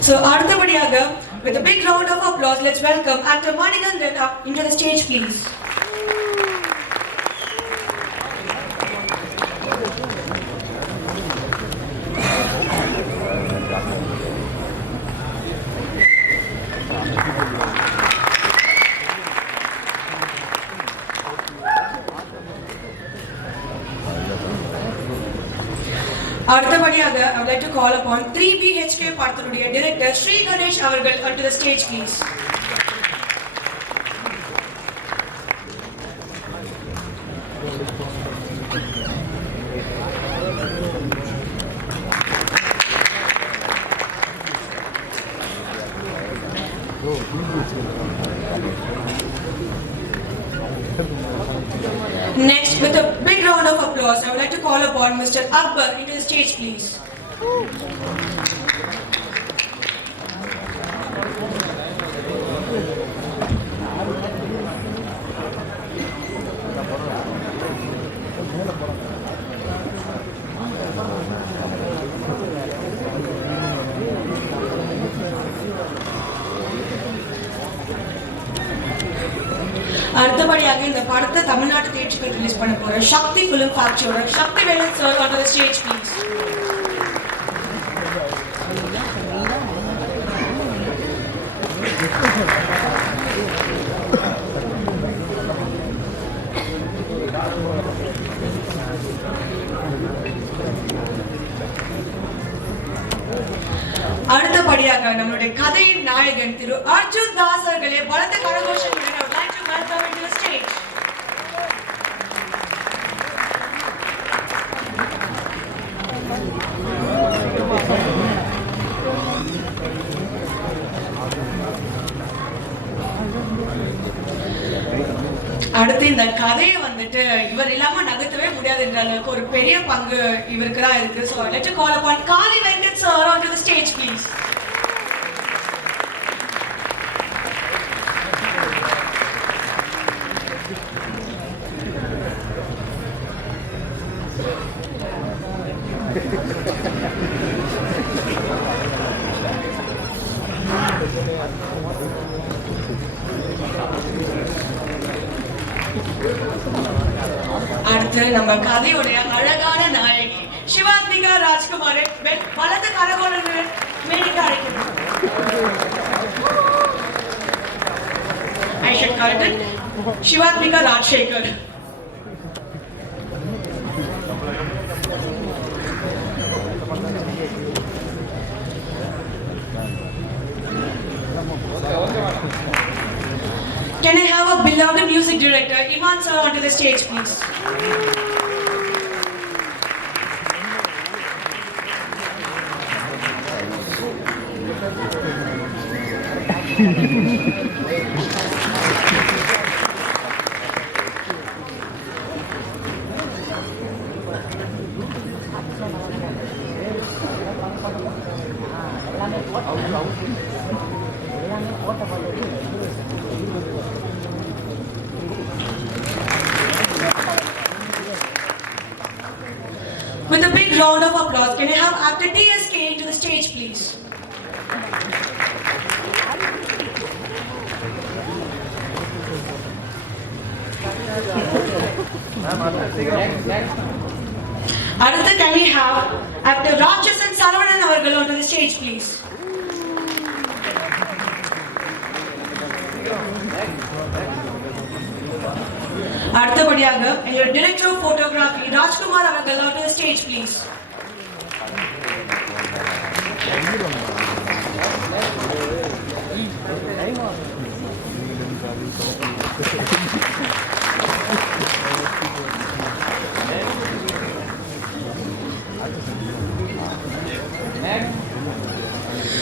So, அடுத்தபடியாக, with a big round of applause, let's welcome actor Manikandan up into the stage, please. அடுத்தபடியாக, I would like to call upon 3BHK படத்தினுடைய director Sri Ganesh அவர்கள் onto the stage, please. Next, with a big round of applause, I would like to call upon Mr. Akbar into the stage, please. அடுத்தபடியாக இந்த படத்தை தமிழ்நாட்டு தியேட்டர்கள் release பண்ண போற Sakthi film ஃபேக்டரியோட Sakthi Velan sir onto the stage, please. அடுத்தபடியாக நம்மளுடைய கதையின் நாயகன் திரு அர்ஜுன் தாஸ் அவர்களே பலத்த கரகோஷங்களுடன் I would like to welcome him to the stage. அடுத்து இந்த கதையை வந்துட்டு இவர் இல்லாம நகர்த்தவே முடியாது என்ற அளவுக்கு ஒரு பெரிய பங்கு இவருக்கு தான் இருக்கு. So I let you call upon Kali Venkat sir onto the stage, please. அடுத்து நம்ம கதையுடைய அழகான நாயகி சிவாத்மிகா ராஜ்குமாரை வலது கரகோலங்கள் மேடைக்கு அழைக்கிறோம். I should call it Shivathmika Rajasekar. Can I have a beloved music director, Iman sir, onto the stage, please? With a big round of applause, can I have actor TSK into the stage, please? அடுத்து can we have actor Rakshasan Saravanan அவர்கள் onto the stage, please? அடுத்தபடியாக எங்களுடைய director of photography Rajkumar அவர்கள் onto the stage, please.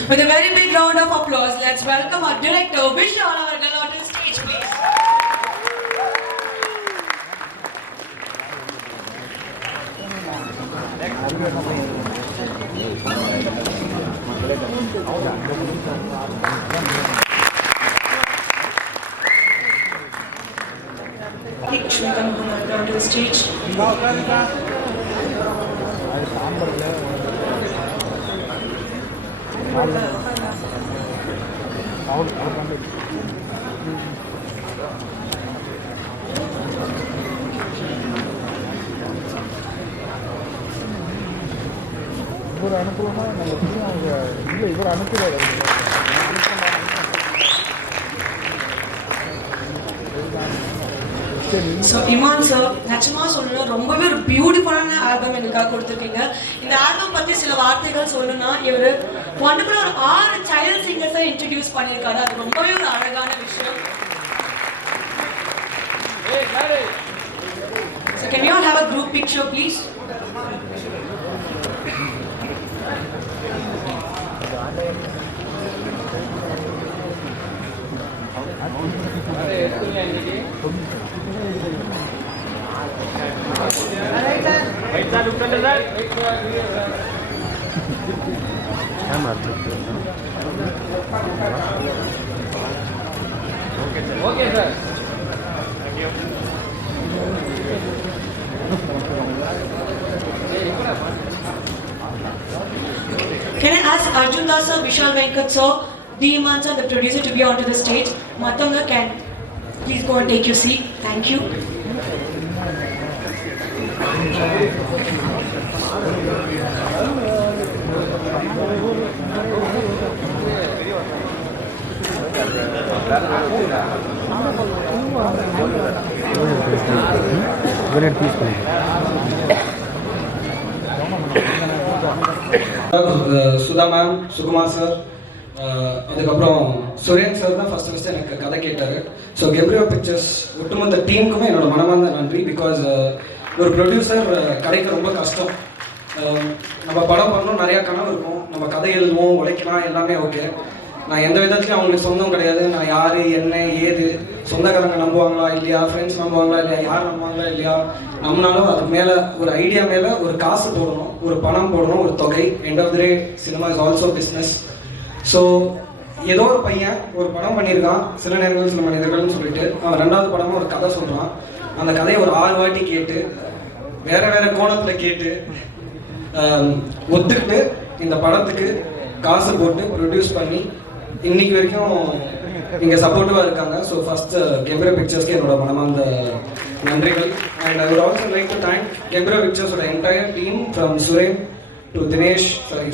With a very big round of applause, let's welcome our director Vishal அவர்கள் onto the stage, please. Shweta Mohanna onto the stage. இவர் அனுப்பலன்னா நம்ம அவங்க இல்லை இவர் அனுப்பிடாரு so Imman sir நிச்சயமாக சொல்லணும் ரொம்பவே ஒரு பியூட்டிஃபுல்லான ஆல்பம் எங்களுக்காக கொடுத்துருக்கீங்க. இந்த ஆல்பம் பற்றி சில வார்த்தைகள் சொல்லணும்னா இவர் ஒன்றுக்குள்ள ஒரு 6 சைல்ட் சிங்கர்ஸை இன்ட்ரடியூஸ் பண்ணியிருக்காரு. அது ரொம்பவே ஒரு அழகான விஷயம். So can we all have a group picture please? Okay sir. Can I ask Arjun Das sir, Vishal Venkat sir, D. Iman sir, the producer to be onto the stage? Matanga can please go and take your seat. Thank you. Sudha ma'am, Sukumar sir, அதுக்கப்புறம் Suren sir தான் first எனக்கு கதை கேட்டார். So கெப்ரியோ pictures ஒட்டுமொத்த டீமுக்குமே என்னோட மனமார்ந்த நன்றி. Because ஒரு ப்ரொடியூசர் கிடைக்க ரொம்ப கஷ்டம். நம்ம படம் பண்ணணும், நிறையா கனவு இருக்கும், நம்ம கதை எழுதுவோம், உழைக்கலாம், எல்லாமே ஓகே. நான் எந்த விதத்துலையும் அவங்களுக்கு சொந்தம் கிடையாது. நான் யார், என்ன, ஏது, சொந்தக்காரங்க நம்புவாங்களா இல்லையா, ஃப்ரெண்ட்ஸ் நம்புவாங்களா இல்லையா, யார் நம்புவாங்களா இல்லையா, நம்மளாலும் அதுக்கு மேலே ஒரு ஐடியா மேலே ஒரு காசு போடணும், ஒரு பணம் போடணும், ஒரு தொகை. End of the day cinema is also business. So ஏதோ ஒரு பையன் ஒரு படம் பண்ணியிருக்கான், சில நேரங்கள் சில மனிதர்கள்னு சொல்லிட்டு அவன் 2வது படமாக ஒரு கதை சொல்கிறான். அந்த கதையை ஒரு 6 வாட்டி கேட்டு வேறு வேறு கோணத்தில் கேட்டு ஒத்துக்கிட்டு இந்த படத்துக்கு காசு போட்டு ப்ரொடியூஸ் பண்ணி இன்னைக்கு வரைக்கும் இங்கே சப்போர்ட்டிவாக இருக்காங்க. ஸோ ஃபஸ்ட்டு கெப்ரியோ பிக்சர்ஸ்க்கு என்னோட மனமார்ந்த நன்றிகள். And I would also like to thank கெப்ரியோ பிக்சர்ஸோட entire team from Suren to Dinesh,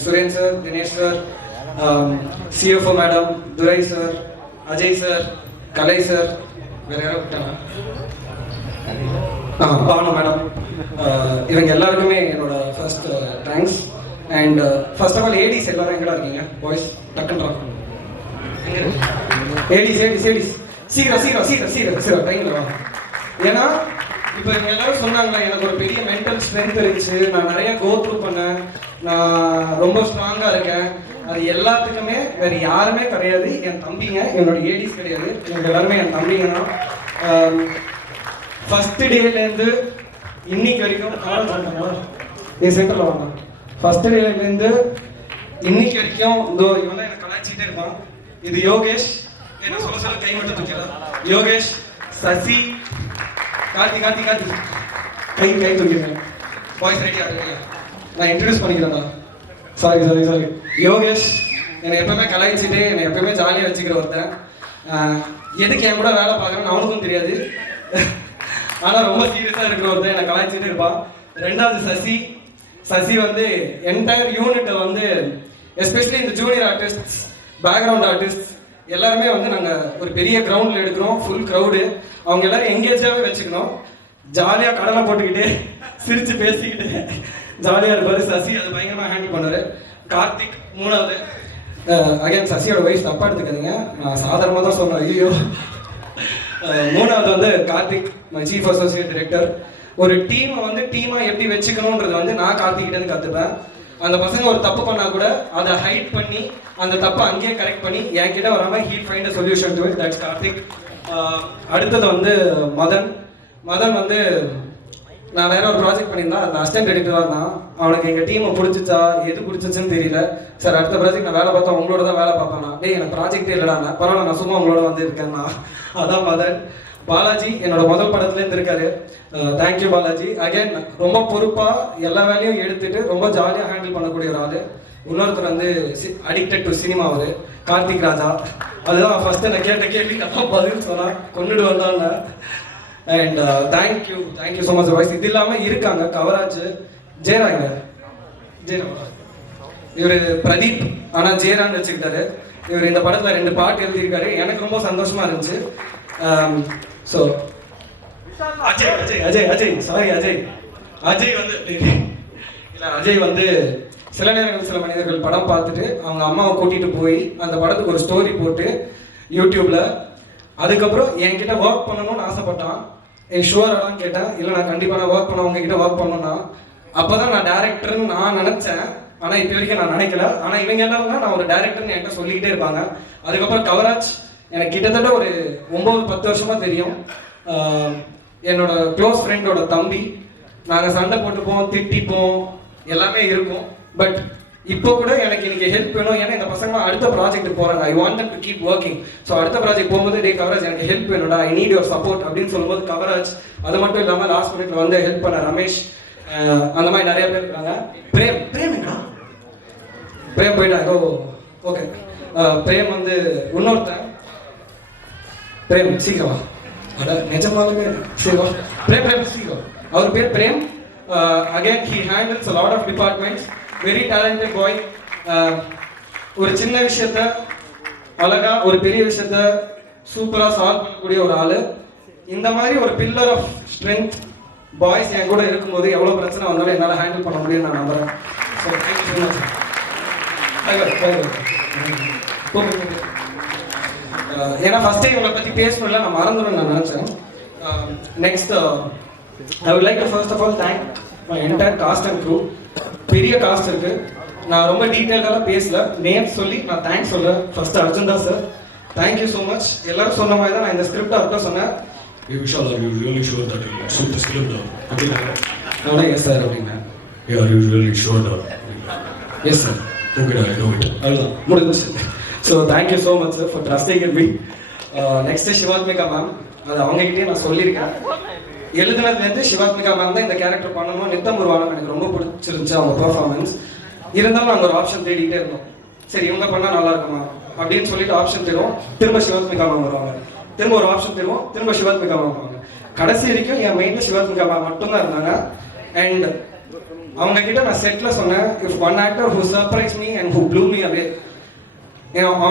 Suren sir, Dinesh sir, CFO madam, Durai sir, Ajay sir, Kalai sir, வேறு யாரும் விட்டாங்க, பானு மேடம், இவங்க எல்லாருக்குமே என்னோட first thanks. And first of all ADs எல்லாரும் எங்கடா இருக்கீங்க பாய்ஸ்? டக்குன்றா ஏடிஸ் ஏடிஸ் ஏடிஸ் சீக்கிரம் சீக்கிரம் சீக்கிரம் சீக்கிரம் சீக்கிரம் டைமில் வாங்க. ஏன்னா இப்போ இவங்க எல்லாரும் சொன்னாங்களே எனக்கு ஒரு பெரிய மென்டல் ஸ்ட்ரென்த் இருந்துச்சு, நான் நிறைய கோ த்ரூ பண்ணேன், நான் ரொம்ப ஸ்ட்ராங்காக இருக்கேன். அது எல்லாத்துக்குமே வேறு யாருமே கிடையாது, என் தம்பிங்க, என்னோட ஏடிஸ் கிடையாது, இவங்க எல்லாருமே என் தம்பிங்க தான். ஃபர்ஸ்ட் டேலேருந்து இன்னைக்கு வரைக்கும் என் சென்டரில் வாங்க. ஃபர்ஸ்ட் டேலேருந்து இன்னைக்கு வரைக்கும் இதோ இவன் தான் எனக்கு கலாய்ச்சிட்டே இருப்பான். இது யோகேஷ், என்ன சொல்ல சொல்ல கை மட்டும் தூக்கிறான். யோகேஷ், சசி, கார்த்தி கார்த்தி கார்த்தி கை கை தூக்கிறேன். வாய்ஸ் ரெடியா இருக்கு, நான் இன்ட்ரடியூஸ் பண்ணிக்கிறேன்டா. Sorry sorry sorry. யோகேஷ் என்னை எப்பவுமே கலாய்ச்சிட்டு என்னை எப்பவுமே ஜாலியாக வச்சுக்கிற ஒருத்தன். எதுக்கு என் கூட வேலை பார்க்குறேன்னு அவனுக்கும் தெரியாது, ஆனால் ரொம்ப சீரியஸாக இருக்கிற ஒருத்தன் என்னை கலாய்ச்சிட்டு இருப்பான். 2வது சசி. சசி வந்து என்டையர் யூனிட்டை வந்து எஸ்பெஷலி இந்த ஜூனியர் ஆர்டிஸ்ட், பேக்ரவுண்ட் ஆர்டிஸ்ட் எல்லாருமே வந்து நாங்கள் ஒரு பெரிய கிரவுண்டில் எடுக்கிறோம், ஃபுல் க்ரௌடு. அவங்க எல்லாரும் எங்கேஜாகவே வச்சுக்கணும், ஜாலியாக கடலை போட்டுக்கிட்டு சிரித்து பேசிக்கிட்டு ஜாலியாக இருப்பார் சசி. அது பயங்கரமாக ஹேண்டில் பண்ணுவார். கார்த்திக் 3வது. அகைன் சசியோட வயசு தப்பாக எடுத்துக்காதீங்க, நான் சாதாரணமாக தான் சொன்னேன். ஐயோ. 3வது வந்து Karthik, my chief associate director. ஒரு டீமை வந்து டீமாக எப்படி வச்சுக்கணுன்றது வந்து நான் கார்த்திக்கிட்டேருந்து கற்றுப்பேன். அந்த பசங்க ஒரு தப்பு பண்ணால் கூட அதை ஹைட் பண்ணி அந்த தப்பை அங்கேயே கரெக்ட் பண்ணி என்கிட்ட வராமல் he'll find a solution to it. That's Karthik. அடுத்தது வந்து மதன். மதன் வந்து நான் வேற ஒரு ப்ராஜெக்ட் பண்ணியிருந்தேன், அதில் அசிஸ்டன்ட் எடிட்டராக இருந்தான். அவனுக்கு எங்கள் டீமை பிடிச்சிச்சா எது பிடிச்சிச்சுன்னு தெரியல. சார் அடுத்த ப்ராஜெக்ட் நான் வேலை பார்த்தா உங்களோட தான் வேலை பார்ப்பேன். டேய் எனக்கு ப்ராஜெக்டே இல்லைடா, பரவாயில்ல நான் சும்மா உங்களோட வந்து இருக்கேன்னா. அதான் மதன். பாலாஜி என்னோட முதல் படத்துலேருந்து இருக்காரு. தேங்க்யூ பாலாஜி. அகைன் ரொம்ப பொறுப்பாக எல்லா வேலையும் எடுத்துட்டு ரொம்ப ஜாலியாக ஹேண்டில் பண்ணக்கூடிய ஒரு ஆள். இன்னொருத்தர் வந்து அடிக்டட் டு சினிமா, அவர் கார்த்திக் ராஜா. அதுதான் ஃபர்ஸ்ட் நான் கேட்ட கேள்வி அதான் பதில் சொன்னா கொண்டுட்டு வந்தாங்க. And thank you so much voice. இது இல்லாமல் இருக்காங்க கவராஜ், ஜெயராங்க, இவர் பிரதீப் ஆனால் ஜெயரான்னு வச்சுக்கிட்டாரு. இவர் இந்த படத்தில் 2 பாட்டு எழுதியிருக்காரு. எனக்கு ரொம்ப சந்தோஷமா இருந்துச்சு. ஸோ அஜய் வந்து இல்லை, அஜய் வந்து சில நேரங்கள் சில மனிதர்கள் படம் பார்த்துட்டு அவங்க அம்மாவை கூட்டிட்டு போய் அந்த படத்துக்கு ஒரு ஸ்டோரி போட்டு யூடியூப்ல, அதுக்கப்புறம் என்கிட்ட ஒர்க் பண்ணணும்னு ஆசைப்பட்டான். ஷுவராடான்னு கேட்டேன். இல்லை நான் கண்டிப்பாக நான் ஒர்க் பண்ண உங்ககிட்ட ஒர்க் பண்ணணும்னா. அப்போதான் நான் டேரக்டர்னு நான் நினைச்சேன். ஆனால் இப்போ வரைக்கும் நான் நினைக்கல. ஆனால் இவங்க எல்லாம் நான் ஒரு டேரக்டர்னு என்கிட்ட சொல்லிக்கிட்டே இருப்பாங்க. அதுக்கப்புறம் கவராஜ் எனக்கு கிட்டத்தட்ட ஒரு 9-10 வருஷமா தெரியும். என்னோட க்ளோஸ் ஃப்ரெண்டோட தம்பி. நாங்கள் சண்டை போட்டுப்போம், திட்டிப்போம், எல்லாமே இருக்கும். பட் இப்போ கூட எனக்கு இன்னைக்கு ஹெல்ப் வேணும். ஏன்னா இந்த பசங்க அடுத்த ப்ராஜெக்ட் போறாங்க. ஐ want to keep working. So அடுத்த ப்ராஜெக்ட் போகும்போது டே கவராஜ் எனக்கு ஹெல்ப் வேணும்டா, ஐ நீட் யுவர் சப்போர்ட் அப்படின்னு சொல்லும்போது கவராஜ். அது மட்டும் இல்லாமல் லாஸ்ட் மினிட்ல வந்து ஹெல்ப் பண்ண ரமேஷ், அந்த மாதிரி நிறைய பேர் இருக்காங்க. பிரேம் போயிட்டாங்க. ஓகே. பிரேம் வந்து இன்னொருத்தன். பிரேம் சீக்கிரமா, அட நிஜமாலுமே சீக்கிரமா. பிரேம் சீக்கிரம். அவர் பேர் Prem. Again he handles a lot of departments. Very talented boy. ஒரு சின்ன விஷயத்த அழகா, ஒரு பெரிய விஷயத்த சூப்பரா சால்வ் பண்ணக்கூடிய ஒரு ஆளு. இந்த மாதிரி ஒரு பில்லர் ஆஃப் ஸ்ட்ரென்த் பாய்ஸ் என் கூட இருக்கும்போது எவ்வளவு பிரச்சனை வந்தாலும் என்னால் ஹேண்டில் பண்ண முடியும்னு நான் நம்புறேன். ஏன்னா ஃபர்ஸ்ட் இவங்களை பத்தி பேசணும்ல, நான் மறந்துடும் நான் நினைச்சேன். Next I would like to first of all thank my entire cast and crew. பெரிய காஸ்ட் இருக்கு. நான் ரொம்ப டீட்டெயிலாக பேசல, நேம் சொல்லி நான் தேங்க்ஸ் சொல்றேன். ஃபர்ஸ்ட் அர்ஜுன் தான் சார், தேங்க்யூ ஸோ மச். எல்லாரும் சொன்ன மாதிரி தான் நான் இந்த ஸ்கிரிப்ட் அவர்கிட்ட சொன்னேன். Vishal, are you really sure that you shoot the script now? நானே எஸ் சார் அப்படின்னா. Yeah, are you really sure that? Yes sir. Okay, I know it. அதுதான் முடிஞ்சிச்சு. So thank you so much sir for trusting in me. Next Shivathmika ma'am, அது அவங்ககிட்டயே நான் சொல்லியிருக்கேன். எழுதுனதுலேருந்து Shivathmika ma'am தான் இந்த character பண்ணணும். நித்தம் ஒரு வாரம் எனக்கு ரொம்ப பிடிச்சிருந்துச்சு அவங்க பெர்ஃபார்மன்ஸ். இருந்தாலும் நாங்கள் ஒரு ஆப்ஷன் தேடிக்கிட்டே இருந்தோம். சரி இவங்க பண்ணால் நல்லா இருக்குமா அப்படின்னு சொல்லிட்டு ஆப்ஷன் தேடுவோம். திரும்ப சிவாத்மிகா மேம் வருவாங்க. திரும்ப ஒரு ஆப்ஷன் தேடுவோம். திரும்ப சிவாத்மிகா மேம் வருவாங்க. கடைசி வரைக்கும் என் மைண்டில் சிவாத்மிகா மேம் மட்டும்தான் இருந்தாங்க. அண்ட் அவங்க கிட்ட நான் செட்டில் சொன்னேன், if one actor who surprise me and who blew me away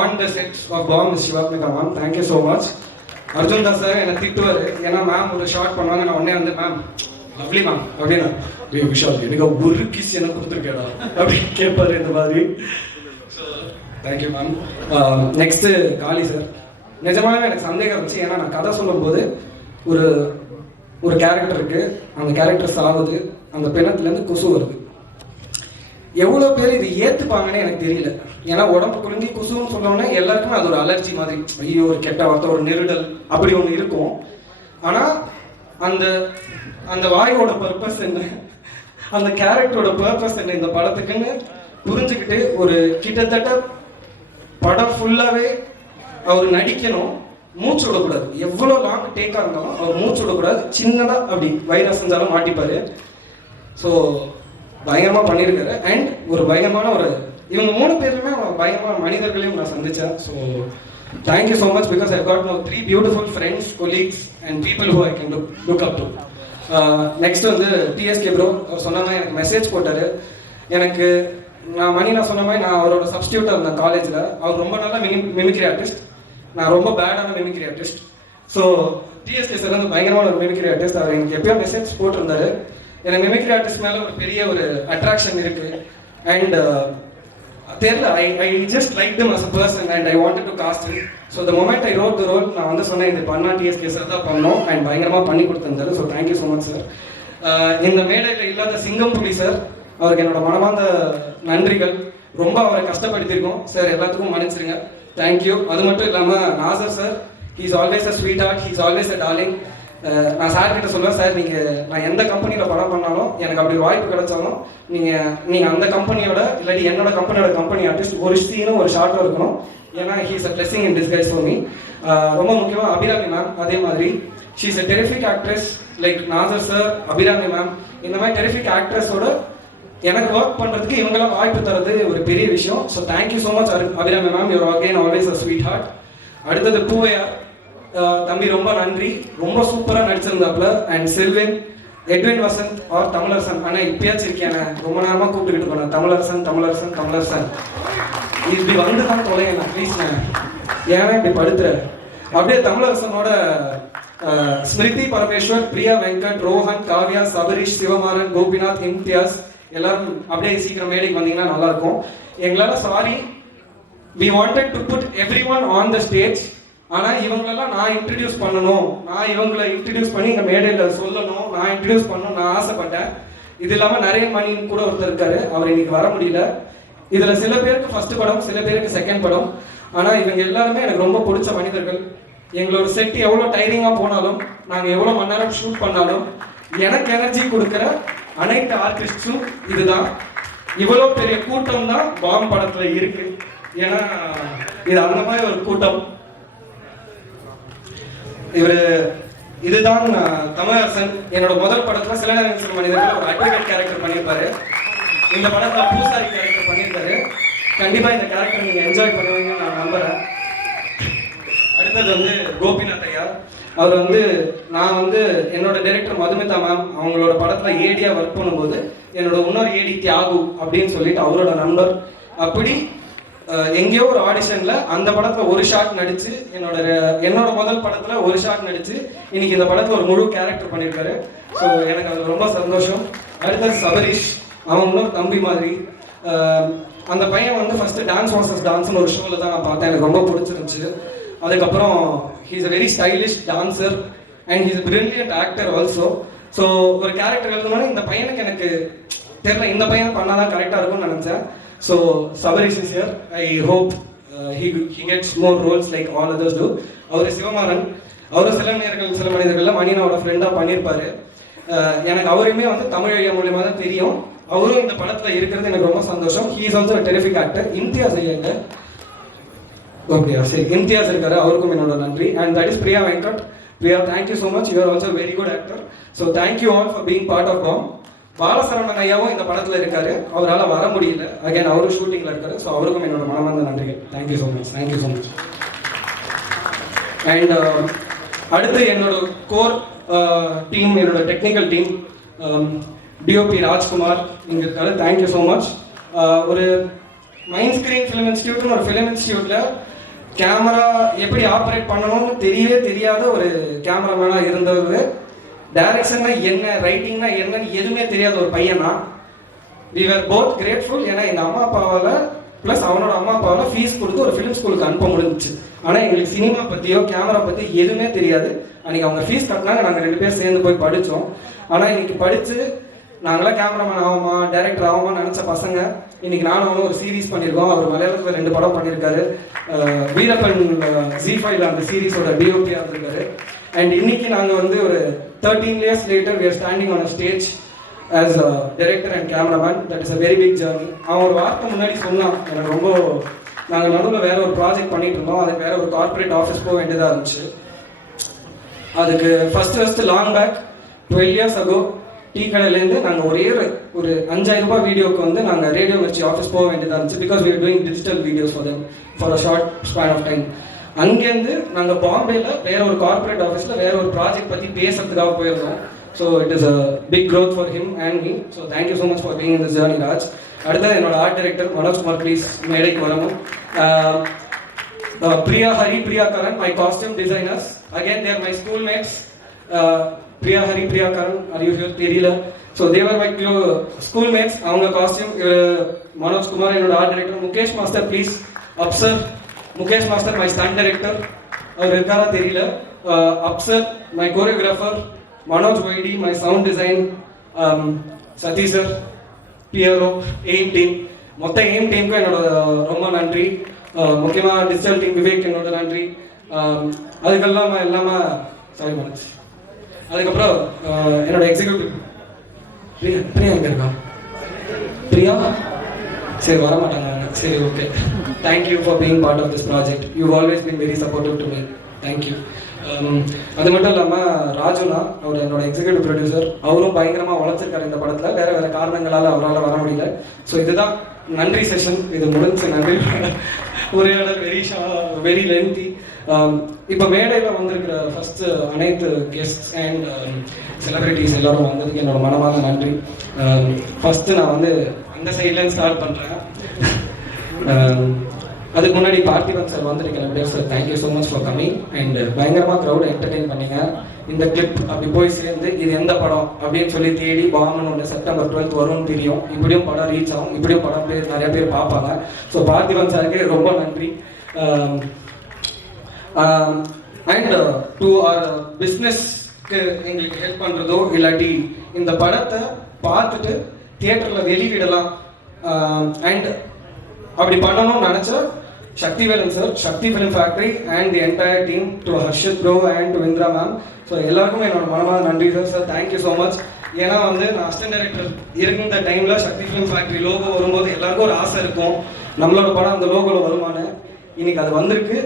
on the set of Bomb is Sivathmika ma'am. Thank you so much. Arjun Das sir என்னை திட்டுவார். ஏன்னா மேம் ஒரு ஷார்ட் பண்ணுவாங்க, நான் உடனே வந்து மேம் லவ்லி மேம் அப்படின்னா, Hey Vishal, எனக்கு ஒரு கிஸ் எனக்கு கொடுத்துருக்கேடா அப்படின்னு கேட்பாரு இந்த மாதிரி. Thank you ma'am. நெக்ஸ்ட்டு காளி சார். நிஜமாகவே எனக்கு சந்தேகம் இருந்துச்சு. ஏன்னா நான் கதை சொல்லும்போது ஒரு கேரக்டர் இருக்கு, அந்த கேரக்டர் சாவுது, அந்த பிணத்துலேருந்து கொசு வருது. எவ்வளோ பேர் இது ஏற்றுப்பாங்கன்னு எனக்கு தெரியல. ஏன்னா உடம்பு குலுங்கி குசுன்னு சொன்னோன்னே எல்லாருக்குமே அது ஒரு அலர்ஜி மாதிரி, ஐயோ ஒரு கெட்ட வார்த்தை, ஒரு நெருடல் அப்படி ஒன்று இருக்கும். ஆனால் அந்த அந்த வாயோட பர்பஸ் என்ன, அந்த கேரக்டரோட பர்பஸ் என்ன இந்த படத்துக்குன்னு புரிஞ்சுக்கிட்டு ஒரு கிட்டத்தட்ட படம் ஃபுல்லாகவே அவர் நடிக்கணும், மூச்சு விடக்கூடாது. எவ்வளோ லாங் டேக்காக இருந்தாலும் அவர் மூச்சு விடக்கூடாது. சின்னதாக அப்படி வைரஸ் செஞ்சாலும் மாட்டிப்பார். ஸோ பயங்கரமாக பண்ணியிருக்காரு. அண்ட் ஒரு பயங்கரமான இவங்க 3 பேருமே பயங்கரமான மனிதர்களையும் நான் சந்தித்தேன். So thank you so much because I got no 3 beautiful friends, colleagues and people who I can look up to. Next வந்து டிஎஸ்கே ப்ரோ. அவர் சொன்ன மாதிரி எனக்கு மெசேஜ் போட்டார். எனக்கு நான் சொன்ன மாதிரி நான் அவரோட சப்ஸ்டியூட்டாக இருந்தேன் காலேஜில். அவர் ரொம்ப நல்ல மிமிக்ரி ஆர்டிஸ்ட், நான் ரொம்ப பேடான mimicry artist. So TSK sir வந்து பயங்கரமான ஒரு மிமிக்ரி ஆர்டிஸ்ட். அவர் எனக்கு எப்பயோ மெசேஜ் போட்டிருந்தாரு. எனக்கு மிமிக்ரி ஆர்டிஸ்ட் மேலே ஒரு பெரிய ஒரு அட்ராக்ஷன் இருக்குது. அண்ட் தெரியல, I just like them as a person and I wanted to cast him. So the moment I wrote the role, நான் வந்து சொன்னேன் இது பண்ணா டிஎஸ்கே சார் தான் பண்ணோம். அண்ட் பயங்கரமாக பண்ணி கொடுத்துருந்தாரு. So thank you so much sir. இந்த மேடையில் இல்லாத சிங்கம் புலி சார், அவருக்கு என்னோட மனமார்ந்த நன்றிகள். ரொம்ப அவரை கஷ்டப்படுத்தியிருக்கோம் சார், எல்லாத்துக்கும் மன்னிச்சிருங்க. தேங்க்யூ. அது மட்டும் இல்லாமல் Nassar sir, he is always a sweetheart, he is always a darling. நான் சார் கிட்ட சொல்லுவேன், சார் நான் எந்த கம்பெனியில் படம் பண்ணாலும் எனக்கு அப்படி வாய்ப்பு கிடைச்சாலும் நீங்கள் அந்த கம்பெனியோட இல்லாட்டி என்னோட கம்பெனியோட கம்பெனி ஆர்டிஸ்ட் ஒரு சீனும் ஒரு ஷார்ட்டும் இருக்கணும். ஏன்னா he's a blessing in disguise for me. ரொம்ப முக்கியமாக அபிராமி மேம் அதே மாதிரி she's a terrific actress like Nassar sir, Abirami ma'am, இந்த மாதிரி டெரிஃபிக் ஆக்ட்ரஸோட எனக்கு ஒர்க் பண்ணுறதுக்கு இவங்கெல்லாம் வாய்ப்பு தரது ஒரு பெரிய விஷயம். So thank you so much Abhirami ma'am, you're again always a sweetheart. அடுத்தது பூவையார் தம்பி, ரொம்ப நன்றி, ரொம்ப சூப்பராக நடிச்சிருந்தாப்புல. அண்ட் செல்வன், எட்வின் வசந்த் ஆர் தமிழரசன், ஆனால் இப்பயாச்சும் இருக்கேன், ரொம்ப நேரமாக கூப்பிட்டுக்கிட்டு போனேன் தமிழரசன் தமிழரசன் தமிழரசன். இப்படி வந்து தான் தொலைங்க ப்ளீஸ், ஏன்னா இப்படி படுத்துற. அப்படியே தமிழரசனோட ஸ்மிருதி பரமேஸ்வர், பிரியா வெங்கட், ரோஹன், காவ்யா, சபரிஷ், சிவமாறன், கோபிநாத், இம்தியாஸ் எல்லாரும் அப்படியே சீக்கிரம் மேடைக்கு வந்தீங்கன்னா நல்லா இருக்கும். எங்களால sorry, we wanted to put everyone on the stage. ஆனால் இவங்களெல்லாம் நான் இன்ட்ரடியூஸ் பண்ணணும், நான் இவங்களை இன்ட்ரடியூஸ் பண்ணி இந்த மேடையில் சொல்லணும், நான் இன்ட்ரடியூஸ் பண்ணணும் நான் ஆசைப்பட்டேன். இது இல்லாமல் நிறைய மணின்னு கூட ஒருத்தர் இருக்காரு, அவர் இன்னைக்கு வர முடியல. இதில் சில பேருக்கு ஃபர்ஸ்ட் படம், சில பேருக்கு செகண்ட் படம். ஆனால் இவங்க எல்லாருமே எனக்கு ரொம்ப பிடிச்ச மனிதர்கள். எங்களோட செட் எவ்வளோ டைரிங்காக போனாலும், நாங்கள் எவ்வளோ மணி நேரம் ஷூட் பண்ணாலும் எனக்கு எனர்ஜி கொடுக்குற அனைத்து ஆர்டிஸ்டும் இதுதான். இவ்வளோ பெரிய கூட்டம் தான் பாம் படத்தில் இருக்கு. ஏன்னா இது அந்த மாதிரி ஒரு கூட்டம். இதுதான் தமிழரசன். என்னோட முதல் படத்துல சில நேரம் சில மனிதர்கள் ஒரு அட்வொகேட் கேரக்டர் பண்ணியிருப்பாரு. இந்த படத்துல பூசாரி கேரக்டர் பண்ணியிருக்காரு. கண்டிப்பா இந்த கேரக்டர் நீங்க என்ஜாய் பண்ணுவீங்கன்னு நான் நம்புறேன். அடுத்தது கோபிநாத் ஐயா. அவர் நான் என்னோட டைரக்டர் மதுமிதா மேம் அவங்களோட படத்துல ஏடியா ஒர்க் பண்ணும்போது என்னோட இன்னொரு ஏடி தியாகு அப்படின்னு சொல்லிட்டு அவரோட நண்பர். அப்படி எங்கேயோ ஒரு ஆடிஷன்ல அந்த படத்துல ஒரு ஷாட் நடிச்சு என்னோட முதல் படத்துல ஒரு ஷாட் நடிச்சு இன்னைக்கு இந்த படத்துல ஒரு முழு கேரக்டர் பண்ணியிருக்காரு. ஸோ எனக்கு அது ரொம்ப சந்தோஷம். அடுத்தது சபரிஷ், அவன் இன்னொரு தம்பி மாதிரி. அந்த பையன் ஃபர்ஸ்ட் டான்ஸ் வாசஸ் டான்ஸ்னு ஒரு ஷோவில் தான் நான் பார்த்தேன், எனக்கு ரொம்ப பிடிச்சிருந்துச்சு. அதுக்கப்புறம் he's a very stylish dancer and he's a brilliant actor also. So ஒரு கேரக்டர் எழுதுனாலும் இந்த பையனுக்கு எனக்கு தெரியல, இந்த பையன் பண்ணாதான் கரெக்டாக இருக்கும்னு நினச்சேன். So Sabarish is here. I hope he gets more roles like all others do. அவர் சிவமாறன், அவரும் சில மனிதர்கள்ல மணியனோட ஃப்ரெண்டாக பண்ணியிருப்பாரு. எனக்கு அவருமே தமிழ் ஐயா மூலியமாக தான் தெரியும். அவரும் இந்த படத்தில் இருக்கிறது எனக்கு ரொம்ப சந்தோஷம். He is also terrific actor. Imtiaz ஐயாங்க, ஓகேயா சரி, இம்தியாஸ் இருக்காரு, அவருக்கும் என்னோட நன்றி. And that is Priya Venkat. Priya, thank you so much, you are also very good actor. So thank you all for being part of Bomb. Balasaravanan ஐயாவும் இந்த படத்தில் இருக்காரு, அவரால் வர முடியல, அகைன் அவரும் ஷூட்டிங்கில் இருக்காரு. ஸோ அவருக்கும் என்னோட மனமார்ந்த நன்றிகள். Thank you so much, thank you so much. And அடுத்து என்னோட கோர் டீம், என்னோட டெக்னிக்கல் டீம், டிஓபி ராஜ்குமார் இங்கே இருக்காரு. Thank you so much. ஒரு மைண்ட் ஸ்க்ரீன் ஃபிலிம் இன்ஸ்டியூட்னு ஒரு ஃபிலிம் இன்ஸ்டியூட்டில் கேமரா எப்படி ஆப்ரேட் பண்ணணும்னு தெரியவே தெரியாத ஒரு கேமராமேனாக இருந்தவர். டைரக்ஷன்னா என்ன, ரைட்டிங்னா என்னன்னு எதுவுமே தெரியாத ஒரு பையனா. We are both grateful. ஏன்னா எங்கள் அம்மா அப்பாவால் ப்ளஸ் அவனோட அம்மா அப்பாவால் ஃபீஸ் கொடுத்து ஒரு ஃபிலிம் ஸ்கூலுக்கு அனுப்ப முடிஞ்சிச்சு. ஆனால் எங்களுக்கு சினிமா பற்றியோ கேமரா பற்றி எதுவுமே தெரியாது. அன்றைக்கி அவங்க ஃபீஸ் கட்டினாங்க, நாங்கள் 2 பேர் சேர்ந்து போய் படித்தோம். ஆனால் இன்னைக்கு படித்து நாங்களாம் கேமராமேன் ஆகுமா, டைரக்டர் ஆகுமான்னு நினச்ச பசங்க இன்னைக்கு நானும் அவனும் ஒரு சீரீஸ் பண்ணியிருக்கோம். அவர் மலையாளத்தில் 2 படம் பண்ணியிருக்காரு. வீரப்பன் Z5 அந்த சீரீஸோட டிஓபியாக இருந்திருக்காரு. அண்ட் இன்னைக்கு நாங்கள் ஒரு 13 years later we are standing on a stage as a director and cameraman. That is a very big journey. அவன் ஒரு வார்த்தை முன்னாடி சொன்னான், எனக்கு ரொம்ப, நாங்கள் நடுவில் வேற ஒரு ப்ராஜெக்ட் பண்ணிட்டு இருந்தோம், அதுக்கு வேற ஒரு கார்பரேட் ஆஃபீஸ் போக வேண்டியதாக இருந்துச்சு. அதுக்கு first long back 12 years ago tea கடையிலேருந்து நாங்கள் ஒரு 5000 ரூபாய் வீடியோக்கு நாங்கள் ரேடியோ வச்சு ஆஃபீஸ் போக வேண்டியதாக இருந்துச்சு. Because we are doing digital videos for them for a short span of time. அங்கேருந்து நாங்கள் பாம்பேல வேற ஒரு கார்பரேட் ஆஃபீஸில் வேற ஒரு ப்ராஜெக்ட் பற்றி பேசுறதுக்காக போயிருந்தோம். So it is a big growth for him and me. So thank you so much for being in this journey Raj. அடுத்தது என்னோட ஆர்ட் டைரக்டர் மனோஜ்குமார், ப்ளீஸ் மேடைக்கு வரணும். Priya Hari, Priya Karan, my costume designers. Again they're my school mates. Priya Hari, Priya Karan, are you here தெரியல. So they were my school mates. அவங்க costume Manojkumar என்னோட art director. Mukesh master please. Afsar Mukesh master my stunt director, அவர் இருக்காரா தெரியல. Afsar my choreographer. மனோஜ் வைடி my sound design. Satish sir, பியரோ, aim team. மொத்த aim டீமுக்கும் என்னோட ரொம்ப நன்றி. முக்கியமாக டிஜிட்டல் டீம் விவேக் என்னோட நன்றி. அதுக்கெல்லாம் சாரி மனோஜ், அதுக்கப்புறம் என்னோட எக்ஸிக்யூட்டிவ் பிரியா எங்கே இருக்கா? பிரியா சரி வரமாட்டாங்க. சரி okay, thank you for being part of this project. You always been very supportive to me. Thank you. அது மட்டும் இல்லாமல் ராஜுனா அவர் என்னோட எக்ஸிக்யூட்டிவ் ப்ரொடியூசர், அவரும் பயங்கரமாக உழைச்சிருக்காரு இந்த படத்தில். வேறு காரணங்களால் அவரால் வர முடியல. ஸோ இதுதான் நன்றி செஷன். இது முடிஞ்சு நன்றி உரையாடல் வெரி லென்த்தி. இப்போ மேடையில் வந்திருக்கிற ஃபர்ஸ்ட் அனைத்து கெஸ்ட்ஸ் அண்ட் செலிபிரிட்டிஸ் எல்லாரும் வந்ததுக்கு என்னோட மனமார்ந்த நன்றி. ஃபர்ஸ்ட் நான் வந்து அந்த சைட்லேருந்து ஸ்டார்ட் பண்ணுறேன். அதுக்கு முன்னாடி பார்த்திபன் சார் வந்துருக்கேன் sir. Thank you so much for coming and பயங்கரமாக க்ரௌட் என்டர்டெயின் பண்ணீங்க. இந்த கிளிப் அப்படி போய் சேர்ந்து இது எந்த படம் அப்படின்னு சொல்லி தேடி பாமன் ஒன்று செப்டம்பர் 12 வரும்னு தெரியும். இப்படியும் படம் ரீச் ஆகும், இப்படியும் படம் நிறைய பேர் பார்ப்பாங்க. ஸோ பார்த்திபன் சாருக்கு ரொம்ப நன்றி. அண்ட் டு ஆர் பிஸ்னஸ்க்கு எங்களுக்கு ஹெல்ப் பண்ணுறதோ இல்லாட்டி இந்த படத்தை பார்த்துட்டு தியேட்டரில் வெளியிடலாம் அண்ட் அப்படி பண்ணணும்னு நினச்ச Sakthivelan sir, Sakthi film factory and the entire team, to Harshith bro and to Indira ma'am. So எல்லாருக்குமே என்னோட மனமான நன்றி sir. Sir thank you so much. ஏன்னா வந்து நான் அசிஸ்டன்ட் டைரக்டர் இருந்த டைமில் சக்தி ஃபிலிம் ஃபேக்டரி லோகோ வரும்போது எல்லாருக்கும் ஒரு ஆசை இருக்கும், நம்மளோட படம் அந்த லோகோவில் வருமானு. இன்னைக்கு அது வந்திருக்கு.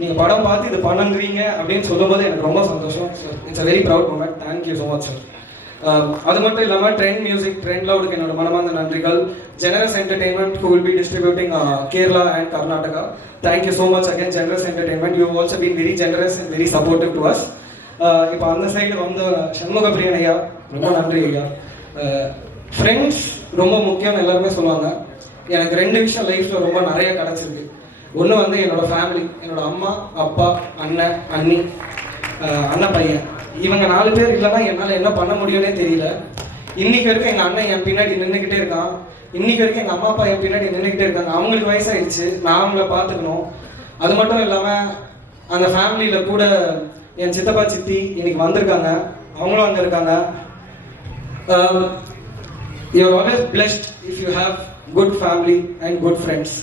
நீங்கள் படம் பார்த்து இது பண்ணுறீங்க அப்படின்னு சொல்லும்போது எனக்கு ரொம்ப சந்தோஷம் sir. It's a very proud moment. Thank you so much sir. அது மட்டும் இல்லாமல் ட்ரெண்ட் மியூசிக், ட்ரெண்ட் லவுடுக்கு என்னோட மனமார்ந்த நன்றிகள். Generous entertainment who will be distributing Kerala and Karnataka. Thank you so much again Generous Entertainment. You have also been very generous and very supportive to us. இப்போ அந்த side வந்து சண்முக பிரியன் ஐயா, ரொம்ப நன்றி ஐயா. ஃப்ரெண்ட்ஸ் ரொம்ப முக்கியம்னு எல்லாருமே சொல்லுவாங்க. எனக்கு 2 விஷயம் லைஃப்பில் ரொம்ப நிறைய கிடச்சிருக்கு. ஒன்று வந்து என்னோட ஃபேமிலி, என்னோட அம்மா அப்பா அண்ணன் அண்ணி அண்ணன் பையன், இவங்க 4 பேர் இல்லைன்னா என்னால் என்ன பண்ண முடியும்னே தெரியல. இன்னைக்கு வரைக்கும் எங்கள் அண்ணன் என் பின்னாடி நின்றுக்கிட்டே இருக்கான். இன்னைக்கு வரைக்கும் எங்கள் அம்மா அப்பா என் பின்னாடி நின்றுக்கிட்டே இருக்காங்க. அவங்களுக்கு வயசாகிடுச்சு, நான் அவங்கள பார்த்துக்கணும். அது மட்டும் இல்லாமல் அந்த ஃபேமிலியில் கூட என் சித்தப்பா சித்தி இன்னைக்கு வந்திருக்காங்க, அவங்களும் அங்கே இருக்காங்க. You are always blessed if you have good family and good friends.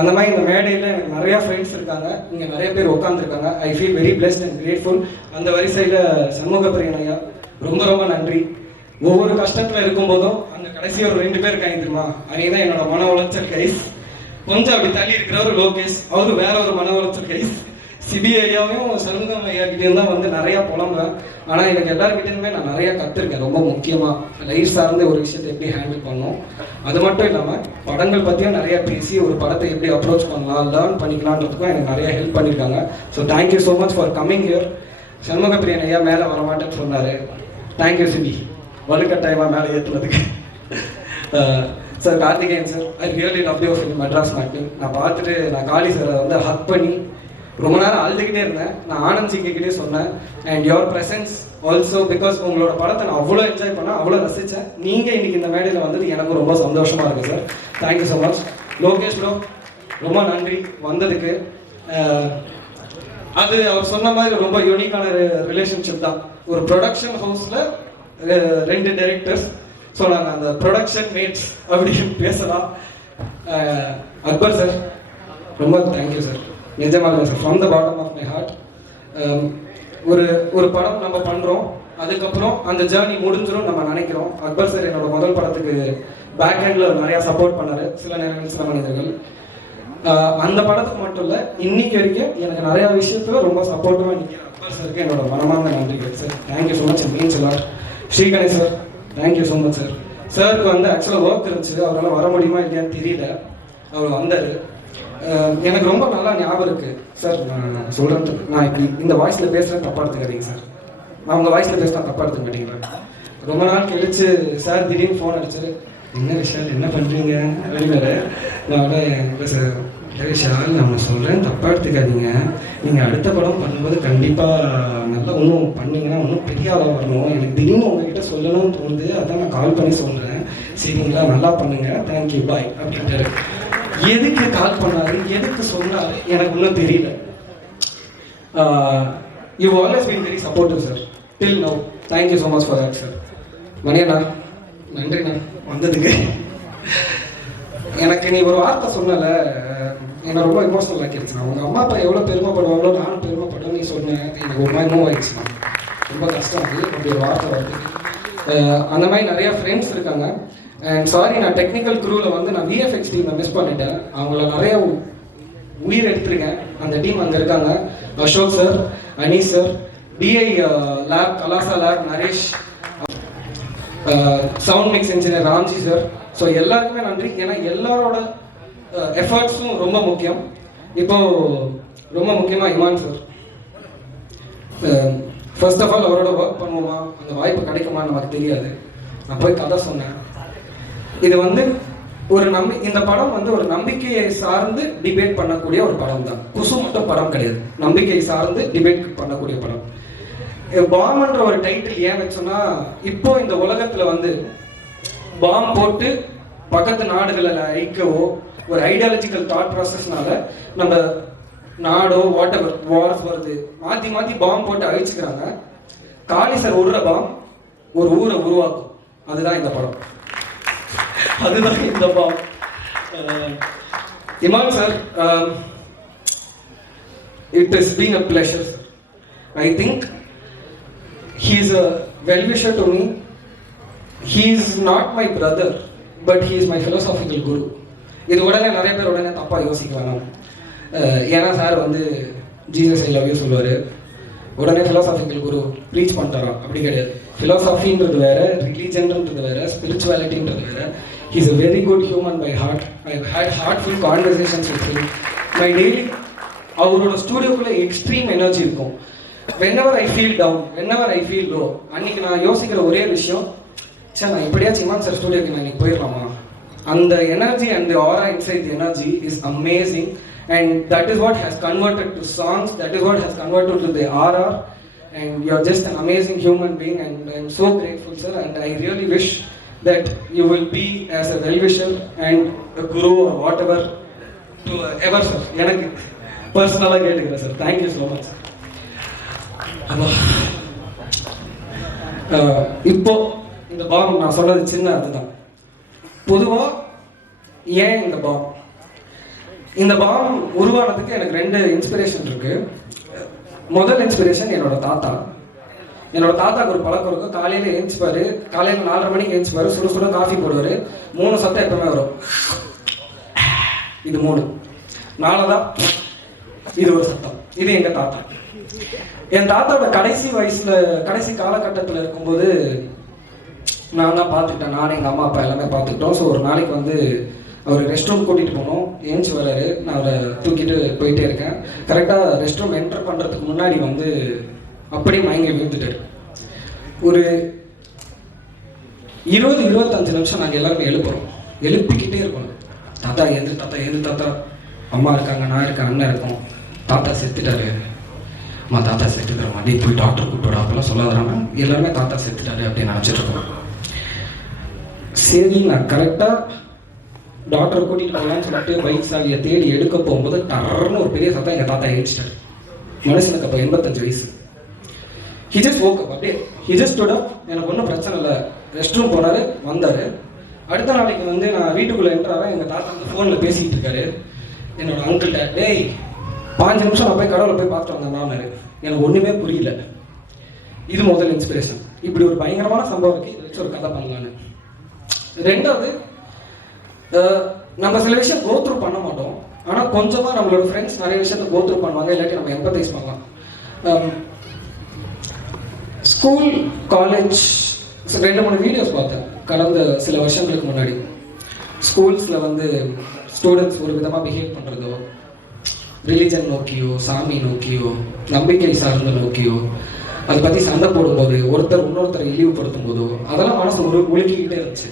அந்த மாதிரி இந்த மேடையில் எனக்கு நிறையா ஃப்ரெண்ட்ஸ் இருக்காங்க, இங்கே நிறைய பேர் உட்காந்துருக்காங்க. I feel very blessed and grateful. அந்த வரிசையில் சண்முக பிரியன் ஐயா ரொம்ப ரொம்ப நன்றி. ஒவ்வொரு கஷ்டத்தில் இருக்கும்போதும் அந்த கடைசி ஒரு 2 பேர் இருக்காங்க தெரியுமா, அவங்க தான் என்னோட மன உளைச்சல் கைஸ். கொஞ்சம் அப்படி தள்ளி இருக்கிறவர் லோகேஷ், அவரு வேற ஒரு மன உளைச்சல் கைஸ். சிபி ஐயாவையும் சண்முகம் ஐயா கிட்டேயும் தான் வந்து நிறையா புலம்புவேன். ஆனால் எனக்கு எல்லாருக்கிட்டேருந்துமே நான் நிறையா கற்றுருக்கேன். ரொம்ப முக்கியமாக லைஃப் சார்ந்த ஒரு விஷயத்தை எப்படி ஹேண்டில் பண்ணணும், அது மட்டும் இல்லாமல் படங்கள் பற்றியும் நிறையா பேசி ஒரு படத்தை எப்படி அப்ரோச் பண்ணலாம், லேர்ன் பண்ணிக்கலான்றதுக்கும் எனக்கு நிறையா ஹெல்ப் பண்ணியிருக்காங்க. So thank you so much for coming here. Shanmuga Priyan ஐயா மேலே வரமாட்டேன்னு சொன்னார். தேங்க்யூ சிபி, வலுக்கட்டாயமாக மேலே ஏற்றுனதுக்கு. Sir Karthikeyan sir, I really love your film Madras matinee. நான் பார்த்துட்டு நான் காளி சாரை வந்து ஹக் பண்ணி ரொம்ப நேரம் அழுதுகிட்டே இருந்தேன். நான் ஆனந்த் சிங்கிட்டே சொன்னேன். And your presence also, because உங்களோட படத்தை நான் அவ்வளோ என்ஜாய் பண்ணேன், அவ்வளோ ரசித்தேன். நீங்கள் இன்னைக்கு இந்த மேடையில் வந்துட்டு எனக்கு ரொம்ப சந்தோஷமாக இருக்குது sir. Thank you so much. Lokesh bro ரொம்ப நன்றி வந்ததுக்கு. அது அவர் சொன்ன மாதிரி ரொம்ப யூனிக்கான ரிலேஷன்ஷிப் தான். ஒரு ப்ரொடக்ஷன் ஹவுஸில் 2 டைரக்டர்ஸ், ஸோ நாங்கள் அந்த ப்ரொடக்ஷன் மேட்ஸ் அப்படின்னு பேசலாம். அக்பர் சார் ரொம்ப தேங்க்யூ சார். நிஜமாக sir, from the bottom of my heart. ஒரு படம் நம்ம பண்ணுறோம், அதுக்கப்புறம் அந்த ஜேர்னி முடிஞ்சிடும் நம்ம நினைக்கிறோம். அக்பர் சார் என்னோட முதல் படத்துக்கு பேக் ஹேண்டில் நிறையா சப்போர்ட் பண்ணார், சில நேரங்கள் சில மனிதர்கள். அந்த படத்துக்கு மட்டும் இல்லை, இன்னைக்கு வரைக்கும் எனக்கு நிறையா விஷயத்தில் ரொம்ப சப்போர்ட்டிவாக நிற்கிற அக்பர் சாருக்கு என்னோட மனமார்ந்த நன்றிகள் sir. Thank you so much. Means lot. Sri Ganesh sir thank you so much sir. சாருக்கு வந்து ஆக்சுவலாக ஒர்க் இருந்துச்சு, அவரால் வர முடியுமா இல்லையான்னு தெரியல, அவர் வந்தார். எனக்கு ரொம்ப நல்லா ஞாபகம் இருக்குது சார். நான் சொல்கிறேன், நான் இப்படி இந்த வாய்ஸில் பேசுகிறேன், தப்பாக எடுத்துக்காதீங்க சார். நான் உங்கள் வாய்ஸில் பேசுகிறேன், தப்பாக எடுத்துக்க மாட்டீங்களா? ரொம்ப நாள் கழிச்சு சார் திடீர்னு ஃபோன் அடிச்சு, என்ன விஷயம் என்ன பண்ணுறீங்க அப்படின்னு. நான் இல்லை சார், இல்லை விஷயம் நான் சொல்கிறேன், தப்பாக எடுத்துக்காதீங்க. நீங்கள் அடுத்த படம் பண்ணும்போது கண்டிப்பாக நல்லா இன்னும் பண்ணீங்கன்னா இன்னும் பெரிய ஆளாக வரணும். எனக்கு திடீர்னு உங்ககிட்ட சொல்லணும்னு தோணுது, அதான் நான் கால் பண்ணி சொல்கிறேன். சரிங்களா, நல்லா பண்ணுங்க, தேங்க்யூ பாய் அப்படின்ட்டாரு. எதுக்கு கால் பண்ணாரு, எதுக்கு சொன்னாரு எனக்கு இன்னும் தெரியல. You always been very supportive sir till now. Thank you so much for that sir. மணியண்ணா நன்றிண்ணா வந்ததுக்கு. எனக்கு நீ ஒரு வார்த்தை சொன்னல, என்னை ரொம்ப இமோஷனல் ஆக்கிடுச்சுண்ணா. உங்கள் அம்மா அப்பா எவ்வளோ பெருமைப்படுவாங்களோ நானும் பெருமைப்படுவேன் நீ சொன்னேன், எனக்கு ஒரு மாதிரி மூவ் ஆயிடுச்சுண்ணா. ரொம்ப கஷ்டம் அது அப்படி ஒரு வார்த்தை வருது. அந்த மாதிரி நிறைய ஃப்ரெண்ட்ஸ் இருக்காங்க. அண்ட் சாரி, நான் டெக்னிக்கல் குரூவில் வந்து நான் விஎஃப்எக்ஸ் டீமை மிஸ் பண்ணிட்டேன். அவங்கள நிறைய உயிர் எடுத்திருக்கேன். அந்த டீம் அங்கே இருக்காங்க. Ashok sir, Anees sir, DI lab, கலாசா lab, Naresh, sound mix engineer Ramji sir. So எல்லாருக்குமே நன்றி. ஏன்னா எல்லாரோட எஃபர்ட்ஸும் ரொம்ப முக்கியம். இப்போ ரொம்ப முக்கியமாக Imman sir, first of all அவரோட ஒர்க் பண்ணுவோமா, அந்த வாய்ப்பு கிடைக்குமான்னு நமக்கு தெரியாது. நான் போய் கதை சொன்னேன். இது வந்து ஒரு இந்த படம் வந்து ஒரு நம்பிக்கையை சார்ந்து டிபேட் பண்ணக்கூடிய ஒரு படம் தான். குசு மட்டும் படம் கிடையாது, நம்பிக்கையை சார்ந்து டிபேட் பண்ணக்கூடிய படம். பாம்ன்ற ஒரு டைட்டில் ஏன் வச்சோன்னா, இப்போ இந்த உலகத்துல வந்து பாம் போட்டு பக்கத்து நாடுகளில் அழிக்கவோ ஒரு ஐடியாலஜிக்கல் தாட் ப்ராசஸ்னால நம்ம நாடோ வாட் எவர் வார்ஸ் வருது, மாற்றி மாற்றி பாம் போட்டு அழிச்சுக்கிறாங்க. காளி சார் விடுற பாம் ஒரு ஊரை உருவாக்கும். அதுதான் இந்த படம், அதுதான் இந்த பாம். Imman sir, it has been a pleasure, sir. I think he is a well-wisher to me. He is not my brother, but he is my philosophical guru. இது உடனே நிறைய பேர் உடனே தப்பாக யோசிக்கலாம். ஏன்னா சார் வந்து ஜீசஸ் ஐ லவ் யூ சொல்லுவார், உடனே ஃபிலாசாபிக்கல் குரு ப்ரீச் பண்ணிட்டாராம். அப்படி கிடையாது. ஃபிலாசாஃபின்றது வேற, ரிலீஜன்ன்றது வேற, ஸ்பிரிச்சுவாலிட்டின்றது வேற. He is a very good human by heart. I had heartful conversations with him. My daily அவரோட ஸ்டூடியோக்குள்ளே எக்ஸ்ட்ரீம் எனர்ஜி இருக்கும். whenever I feel down, whenever I feel low, அன்னைக்கு நான் யோசிக்கிற ஒரே விஷயம், சார் நான் எப்படியாச்சும் இமான் சார் ஸ்டூடியோக்கு நான் இன்னைக்கு போயிடலாமா. அந்த energy and the aura inside the energy is amazing, and that is what has converted to songs, that is what has converted to the RR, and you are just an amazing human being, and I am so grateful, sir, and I really wish that you will be as a well-wisher and a guru or whatever to ever, sir. எனக்கு பர்சனலாக கேட்டுக்கிறேன் sir. Thank you so much. இப்போ இந்த bomb நான் சொல்றது சின்ன அதுதான். பொதுவாக ஏன் இந்த பாம், இந்த பாம் உருவானதுக்கு எனக்கு 2 இன்ஸ்பிரேஷன் இருக்கு. முதல் இன்ஸ்பிரேஷன் என்னோட தாத்தா. என்னோட தாத்தாக்கு ஒரு பழக்கம் இருக்கும். காலையில் எழுந்திப்பாரு, காலையில் 4:30 மணிக்கு எழுந்திப்பாரு, சுட காஃபி போடுவார். 3 சத்தம் எப்பவுமே வரும். இது 3 நாளதான் இது ஒரு சத்தம். இது எங்க தாத்தா. என் தாத்தாவோட கடைசி காலகட்டத்தில் இருக்கும்போது நான் தான் பார்த்துக்கிட்டேன். நானும் எங்கள் அம்மா அப்பா எல்லாமே பார்த்துக்கிட்டோம். ஸோ ஒரு நாளைக்கு வந்து அவர் ரெஸ்ட் ரூம் கூட்டிகிட்டு போனோம். ஏஞ்சி வராரு, நான் அவரை தூக்கிட்டு போயிட்டே இருக்கேன். கரெக்டாக ரெஸ்ட் ரூம் என்டர் பண்ணுறதுக்கு முன்னாடி வந்து அப்படியே மயங்கி விழுந்துட்டார். ஒரு 20-25 நிமிஷம் நாங்கள் எல்லாருமே எழுப்பிக்கிட்டே இருக்கணும். தாத்தா எழுந்து, தாத்தா எழுந்து, தாத்தா, அம்மா இருக்காங்க, நான் இருக்கேன், அண்ணன் இருக்கோம். தாத்தா செத்துட்டாரு, அம்மா தாத்தா செத்துட்டாரு, மறுபடி போய் டாக்டர் கூப்பிட்டு அப்பெல்லாம் சொல்லாதானா, எல்லாருமே தாத்தா செத்துட்டாரு அப்படின்னு நினச்சிட்டு இருக்கோம். சரி, நான் கரெக்டாக டாக்டரை கூட்டிகிட்டு போகலான்னு சொல்லிட்டு பைக் சாவியை தேடி எடுக்க போகும்போது டர்ன்னு ஒரு பெரிய சத்தம். எங்கள் தாத்தா எழுச்சிட்டாரு. மனுஷனுக்கு அப்போ 85 வயசு. He just woke up. அப்படியே ஹி ஜஸ்ட் stood up. எனக்கு ஒன்றும் பிரச்சனை இல்லை. ரெஸ்ட் ரூம் போனார், வந்தார். அடுத்த நாளைக்கு வந்து நான் வீட்டுக்குள்ளே என்ட்ராவேன். எங்கள் தாத்தா வந்து ஃபோனில் பேசிகிட்டு இருக்காரு என்னோட அங்கிள்கிட்ட. டேய் 5 நிமிஷம் நான் போய் கடவுளை போய் பார்த்துட்டு வந்தேன்னாரு. எனக்கு ஒன்றுமே புரியல. இது முதல் இன்ஸ்பிரேஷன். இப்படி ஒரு பயங்கரமான சம்பவம் இருக்குது, இதை வச்சு ஒரு கதை பண்ணலான்னு. 2வது, நம்ம சில விஷயம் கோத்ரூ பண்ண மாட்டோம், ஆனால் கொஞ்சமாக நம்மளோட ஃப்ரெண்ட்ஸ் நிறைய விஷயத்தை கோத்ரூ பண்ணுவாங்க, இல்லாட்டி நம்ம எம்பத்தைஸ் பண்ணலாம். ஸ்கூல், காலேஜ் 2-3 வீடியோஸ் பார்த்தேன் கடந்த சில வருஷங்களுக்கு முன்னாடி. ஸ்கூல்ஸில் வந்து ஸ்டூடெண்ட்ஸ் ஒரு விதமாக பிஹேவ் பண்ணுறதோ, ரிலிஜன் நோக்கியோ, சாமி நோக்கியோ, நம்பிக்கை சார்ந்த நோக்கியோ, அதை பற்றி சண்டை போடும்போது, ஒருத்தர் இன்னொருத்தரை இழிவுபடுத்தும் போதோ, அதெல்லாம் மனசு உலுக்கிக்கிட்டே இருந்துச்சு.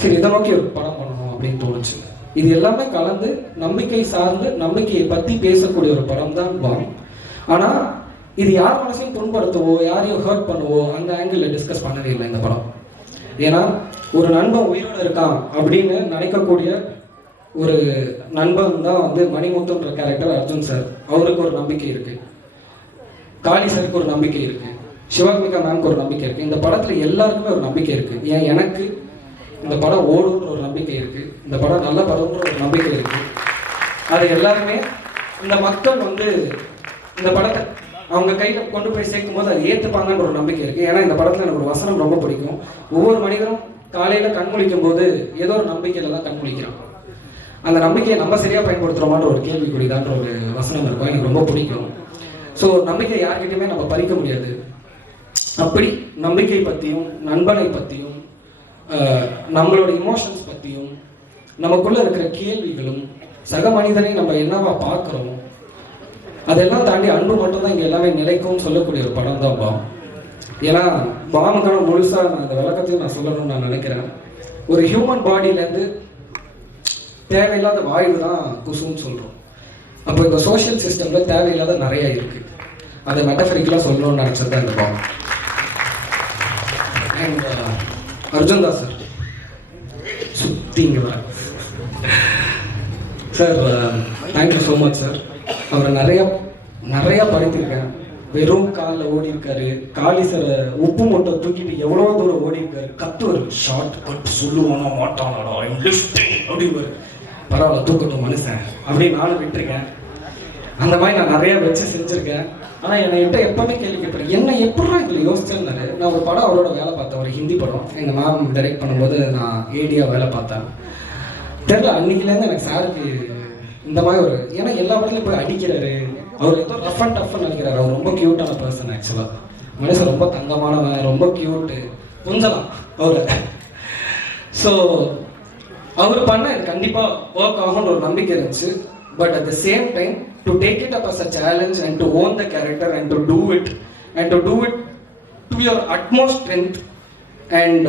சரி, இதை நோக்கி ஒரு படம் பண்ணணும் அப்படின்னு தோணுச்சு. இது எல்லாமே கலந்து நம்பிக்கை சார்ந்து நம்பிக்கையை பற்றி பேசக்கூடிய ஒரு படம் தான் பாம். ஆனால் இது யார் மனசையும் புண்படுத்தவோ, யாரையும் ஹர்ட் பண்ணுவோ அந்த ஆங்கிளில் டிஸ்கஸ் பண்ணவே இல்லை இந்த படம். ஏன்னா ஒரு நண்பன் உயிரோடு இருக்கான் அப்படின்னு நினைக்கக்கூடிய ஒரு நண்பன் தான் வந்து மணிமுத்துன்ற கேரக்டர் அர்ஜுன் சார். அவருக்கு ஒரு நம்பிக்கை இருக்கு, காளி சாருக்கு ஒரு நம்பிக்கை இருக்கு, சிவாத்மிகா மேம்க்கு ஒரு நம்பிக்கை இருக்கு. இந்த படத்துல எல்லாருக்குமே ஒரு நம்பிக்கை இருக்கு. ஏன் எனக்கு இந்த படம் ஓடுன்ற ஒரு நம்பிக்கை இருக்கு, இந்த படம் நல்ல படம்ன்ற ஒரு நம்பிக்கை இருக்கு. அது எல்லாருமே இந்த மக்கள் வந்து இந்த படத்தை அவங்க கையில் கொண்டு போய் சேர்க்கும் போது அதை ஏற்றுப்பாங்கன்ற ஒரு நம்பிக்கை இருக்குது. ஏன்னா இந்த படத்தில் எனக்கு ஒரு வசனம் ரொம்ப பிடிக்கும். ஒவ்வொரு மனிதனும் காலையில் கண்முழிக்கும் போது ஏதோ ஒரு நம்பிக்கையில் தான் கண்முழிக்கிறான். அந்த நம்பிக்கையை நம்ம சரியாக பயன்படுத்துகிறோமான்ற ஒரு கேள்விக்குறிதான்ற ஒரு வசனம் இருக்கும், எனக்கு ரொம்ப பிடிக்கும். ஸோ நம்பிக்கை யார்கிட்டையுமே நம்ம பறிக்க முடியாது. அப்படி நம்பிக்கை பற்றியும் நண்பனை பற்றியும் நம்மளோட இமோஷன்ஸ் பற்றியும் நமக்குள்ளே இருக்கிற கேள்விகளும் சக மனிதனை நம்ம என்னவா பார்க்குறோம் அதெல்லாம் தாண்டி அன்பு மட்டும்தான் இங்கே எல்லாமே நிலைக்கும்னு சொல்லக்கூடிய ஒரு படம் தான் பாம். ஏன்னா பாமுக்கான முழுசாக நான் அந்த விளக்கத்தையும் நான் சொல்லணும்னு நான் நினைக்கிறேன். ஒரு ஹியூமன் பாடியிலேருந்து தேவையில்லாத வாயு தான் குசுன்னு சொல்கிறோம். அப்போ இந்த சோஷியல் சிஸ்டமில் தேவையில்லாத நிறைய இருக்குது. அதை மெட்டஃபரிக்கலாக சொல்லணும்னு நினச்சது தான் இந்த பாம். அண்ட் அர்ஜுன் தாஸ் சார் சுற்றி இங்கே வர sir, thank you so much sir. அவரை நிறையா படித்திருக்கேன். வெறும் காலில் ஓடி இருக்காரு. காளி சார் உப்பு மூட்டை தூக்கிட்டு எவ்வளோ தூரம் ஓடி இருக்காரு. கத்துவார், ஷார்ட் கட் சொல்லுவானா மாட்டானடா அப்படின்னு. பரவாயில்ல தூக்கட்டும் மனுஷன் அப்படின்னு நானும் விட்டுருக்கேன். அந்த மாதிரி நான் நிறையா வச்சு செஞ்சுருக்கேன். ஆனால் என்கிட்ட எப்பவுமே கேள்வி கேட்பேன், என்ன எப்படா இதில் யோசிச்சிருந்தாரு. நான் ஒரு படம் அவரோட வேலை பார்த்தேன், ஒரு ஹிந்தி படம். எங்கள் மேம் டைரக்ட் பண்ணும்போது நான் ஏடியாக வேலை பார்த்தேன். தெரியல, அன்னைக்குலேருந்து எனக்கு சாருக்கு இந்த மாதிரி ஒரு, ஏன்னா எல்லா படத்துலையும் போய் அடிக்கிறாரு. அவர் ஏதோ ரஃப் அண்ட் டஃப்னு நினைக்கிறாரு. அவர் ரொம்ப க்யூட்டான பர்சன். ஆக்சுவலாக மனுஷன் ரொம்ப தங்கமானவன், ரொம்ப க்யூட்டு, கொஞ்சலாம் அவரை. ஸோ அவர் பண்ண இது கண்டிப்பாக ஒர்க் ஆகும்ன்ற ஒரு நம்பிக்கை இருந்துச்சு. But at the same time to take it up as a challenge and to own the character and to do it to your utmost strength and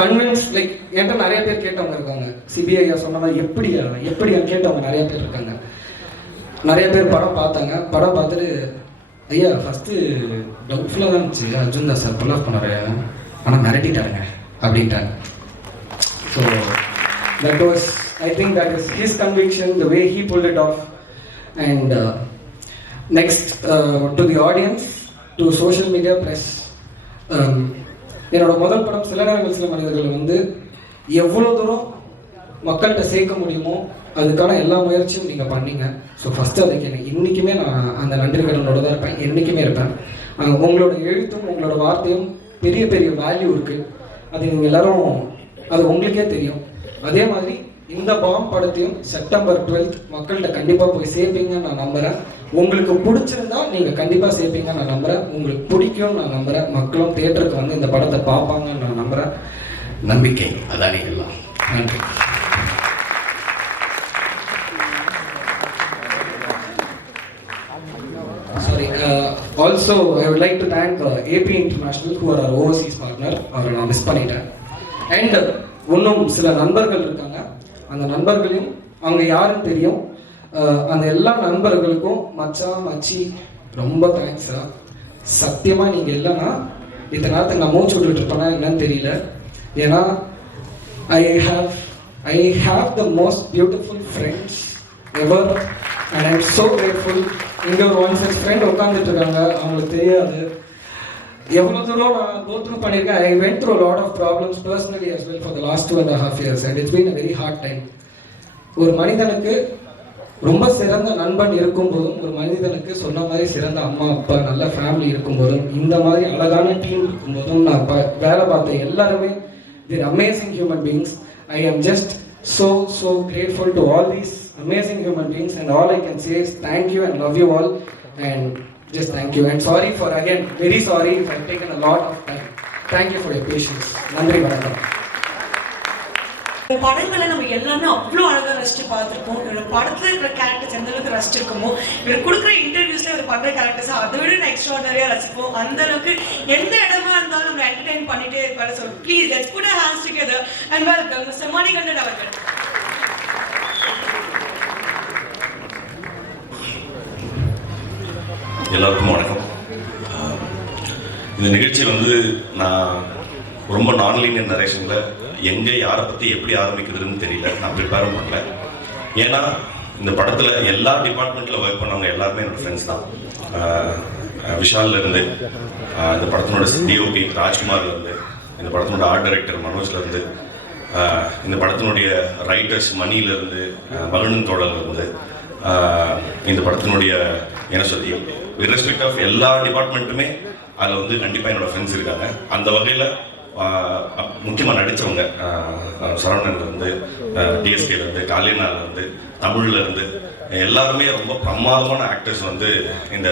convince. Like என்கிட்ட நிறைய பேர் கேட்டவங்க இருக்காங்க. சிபிஐயா சொன்ன மாதிரி எப்படியா கேட்டவங்க நிறைய பேர் இருக்காங்க. நிறைய பேர் படம் பார்த்தாங்க. படம் பார்த்துட்டு ஐயா ஃபஸ்ட்டு டவுட்ஃபுல்லாக தான் இருந்துச்சு, Arjun Das sir pull off பண்ணாரு, ஆனால் மிரட்டிட்டாருங்க அப்படின்ட்டாங்க. So that was, I think that is his conviction, the way he pulled it off. And next to the audience, to social media press, என்னோட முதல் படம் சில நேரங்கள் சில மனிதர்கள் வந்து எவ்வளோ தூரம் மக்கள்கிட்ட சேர்க்க முடியுமோ அதுக்கான எல்லா முயற்சியும் நீங்கள் பண்ணீங்க. ஸோ ஃபஸ்ட்டு அதுக்கு எனக்கு இன்றைக்குமே நான் அந்த நன்றி கடனோட தான் இருப்பேன், என்றைக்குமே இருப்பேன். உங்களோட எழுத்தும் உங்களோட வார்த்தையும் பெரிய பெரிய வேல்யூ இருக்குது. அது நீங்கள் எல்லோரும் அது உங்களுக்கே தெரியும். அதே மாதிரி இந்த பாம் படத்தையும் செப்டம்பர் 12 மக்கள்கிட்ட கண்டிப்பாக போய் சேர்ப்பீங்கன்னு நான் நம்புகிறேன். உங்களுக்கு பிடிச்சிருந்தா நீங்கள் கண்டிப்பாக சேர்ப்பீங்கன்னு நான் நம்புகிறேன். உங்களுக்கு பிடிக்கும்னு நான் நம்புகிறேன். மக்களும் தியேட்டருக்கு வந்து இந்த படத்தை பார்ப்பாங்கன்னு நான் நம்புகிறேன். நம்பிக்கை அதானே எல்லாம். நன்றி. Sorry. Also, I would like to thank AP International, who are our overseas partner. அவரை நான் மிஸ் பண்ணிட்டேன். அண்ட் இன்னும் சில நண்பர்கள் இருக்காங்க. அந்த நண்பர்களையும் அவங்க யாருன்னு தெரியும். அந்த எல்லா நண்பர்களுக்கும் மச்சான் மச்சி ரொம்ப தேங்க்ஸா. சத்தியமாக நீங்கள் இல்லைன்னா இத்தனை நேரத்துக்கு நான் மூச்சு விட்டுட்டு இருப்பேனா என்னன்னு தெரியல. ஏன்னா I have the most beautiful friends ever and I am so grateful. இங்கே ஒரு 1 6 ஃப்ரெண்ட் உட்காந்துட்டு இருக்காங்க. அவங்களுக்கு தெரியாது எவ்வளோ தூரம் நான் கோ த்ரூ பண்ணியிருக்கேன். I went through lot of problems personally as well for the last 2.5 years and it's been a very hard time. ஒரு மனிதனுக்கு ரொம்ப சிறந்த நண்பன் இருக்கும்போதும், ஒரு மனிதனுக்கு சொன்ன மாதிரி சிறந்த அம்மா அப்பா நல்ல ஃபேமிலி இருக்கும்போதும், இந்த மாதிரி அழகான டீம் இருக்கும்போதும் நான் வேலை பார்த்த எல்லாருமே they're amazing human beings. I am just so grateful to all these amazing human beings and all I can say is thank you and love you all and just thank you and sorry for again, very sorry if I've taken a lot of time. Thank you for your patience. நன்றி, வணக்கம். படங்களை நம்ம எல்லாமே அவ்வளோ அழகாக ரசிச்சு பார்த்துருப்போம். இவரோட படத்தில் இருக்கிற கேரக்டர்ஸ் எந்த அளவுக்கு ரசிச்சிருக்கோமோ, இவர் கொடுக்குற இன்டர்வியூஸ்ல இவர் பண்ற கேரக்டர்ஸ் அதை விட நான் எக்ஸ்ட்ராடனரியா ரசிப்போம். அந்த அளவுக்கு எந்த இடமா இருந்தாலும் நம்ம என்டர்டெயின் பண்ணிட்டே இருப்பாரு. So please let's put our hands together and welcome Mr. Manikandan அவர்கள். எல்லாருக்கும் வணக்கம். இந்த நிகழ்ச்சி வந்து நான் ரொம்ப நான்லீனியர் நரேஷனில் எங்கே யாரை பற்றி எப்படி ஆரம்பிக்கிறதுன்னு தெரியல. நான் ப்ரிப்பேரும் பண்ணல. ஏன்னா இந்த படத்தில் எல்லா டிபார்ட்மெண்ட்டில் ஒர்க் பண்ணவங்க எல்லாருமே என்னோடய ஃப்ரெண்ட்ஸ் தான். விஷால்லேருந்து, இந்த படத்தினோட டிஓபி ராஜ்குமார்லேருந்து, இந்த படத்தினோட ஆர்ட் டைரக்டர் மனோஜ்லேருந்து, இந்த படத்தினுடைய ரைட்டர்ஸ் மணியிலேருந்து, மகனன் தோழர்லேருந்து, இந்த படத்தினுடைய என்ன சொல்லி இர்ரெஸ்பெக்ட் ஆஃப் எல்லா டிபார்ட்மெண்ட்டுமே அதில் வந்து கண்டிப்பாக என்னோட ஃப்ரெண்ட்ஸ் இருக்காங்க. அந்த வகையில் முக்கியமாக நடித்தவங்க சரவணன்லேருந்து, டிஎஸ்கேலேருந்து, காலியனாலேருந்து, தமிழ்லேருந்து எல்லாருமே ரொம்ப பிரமாதமான ஆக்டர்ஸ் வந்து இந்த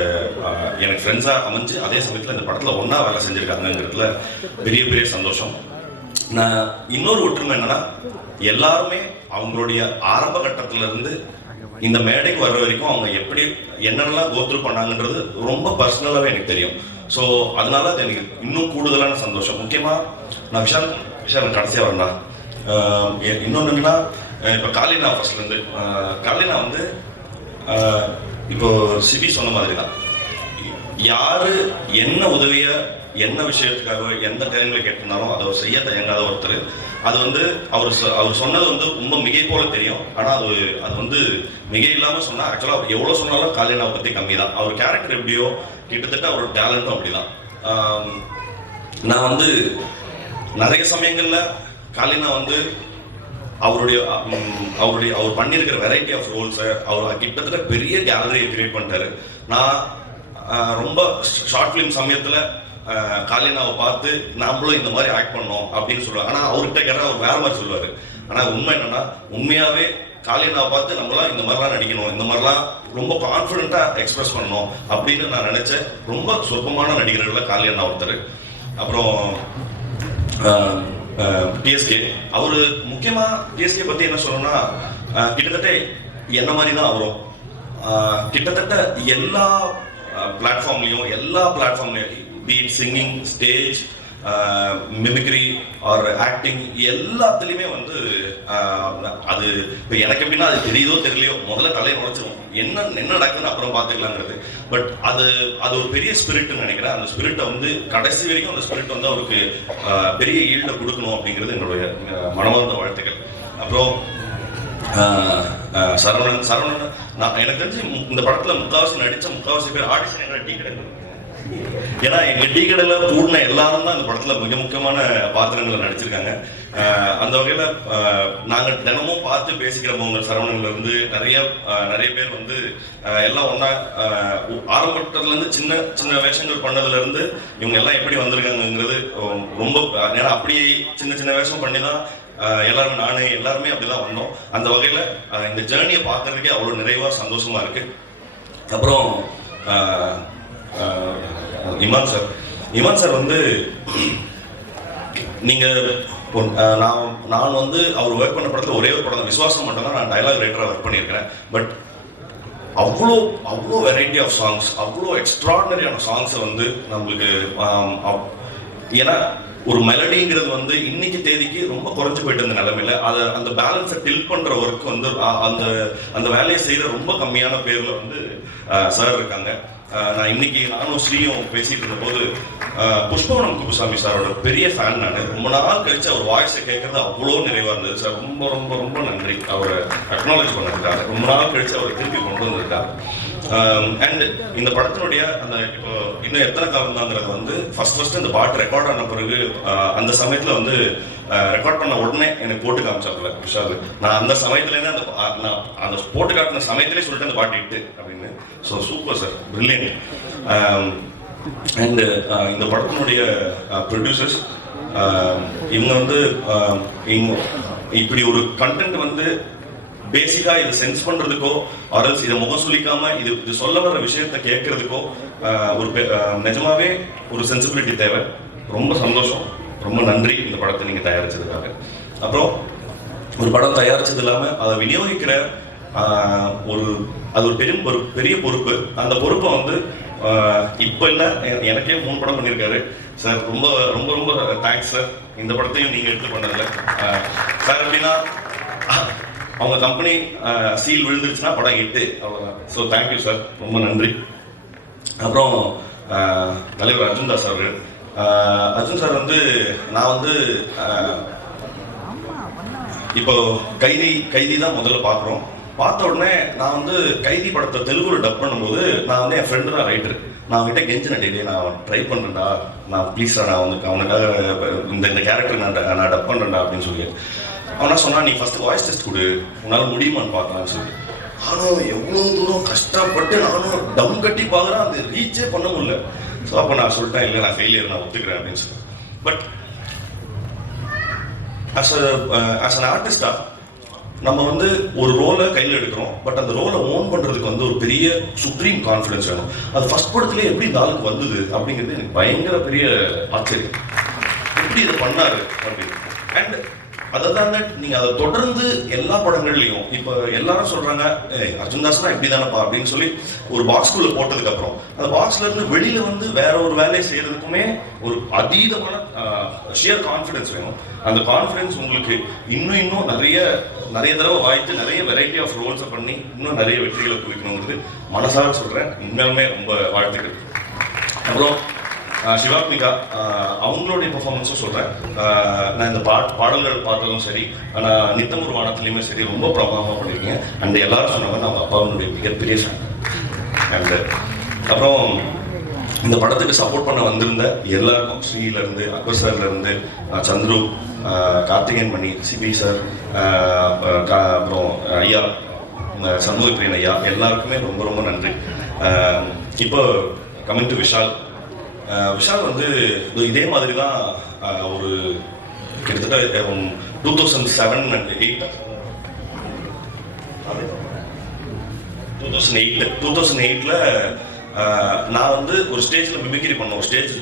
எனக்கு ஃப்ரெண்ட்ஸாக அமைஞ்சு அதே சமயத்தில் இந்த படத்தில் ஒன்றா வேலை செஞ்சுருக்காங்கங்கிறதுல பெரிய பெரிய சந்தோஷம். நான் இன்னொரு ஒற்றுமை என்னன்னா, எல்லாருமே அவங்களுடைய ஆரம்ப கட்டத்திலேருந்து இந்த மேடைக்கு வர்ற வரைக்கும் அவங்க எப்படி என்னென்னலாம் கோத்ரூ பண்ணாங்கன்றது ரொம்ப பர்சனலாகவே எனக்கு தெரியும். ஸோ அதனால அது எனக்கு இன்னும் கூடுதலான சந்தோஷம். முக்கியமாக நான் விஷால் கடைசியாக வரேன். இன்னொன்று என்னன்னா, இப்போ காலினா ஃபர்ஸ்ட்லேருந்து காலினா வந்து இப்போ சிபி சொன்ன மாதிரி தான், யாரு என்ன உதவியை என்ன விஷயத்துக்காக எந்த டைம்ல கேட்டிருந்தாலும் அதை செய்ய தயங்காத ஒருத்தர். அது வந்து அவர் சொன்னது வந்து ரொம்ப மிகை போல தெரியும், ஆனால் அது வந்து மிகை இல்லாமல் சொன்னால் ஆக்சுவலாக அவர் எவ்வளோ சொன்னாலும் காலினாவை பற்றி கம்மி தான். அவர் கேரக்டர் எப்படியோ கிட்டத்தட்ட அவரோட டேலண்ட்டும் அப்படிதான். நான் வந்து நிறைய சமயங்களில் காலினா வந்து அவர் பண்ணியிருக்கிற வெரைட்டி ஆஃப் ரோல்ஸை அவர் கிட்டத்தட்ட பெரிய கேலரியை கிரியேட் பண்ணிட்டாரு. நான் ரொம்ப ஷார்ட் ஃபிலிம் சமயத்தில் காலினாவை பார்த்து நாமளும் இந்த மாதிரி ஆக்ட் பண்ணோம் அப்படின்னு சொல்லுவாங்க. ஆனால் அவர்கிட்ட கேட்டால் அவர் வேற மாதிரி சொல்லுவார். ஆனால் உண்மை என்னன்னா, உண்மையாகவே காலினாவை பார்த்து நம்மளாம் இந்த மாதிரிலாம் நடிக்கணும், இந்த மாதிரிலாம் ரொம்ப கான்ஃபிடென்ட்டாக எக்ஸ்பிரஸ் பண்ணணும் அப்படின்னு நான் நினச்சேன். ரொம்ப சொற்பமான நடிகர்களில் காலினா ஒருத்தர். அப்புறம் டிஎஸ்கே, அவர் முக்கியமாக டிஎஸ்கே பற்றி என்ன சொல்லணும்னா, கிட்டத்தட்ட என்ன மாதிரி தான் அவரும் கிட்டத்தட்ட எல்லா பிளாட்ஃபார்ம்லையும் beat singing, stage, mimicry or acting எல்லாத்துலேயுமே வந்து அது இப்போ எனக்கு எப்படின்னா, அது தெரியுதோ தெரியலையோ முதல்ல தலையை உழைச்சிரும், என்ன நடக்குதுன்னு அப்புறம் பார்த்துக்கலாங்கிறது. பட் அது ஒரு பெரிய ஸ்பிரிட்னு நினைக்கிறேன். அந்த ஸ்பிரிட்டை வந்து கடைசி வரைக்கும் அந்த ஸ்பிரிட் வந்து அவருக்கு பெரிய ஈல்டை கொடுக்கணும் அப்படிங்கிறது என்னுடைய மனமார்ந்த வாழ்த்துக்கள். அப்புறம் சரவணன் நான் எனக்கு தெரிஞ்சு இந்த படத்தில் முக்காவாசி பேர் ஆடிஷன் எங்களை டீ கடை, ஏன்னா எங்க டீ கடையில் கூடின எல்லாரும் தான் இந்த படத்துல மிக முக்கியமான பாத்திரங்களை நடிச்சிருக்காங்க. அந்த வகையில நாங்க தினமும் பார்த்து பேசிக்கிறவங்க சரவணன்ல இருந்து நிறைய பேர் வந்து எல்லாம் ஒன்னா ஆரம்பத்துல இருந்து சின்ன வேஷங்கள் பண்ணதுல இருந்து இவங்க எல்லாம் எப்படி வந்திருக்காங்கிறது ரொம்ப, ஏன்னா அப்படியே சின்ன வேஷம் பண்ணி தான் எல்லாரும் எல்லாருமே அப்படிதான் வந்தோம். அந்த வகையில இந்த ஜேர்னியை பார்க்கறதுக்கே அவ்வளவு நிறைவா சந்தோஷமா இருக்கு. அப்புறம் இமான் சார் வந்து நீங்க நான் வந்து அவர் ஒர்க் பண்ண படத்துல ஒரே ஒரு படம் விசுவாசம் மட்டும் தான் நான் டயலாக் ரைட்டரா ஒர்க் பண்ணியிருக்கிறேன். பட் அவ்வளோ வெரைட்டி ஆஃப் சாங்ஸ், அவ்வளோ எக்ஸ்ட்ராடினரியான சாங்ஸை வந்து நம்மளுக்கு ஏன்னா ஒரு மெலடிங்கிறது வந்து இன்னைக்கு தேதிக்கு ரொம்ப குறைஞ்சு போயிட்டு இருந்த நிலைமையில அந்த பேலன்ஸை டில் பண்ற ஒர்க் வந்து அந்த வேலையை செய்யற ரொம்ப கம்மியான பேர்ல வந்து சார் இருக்காங்க. நான் இன்னைக்கு நானும் ஸ்ரீயும் பேசிட்டு இருந்த போது புஷ்பவனம் குப்புசாமி சாரோட பெரிய ஃபேன் நான். ரொம்ப நாள் கழிச்சு அவர் வாய்ஸை கேட்கறது அவ்வளோ நிறைவா இருந்தது சார். ரொம்ப ரொம்ப ரொம்ப நன்றி அவரை அக்னாலேஜ் பண்ணிருக்காரு. ரொம்ப நாள் கழிச்சு அவரை திருப்பி கொண்டு வந்திருக்காரு. அண்ட் இந்த படத்தினுடைய அந்த இப்போ இன்னும் எத்தனை காலம் தாங்கிறது வந்து ஃபர்ஸ்ட் இந்த பாட்டு ரெக்கார்ட் ஆன பிறகு அந்த சமயத்தில் வந்து ரெக்கார்ட் பண்ண உடனே எனக்கு போட்டு காமிச்சாப்புல விஷால். நான் அந்த சமயத்துலேருந்து அந்த போட்டு காட்டின சமயத்திலே சொல்லிட்டு அந்த பாட்டு இட்டு அப்படின்னு. So super sir, brilliant. And இந்த படத்தினுடைய ப்ரொடியூசர்ஸ் இவங்க வந்து இப்படி ஒரு கண்டென்ட் வந்து பேசிக்கா இதை சென்ஸ் பண்றதுக்கோ ஆர்எல்ஸ் இதை முகம் சொல்லிக்காம இது சொல்ல வர்ற விஷயத்த கேட்கறதுக்கோ ஒரு நிஜமாவே ஒரு சென்சிபிலிட்டி தேவை. ரொம்ப சந்தோஷம், ரொம்ப நன்றி இந்த படத்தை நீங்க தயாரிச்சதுக்காக. அப்புறம் ஒரு படம் தயாரிச்சது இல்லாம அதை விநியோகிக்கிற அது ஒரு பெரிய பொறுப்பு. அந்த பொறுப்பை வந்து இப்போ இல்லை, எனக்கே 3 படம் பண்ணியிருக்காரு சார். ரொம்ப ரொம்ப ரொம்ப தேங்க்ஸ் சார். இந்த படத்தையும் நீங்க எடுத்து பண்ணல சார். எப்படின்னா அவங்க கம்பெனி சீல் விழுந்துருச்சுன்னா படம் ஹிட்டு, அவ்வளோதான். ஸோ தேங்க்யூ சார், ரொம்ப நன்றி. அப்புறம் தலைவர் அர்ஜுன் தாஸ் அவர்கள். அர்ஜுன் சார் வந்து நான் வந்து இப்போ கைதி தான் முதல்ல பார்க்குறோம். பார்த்த உடனே நான் வந்து கைதி படத்தை தெலுங்குல டப் பண்ணும்போது நான் வந்து என் ஃப்ரெண்டு தான் ரைட்டர். நான் அவங்ககிட்ட கெஞ்சின டெய்லி நான் ட்ரை பண்ணுறேன்டா, நான் ப்ளீஸ்டா நான் அவனுக்காக இந்த கேரக்டர் நான் டப் பண்ணுறேன்டா அப்படின்னு சொல்லி அவனா சொன்னா, நீ ஃபர்ஸ்ட் வாய்ஸ் டெஸ்ட் கொடு, உன்னால் முடியுமான்னு பார்க்கலான்னு சொல்லி. நானும் எவ்வளோ தூரம் கஷ்டப்பட்டு நானும் டம் கட்டி பார்க்குறேன், அது ரீச்சே பண்ண முடியல. ஸோ அப்போ நான் சொல்லிட்டேன், இல்லை நான் ஃபெயிலியர், நான் ஒத்துக்கிறேன் அப்படின்னு சொல்லி. பட் ஆஸ் அன் ஆர்டிஸ்டா நம்ம வந்து ஒரு ரோலை கையில் எடுக்கிறோம். பட் அந்த ரோலை ஓன் பண்ணுறதுக்கு வந்து ஒரு பெரிய சுப்ரீம் கான்ஃபிடன்ஸ் வேணும். அது ஃபர்ஸ்ட் படத்துலேயே எப்படி இந்த ஆளுக்கு வந்தது அப்படிங்கிறது எனக்கு பயங்கர பெரிய ஆச்சரியம். எப்படி இதை பண்ணாரு அப்படின்னு. அண்ட் அதை தான் நீங்கள் அதை தொடர்ந்து எல்லா படங்கள்லையும் இப்போ எல்லாரும் சொல்கிறாங்க, அர்ஜுன் தாஸ்னா இப்படி தானப்பா அப்படின்னு சொல்லி ஒரு பாக்ஸ்குள்ளே போட்டதுக்கப்புறம் அந்த பாக்ஸ்ல இருந்து வெளியில் வந்து வேற ஒரு வேலையை செய்கிறதுக்குமே ஒரு அதீதமான ஷியர் கான்ஃபிடன்ஸ் வேணும். அந்த கான்ஃபிடன்ஸ் உங்களுக்கு இன்னும் நிறைய தடவை வாய்த்து நிறைய வெரைட்டி ஆஃப் ரோல்ஸை பண்ணி இன்னும் நிறைய வெற்றிகளை குவிக்கணுங்கிறது மனசார சொல்கிறேன். உண்மையாலுமே ரொம்ப வாழ்த்துக்கள். அப்புறம் சிவாத்மிகா அவங்களுடைய பெர்ஃபார்மன்ஸும் சொல்கிறேன். நான் இந்த பாடல்கள் பார்த்ததும் சரி, ஆனால் நித்தம் ஒரு வானத்துலேயுமே சரி ரொம்ப பிரபலமாக பண்ணியிருக்கீங்க. அண்ட் எல்லாரும் சொன்னாங்க நம்ம அப்பாவுடைய மிகப்பெரிய ஃபேன். அண்டு அப்புறம் இந்த படத்துக்கு சப்போர்ட் பண்ண வந்திருந்த எல்லாருக்கும், ஸ்ரீலேருந்து அக்பர் சார்லேருந்து சந்துரு, கார்த்திகேயன் மணி, சிபி சார், அப்புறம் ஐயா சண்முகப்பிரியன் ஐயா, எல்லாருக்குமே ரொம்ப ரொம்ப நன்றி. இப்போ கமிங் டு விஷால் வந்து இதே மாதிரி தான் ஒரு கிட்டத்தட்ட 2007 and 2008ல நான் வந்து ஒரு ஸ்டேஜில் மிமிக்ரி பண்ண ஒரு ஸ்டேஜ்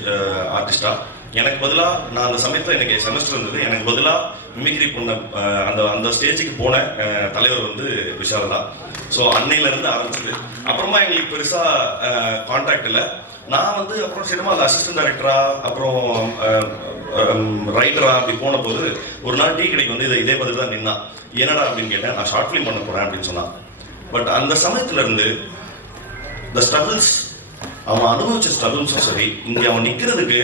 ஆர்டிஸ்டா. எனக்கு பதிலாக நான் அந்த சமயத்தில் எனக்கு செமஸ்டர் இருந்தது, எனக்கு பதிலாக மிமிக்ரி பண்ண அந்த ஸ்டேஜுக்கு போன தலைவர் வந்து விஷால் தான். ஸோ அன்னையிலேருந்து ஆரம்பிச்சது. அப்புறமா எங்களுக்கு பெருசாக கான்டாக்ட் இல்லை. நான் வந்து அப்புறம் சினிமாவில் அசிஸ்டன்ட் டைரக்டரா அப்புறம் ரைட்டரா அப்படி போன போது ஒரு நாள் டீ கடைக்கு வந்து இதே பதில் தான் நின்னா. என்னடா அப்படின்னு கேட்டேன். நான் ஷார்ட் ஃபிலிம் பண்ண போறேன் அப்படின்னு சொன்னான். பட் அந்த சமயத்துல இருந்து த ஸ்ட்ரகிள்ஸ், அவன் அனுபவிச்ச ஸ்ட்ரகிள்ஸும் சரி, இங்கே அவன் நிற்கிறதுக்கு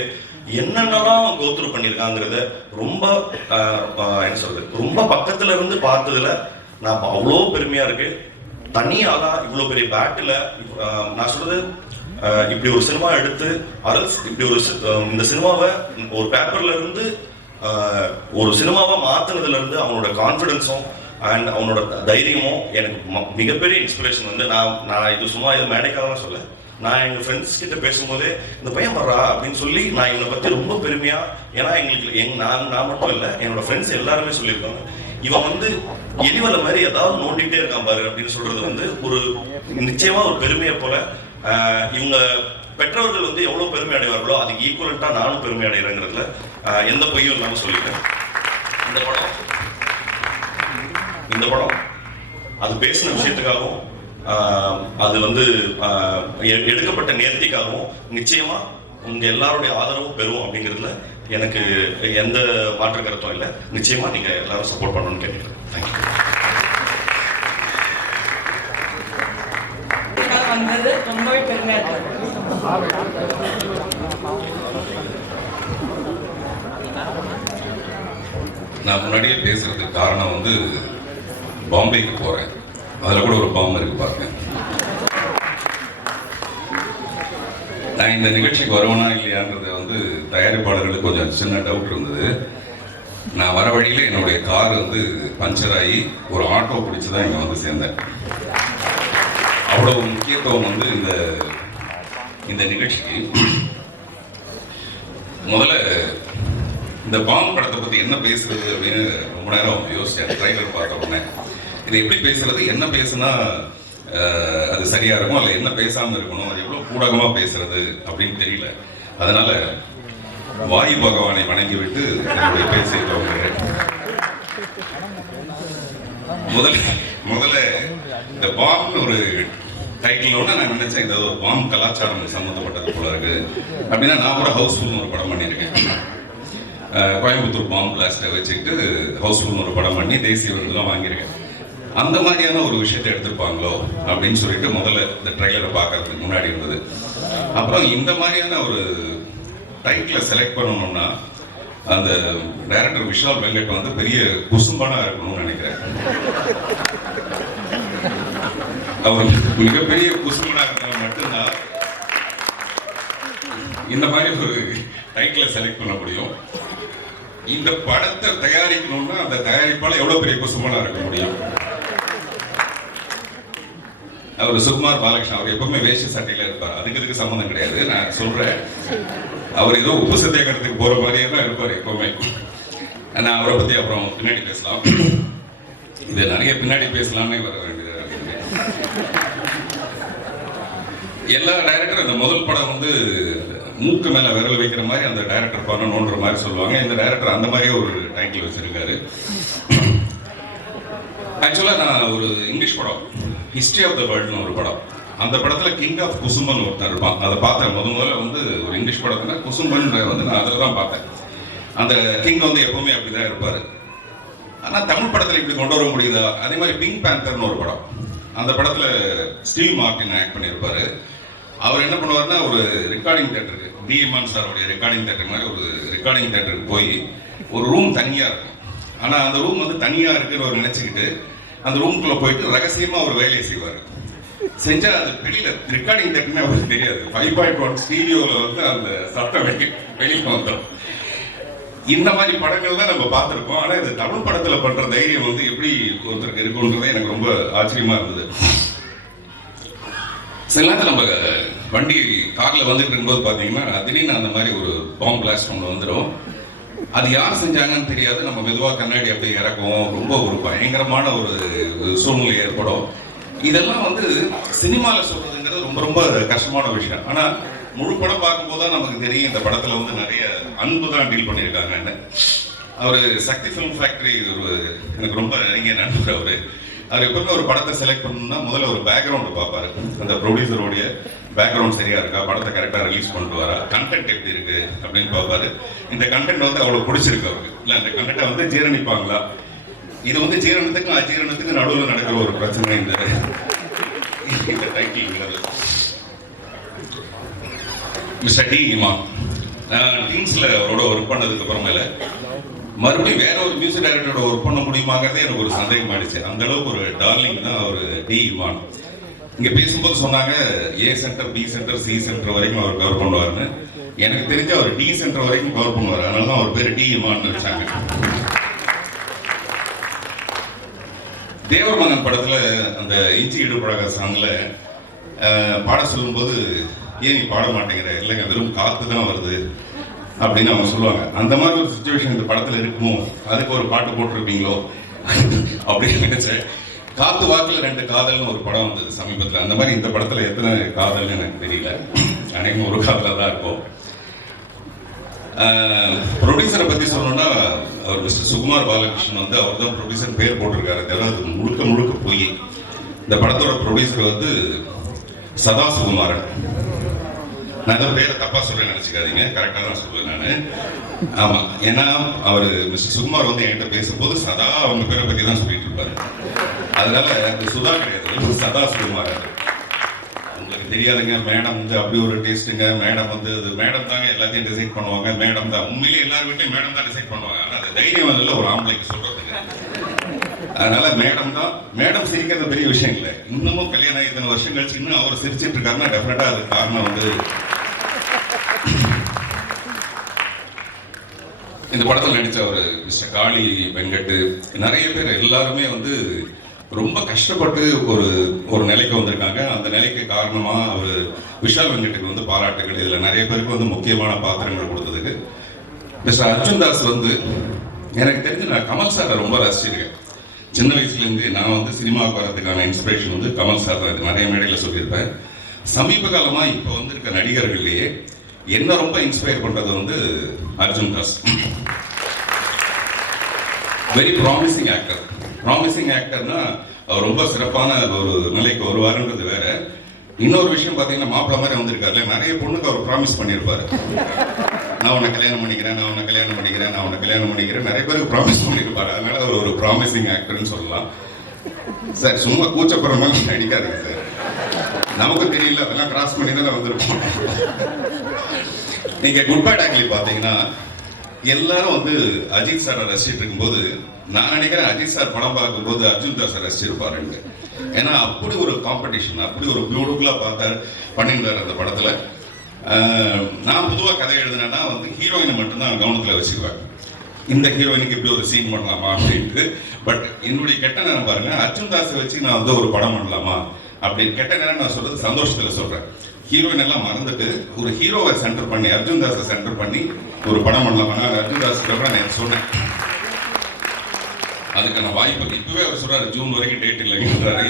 என்னென்னலாம் கோத்ரூ பண்ணியிருக்காங்கிறத ரொம்ப என்ன சொல்றது, ரொம்ப பக்கத்துல இருந்து பார்த்ததுல நான் அவ்வளோ பெருமையா இருக்கு. தனியாளா இவ்வளோ பெரிய பேட்டில் நான் சொல்றது, இப்படி ஒரு சினிமா எடுத்து இப்படி ஒரு இந்த சினிமாவை ஒரு பேப்பர்ல இருந்து ஒரு சினிமாவை மாத்தினதுல இருந்து அவனோட கான்ஃபிடன்ஸும் அண்ட் அவனோட தைரியமும் எனக்கு மிகப்பெரிய இன்ஸ்பிரேஷன். வந்து நான் இது சும்மா இது மேடைக்காக சொல்ல, நான் எங்கள் ஃப்ரெண்ட்ஸ் கிட்ட பேசும்போதே இந்த பையன் வர்றா அப்படின்னு சொல்லி நான் இவனை பற்றி ரொம்ப பெருமையா, ஏன்னா எங்களுக்கு நான் மட்டும் இல்லை, என்னோட ஃப்ரெண்ட்ஸ் எல்லாருமே சொல்லியிருக்காங்க, இவன் வந்து எலிவலை மாதிரி ஏதாவது நோண்டிகிட்டே இருக்கான் பாரு அப்படின்னு சொல்றது வந்து ஒரு நிச்சயமா ஒரு பெருமையை போல. இவங்க பெற்றவர்கள் வந்து எவ்வளவு பெருமை அடைவார்களோ அதுக்கு ஈக்குவலண்டா நானும் பெருமை அடைகிறேங்கிறதுல எந்த பொய்யும் இல்லாமல் சொல்லிட்டேன். இந்த படம் அது பேசின விஷயத்துக்காகவும் அது வந்து எடுக்கப்பட்ட நேர்த்திக்காகவும் நிச்சயமா உங்க எல்லாருடைய ஆதரவும் பெறும் அப்படிங்கிறதுல எனக்கு எந்த மாற்று கருத்தும் இல்லை. நிச்சயமா நீங்க எல்லாரும் சப்போர்ட் பண்ணணும்னு கேட்கிறேன். தேங்க்யூ. வந்தது ரொம்பவே பெருமையா இருக்கு. நான் முன்னாடியே பேசுறதுக்கு காரணம் வந்து பாம்பேக்கு போறேன், அதுல கூட ஒரு பாம்பு இருக்கு பாருங்க. நான் இந்த நிகழ்ச்சிக்கு வருவேனா இல்லையான்றது வந்து தயாரிப்பாளர்களுக்கு கொஞ்சம் சின்ன டவுட் இருந்தது. நான் வர வழியில என்னுடைய கார் வந்து பஞ்சர் ஆகி ஒரு ஆட்டோ பிடிச்சி தான் இங்கே வந்து சேர்ந்தேன். அவ்வளவு முக்கியத்துவம் வந்து இந்த நிகழ்ச்சிக்கு. முதல்ல இந்த பாம்பு படத்தை பற்றி என்ன பேசுறது அப்படின்னு ரொம்ப நேரம் யோசிச்சேன். ட்ரைலர் பார்த்த உடனே இதை எப்படி பேசுறது, என்ன பேசுனா அது சரியா இருக்கும், அல்ல என்ன பேசாமல் இருக்கணும், அது எவ்வளோ ஊடகமாக பேசுறது அப்படின்னு தெரியல. அதனால வாயு பகவானை வணங்கிவிட்டு என்னுடைய பேச்சை துவங்குகிறேன். முதல்ல இந்த பாம்புன்னு ஒரு டைட்டிலோட நான் நினைச்சேன் இந்த ஒரு பாம்பு கலாச்சாரம் சம்மந்தப்பட்டது போல இருக்கு அப்படின்னா. நான் கூட ஹவுஸ்ஃபுல்னு ஒரு படம் பண்ணியிருக்கேன். கோயம்புத்தூர் பாம்பு பிளாஸ்டை வச்சுக்கிட்டு ஹவுஸ்ஃபுல்னு ஒரு படம் பண்ணி தேசிய விருதுலாம் வாங்கியிருக்கேன். அந்த மாதிரியான ஒரு விஷயத்தை எடுத்திருப்பாங்களோ அப்படின்னு சொல்லிட்டு முதல்ல இந்த ட்ரைலரை பார்க்கறதுக்கு முன்னாடி இருந்தது. அப்புறம் இந்த மாதிரியான ஒரு டைட்டிலை செலக்ட் பண்ணணும்னா அந்த டைரக்டர் விஷால் வெங்கட் வந்து பெரிய குசும்பானா இருக்கணும்னு நினைக்கிறேன். அவர் மிகப்பெரிய குசும்பனா இருந்தால் மட்டும்தான் இந்த மாதிரி ஒரு டைட்டிலை செலக்ட் பண்ண முடியும். இந்த படத்தை தயாரிக்கணும்னா அந்த தயாரிப்பால எவ்வளவு பெரிய குசும்பனா இருக்க முடியும். அவர் சுகுமார் பாலகிருஷ்ணன், அவர் எப்பவுமே வேஷ்டி சட்டையில இருப்பார். அதுக்கு இதுக்கு சம்மந்தம் கிடையாது, நான் சொல்றேன். அவர் ஏதோ உப்பு சத்தியாகிரகத்துக்கு போற மாதிரியே தான் இருப்பார் எப்பவுமே. நான் அவரை பத்தி அப்புறம் பின்னாடி பேசலாம். இது நிறைய பின்னாடி பேசலாம்னே வர வேண்டியது. எல்லா டைரக்டரும் இந்த முதல் படம் வந்து மூக்கு மேல விரல் வைக்கிற மாதிரி அந்த டைரக்டர் பண்ணணுன்ற மாதிரி சொல்லுவாங்க. இந்த டைரக்டர் அந்த மாதிரியே ஒரு டைட்டில் வச்சிருக்காரு. ஆக்சுவலா நான் ஒரு இங்கிலீஷ் படம் ஹிஸ்டரி ஆஃப் த வேர்ல்டுன்னு ஒரு படம், அந்த படத்துல கிங் ஆஃப் குசும்பன் ஒருத்தர் இருப்பான். அதை பார்த்தேன் முதல்ல வந்து ஒரு இங்கிலீஷ் படத்துல குசும்பன் வந்து நான் அதில் தான் பார்த்தேன். அந்த கிங் வந்து எப்பவுமே அப்படிதான் இருப்பாரு. ஆனா தமிழ் படத்துல இப்படி கொண்டு வர முடியுதா? அதே மாதிரி பிங்க் பேந்தர்னு ஒரு படம், அந்த படத்துல ஸ்டீவ் மார்ட்டின் ஆக்ட் பண்ணியிருப்பாரு. அவர் என்ன பண்ணுவாருன்னா ஒரு ரெக்கார்டிங் தேட்டருக்கு, டி இமான் சாரோடைய ரெக்கார்டிங் தேட்டர் மாதிரி ஒரு ரெக்கார்டிங் தேட்டருக்கு போய் ஒரு ரூம் தனியா இருக்கும். ஆனா அந்த ரூம் வந்து தனியா இருக்குன்னு அவர் நினைச்சுக்கிட்டு அந்த ரூம்குள்ள போயிட்டு ரகசியமா ஒரு வேலையை செய்வார். செஞ்சா அது வெளியில ரெக்கார்டிங் தேட்டர்னே அவருக்கு தெரியாது. 5.1 ஸ்டீடியோல வந்து அந்த சத்தம் வெளியில வந்துடும். இந்த மாதிரி படங்கள் தான் நம்ம பார்த்துருக்கோம். ஆனா இது தமிழ் படத்துல பண்ற தைரியம் வந்து எப்படி ஒருத்தருக்கு இருக்குன்றதே எனக்கு ரொம்ப ஆச்சரியமா இருந்தது. சில நேரத்தில் நம்ம வண்டி கார்ல வந்துட்டு இருக்கும்போது பாத்தீங்கன்னா திடீர்னு அந்த மாதிரி ஒரு பாம்பு பிளாஸ்ட் ஒன்று வந்துடும். அது யார் செஞ்சாங்கன்னு தெரியாது. நம்ம மெதுவாக கண்ணாடி அப்படியே இறக்கும், ரொம்ப ஒரு பயங்கரமான ஒரு சூழ்நிலை ஏற்படும். இதெல்லாம் வந்து சினிமாவில் சொல்றதுங்கிறது ரொம்ப ரொம்ப கஷ்டமான விஷயம். ஆனா முழு படம் பார்க்கும்போது தான் நமக்கு தெரியும் இந்த படத்துல வந்து நிறைய அன்பு தான் டீல் பண்ணியிருக்காங்கன்னு. அவரு சக்தி ஃபிலிம் ஃபேக்டரி ஒரு எனக்கு ரொம்ப நெருங்கிய நண்பர். அவர் எப்பவுமே ஒரு படத்தை செலக்ட் பண்ணணும்னா முதல்ல ஒரு பேக்ரவுண்ட் பார்ப்பாரு. அந்த ப்ரொடியூசருடைய பேக்ரவுண்ட் சரியா இருக்கா, படத்தை கரெக்டா ரிலீஸ் பண்ணிட்டு வரா, கண்டென்ட் எப்படி இருக்கு அப்படின்னு பார்ப்பாரு. இந்த கண்டென்ட் வந்து அவ்வளவு பிடிச்சிருக்கு அவருக்கு, இல்ல இந்த கண்டென்ட்டை வந்து ஜீரணிப்பாங்களா. இது வந்து ஜீரணத்துக்கும் அஜீரணத்துக்கும் நடுவில் நடக்கிற ஒரு பிரச்சனை இந்த டைட்டில். மிஸ்டர் டி இமான் டீம்ஸ்ல அவரோட ஒர்க் பண்ணதுக்கு அப்புறமேல மறுபடியும் வேற ஒரு மியூசிக் டைரக்டரோட ஒர்க் பண்ண முடியுமாங்கிறதே எனக்கு ஒரு சந்தேகம் ஆயிடுச்சு. அந்த அளவுக்கு ஒரு டார்லிங் தான் அவர் டி இமான். இங்க பேசும்போது சொன்னாங்க A centre, B centre, C centre வரைக்கும் அவர் கவர் பண்ணுவாருன்னு. எனக்கு தெரிஞ்ச அவர் டி சென்டர் வரைக்கும் கவர் பண்ணுவார். அதனால தான் அவர் பேர் டி இமான் வச்சாங்க. தேவர்மகன் படத்துல அந்த இஞ்சி இடுபழக சாங்ல பாட சொல்லும்போது ஏன் நீ பாட மாட்டேங்கிற, இல்லைங்க வெறும் காத்து தான் வருது அப்படின்னு அவங்க சொல்லுவாங்க. அந்த மாதிரி ஒரு சுச்சுவேஷன் இந்த படத்துல இருக்குமோ, அதுக்கு ஒரு பாட்டு போட்டிருப்பீங்களோ அப்படின்னு நினைச்சேன். காத்து வாக்குல 2 காதல்னு ஒரு படம் வந்தது சமீபத்தில். அந்த மாதிரி இந்த படத்துல எத்தனை காதல்னு எனக்கு தெரியல, அனைவரும் ஒரு காதல தான் இருக்கும். ப்ரொடியூசரை பத்தி சொல்லணும்னா அவர் மிஸ்டர் சுகுமார் பாலகிருஷ்ணன் வந்து அவர் தான் ப்ரொடியூசர் பேர் போட்டிருக்காரு. அதாவது முழுக்க முழுக்க போய் இந்த படத்தோட ப்ரொடியூசர் வந்து சதா சுகுமாரன். நான் ஏதோ பேரை தப்பா சொல்றேன்னு நினைச்சுக்காதீங்க, கரெக்டா தான் சொல்லுவேன் நானு. ஆமா, ஏன்னா அவர் மிஸ்டர் சுகுமார் வந்து என்கிட்ட பேசும்போது சதா அவங்க பேரை பத்தி தான் சொல்லிட்டு இருப்பாரு. அதனால அது சுதா கிடையாது, சதா சுகுமார். உங்களுக்கு தெரியாதுங்க, மேடம் வந்து அப்படி ஒரு டேஸ்ட்டுங்க. மேடம் வந்து அது மேடம் தாங்க எல்லாத்தையும் டிசைட் பண்ணுவாங்க. மேடம் தான் உண்மையிலேயே எல்லாரும் வீட்லையும் மேடம் தான் டிசைட் பண்ணுவாங்க. ஆனால் அது தைரியம் வந்து ஒரு ஆம்பளைக்கு சொல்றதுங்க. அதனால மேடம் தான். மேடம் சிரிக்கிறது பெரிய விஷயம் இல்லை. இன்னமும் கல்யாணம் இத்தனை வருஷம் கழிச்சு இன்னும் அவர் சிரிச்சிட்டு இருக்காருன்னா டெஃபினட்டா அது காரணம் வந்து இந்த படத்தில் நடிச்ச ஒரு மிஸ்டர் காளி வெங்கட், நிறைய பேர் எல்லாருமே வந்து ரொம்ப கஷ்டப்பட்டு ஒரு நிலைக்கு வந்திருக்காங்க. அந்த நிலைக்கு காரணமா அவர் விஷால் வெங்கட்டுக்கு வந்து பாராட்டுகள். இதுல நிறைய பேருக்கு வந்து முக்கியமான பாத்திரங்கள் கொடுத்ததுக்கு. மிஸ்டர் அர்ஜுன் தாஸ் வந்து எனக்கு தெரிஞ்சு நான் கமல் சாரை ரொம்ப ரசிச்சிருக்கேன். சின்ன வயசுலேருந்து நான் வந்து சினிமாவுக்கு வர்றதுக்கான இன்ஸ்பிரேஷன் வந்து கமல் சார் தான். நிறைய மேடையில் சொல்லியிருப்பேன். சமீப காலமாக இப்போ வந்திருக்க நடிகர்கள்லேயே என்ன ரொம்ப இன்ஸ்பயர் பண்ணுறது வந்து Arjun Das. Very promising actor. Promising ஆக்டர்னா அவர் ரொம்ப சிறப்பான ஒரு நிலைக்கு வருவாருன்றது வேற. இன்னொரு விஷயம் பார்த்தீங்கன்னா மாப்பிள்ள மாதிரி வந்திருக்காரு. நிறைய பொண்ணுக்கு அவர் ப்ராமிஸ் பண்ணியிருப்பாரு. நான் உன்னை கல்யாணம் பண்ணிக்கிறேன், நான் உன்னை கல்யாணம் பண்ணிக்கிறேன், நான் உன்னை கல்யாணம் பண்ணிக்கிறேன், நிறைய பேருக்கு ப்ராமிஸ் பண்ணியிருப்பாரு. அதனால அவர் ஒரு ப்ராமிசிங் ஆக்டர்னு சொல்லலாம். சார் சும்மா கூச்சப்படுற நடிக்காதுங்க சார். நமக்கு தெரியல, அதெல்லாம் கிராஸ் பண்ணி தான் வந்திருப்போம். நீங்க குட் பை டாக்லி பார்த்தீங்கன்னா எல்லாரும் வந்து அஜித் சாரை ரசிச்சுட்டு இருக்கும்போது நான் நினைக்கிறேன் அஜித் சார் படம் பார்க்கும்போது அர்ஜுன் தாஸ் ரசிச்சிருப்பாருன்னு. ஏன்னா அப்படி ஒரு காம்படிஷன், அப்படி ஒரு பியூட்டிஃபுல்லா பண்ணியிருந்தார் அந்த படத்துல. நான் பொதுவாக கதை எழுதுனேன்னா வந்து ஹீரோயினை மட்டும்தான் கவனத்தில் வச்சுக்குவேன். இந்த ஹீரோயினுக்கு இப்படி ஒரு சீன் பண்ணலாமா அப்படின்ட்டு. பட் என்னுடைய கெட்ட நேரம் பாருங்க, அர்ஜுன் தாஸை வச்சு நான் வந்து ஒரு படம் பண்ணலாமா அப்படி கெட்ட நேரம் நான் சொல்றது சந்தோஷத்துல சொல்றேன். ஹீரோயின் எல்லாம் மறந்துட்டு ஒரு ஹீரோவை சென்டர் பண்ணி அர்ஜுன் தாஸை சென்டர் பண்ணி ஒரு படம் பண்ணலாம்னா அர்ஜுன் தாஸ் நான் சொன்னேன். அதுக்கான வாய்ப்பு இப்பவே அவர் சொல்றாரு ஜூன் வரைக்கும் டேட் இல்லைங்கிறாரு.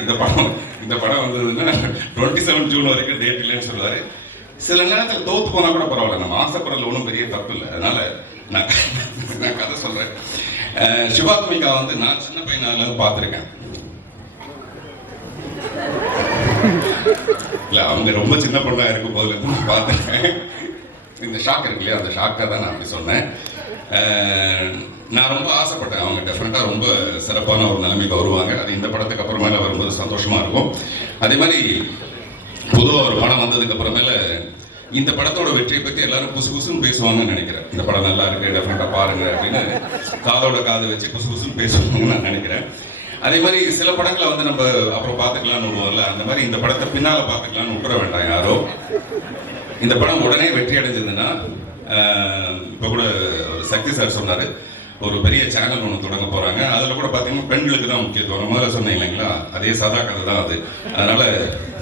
இந்த படம் வந்ததுன்னா 27 ஜூன் வரைக்கும் டேட் இல்லைன்னு சொல்றாரு. சில நேரத்தில் தோத்து போனா கூட பரவாயில்ல, நம்ம ஆசைப்படுறதுல ஒன்றும் பெரிய தப்பு இல்லை. அதனால நான் கதை சொல்றேன். சிவாத்மிகா வந்து நான் சின்ன பையனால பார்த்துருக்கேன். இல்ல அவங்க ரொம்ப சின்ன பொண்ணா இருக்கும் போதுல இருந்து பார்த்துருக்கேன். இந்த ஷாக் இருக்கு இல்லையா, அந்த ஷாக்காக தான் நான் அப்படி சொன்னேன். நான் ரொம்ப ஆசைப்பட்டேன் அவங்க டெஃபினட்டாக ரொம்ப சிறப்பான ஒரு நிலைமைக்கு வருவாங்க. அது இந்த படத்துக்கு அப்புறமேல வரும்போது சந்தோஷமா இருக்கும். அதே மாதிரி பொதுவாக ஒரு படம் வந்ததுக்கு அப்புறமேல இந்த படத்தோட வெற்றியை பற்றி எல்லாரும் புசு புசுன்னு பேசுவாங்கன்னு நினைக்கிறேன். இந்த படம் நல்லா இருக்கு, டெஃபினட்டாக பாருங்க அப்படின்னு காதோட காது வச்சு புசு புசுன்னு பேசுவாங்கன்னு நான் நினைக்கிறேன். அதே மாதிரி சில படங்களை வந்து நம்ம அப்புறம் பார்த்துக்கலாம்னு விடுவோம்ல, அந்த மாதிரி இந்த படத்தை பின்னால் பார்த்துக்கலாம்னு விட்டுற வேண்டாம் யாரோ. இந்த படம் உடனே வெற்றி அடைஞ்சதுன்னா, இப்போ கூட சக்தி சார் சொன்னார் ஒரு பெரிய சேனல் ஒன்று தொடங்க போகிறாங்க. அதில் கூட பார்த்தீங்கன்னா பெண்களுக்கு தான் முக்கியத்துவம். முதல்ல சொன்னேன் இல்லைங்களா, அதே சாதா கதை தான் அது. அதனால்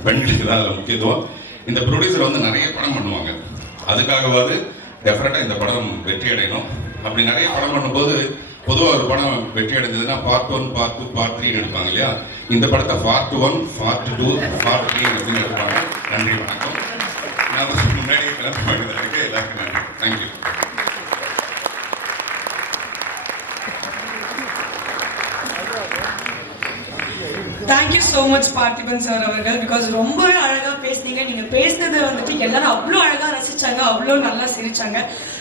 பெண்களுக்கு தான் அதில் முக்கியத்துவம். இந்த ப்ரொடியூசர் வந்து நிறைய படம் பண்ணுவாங்க, அதுக்காகவாது டெஃபினட்டாக இந்த படம் வெற்றி அடையணும். அப்படி நிறைய படம் பண்ணும்போது பொதுவாக ஒரு படம் வெற்றி அடைஞ்சதுன்னா பார்ட் 1, பார்ட் 2, பார்ட் 3 எடுப்பாங்க இல்லையா. இந்த படத்தை பார்ட் 1, பார்ட் 2, பார்ட் 3 அப்படின்னு எடுப்பாங்க. நன்றி, வணக்கம். நான் முன்னாடியே கிளம்ப வேண்டியதற்கு எல்லாருக்கும் நன்றி. Thank you. Thank you so much Parthiban sir அவர்கள். பிகாஸ் ரொம்பவே அழகாக பேசுனீங்க. நீங்கள் பேசுனது வந்துட்டு எல்லாரும் அவ்வளோ அழகாக ரசிச்சாங்க, அவ்வளோ நல்லா சிரிச்சாங்க.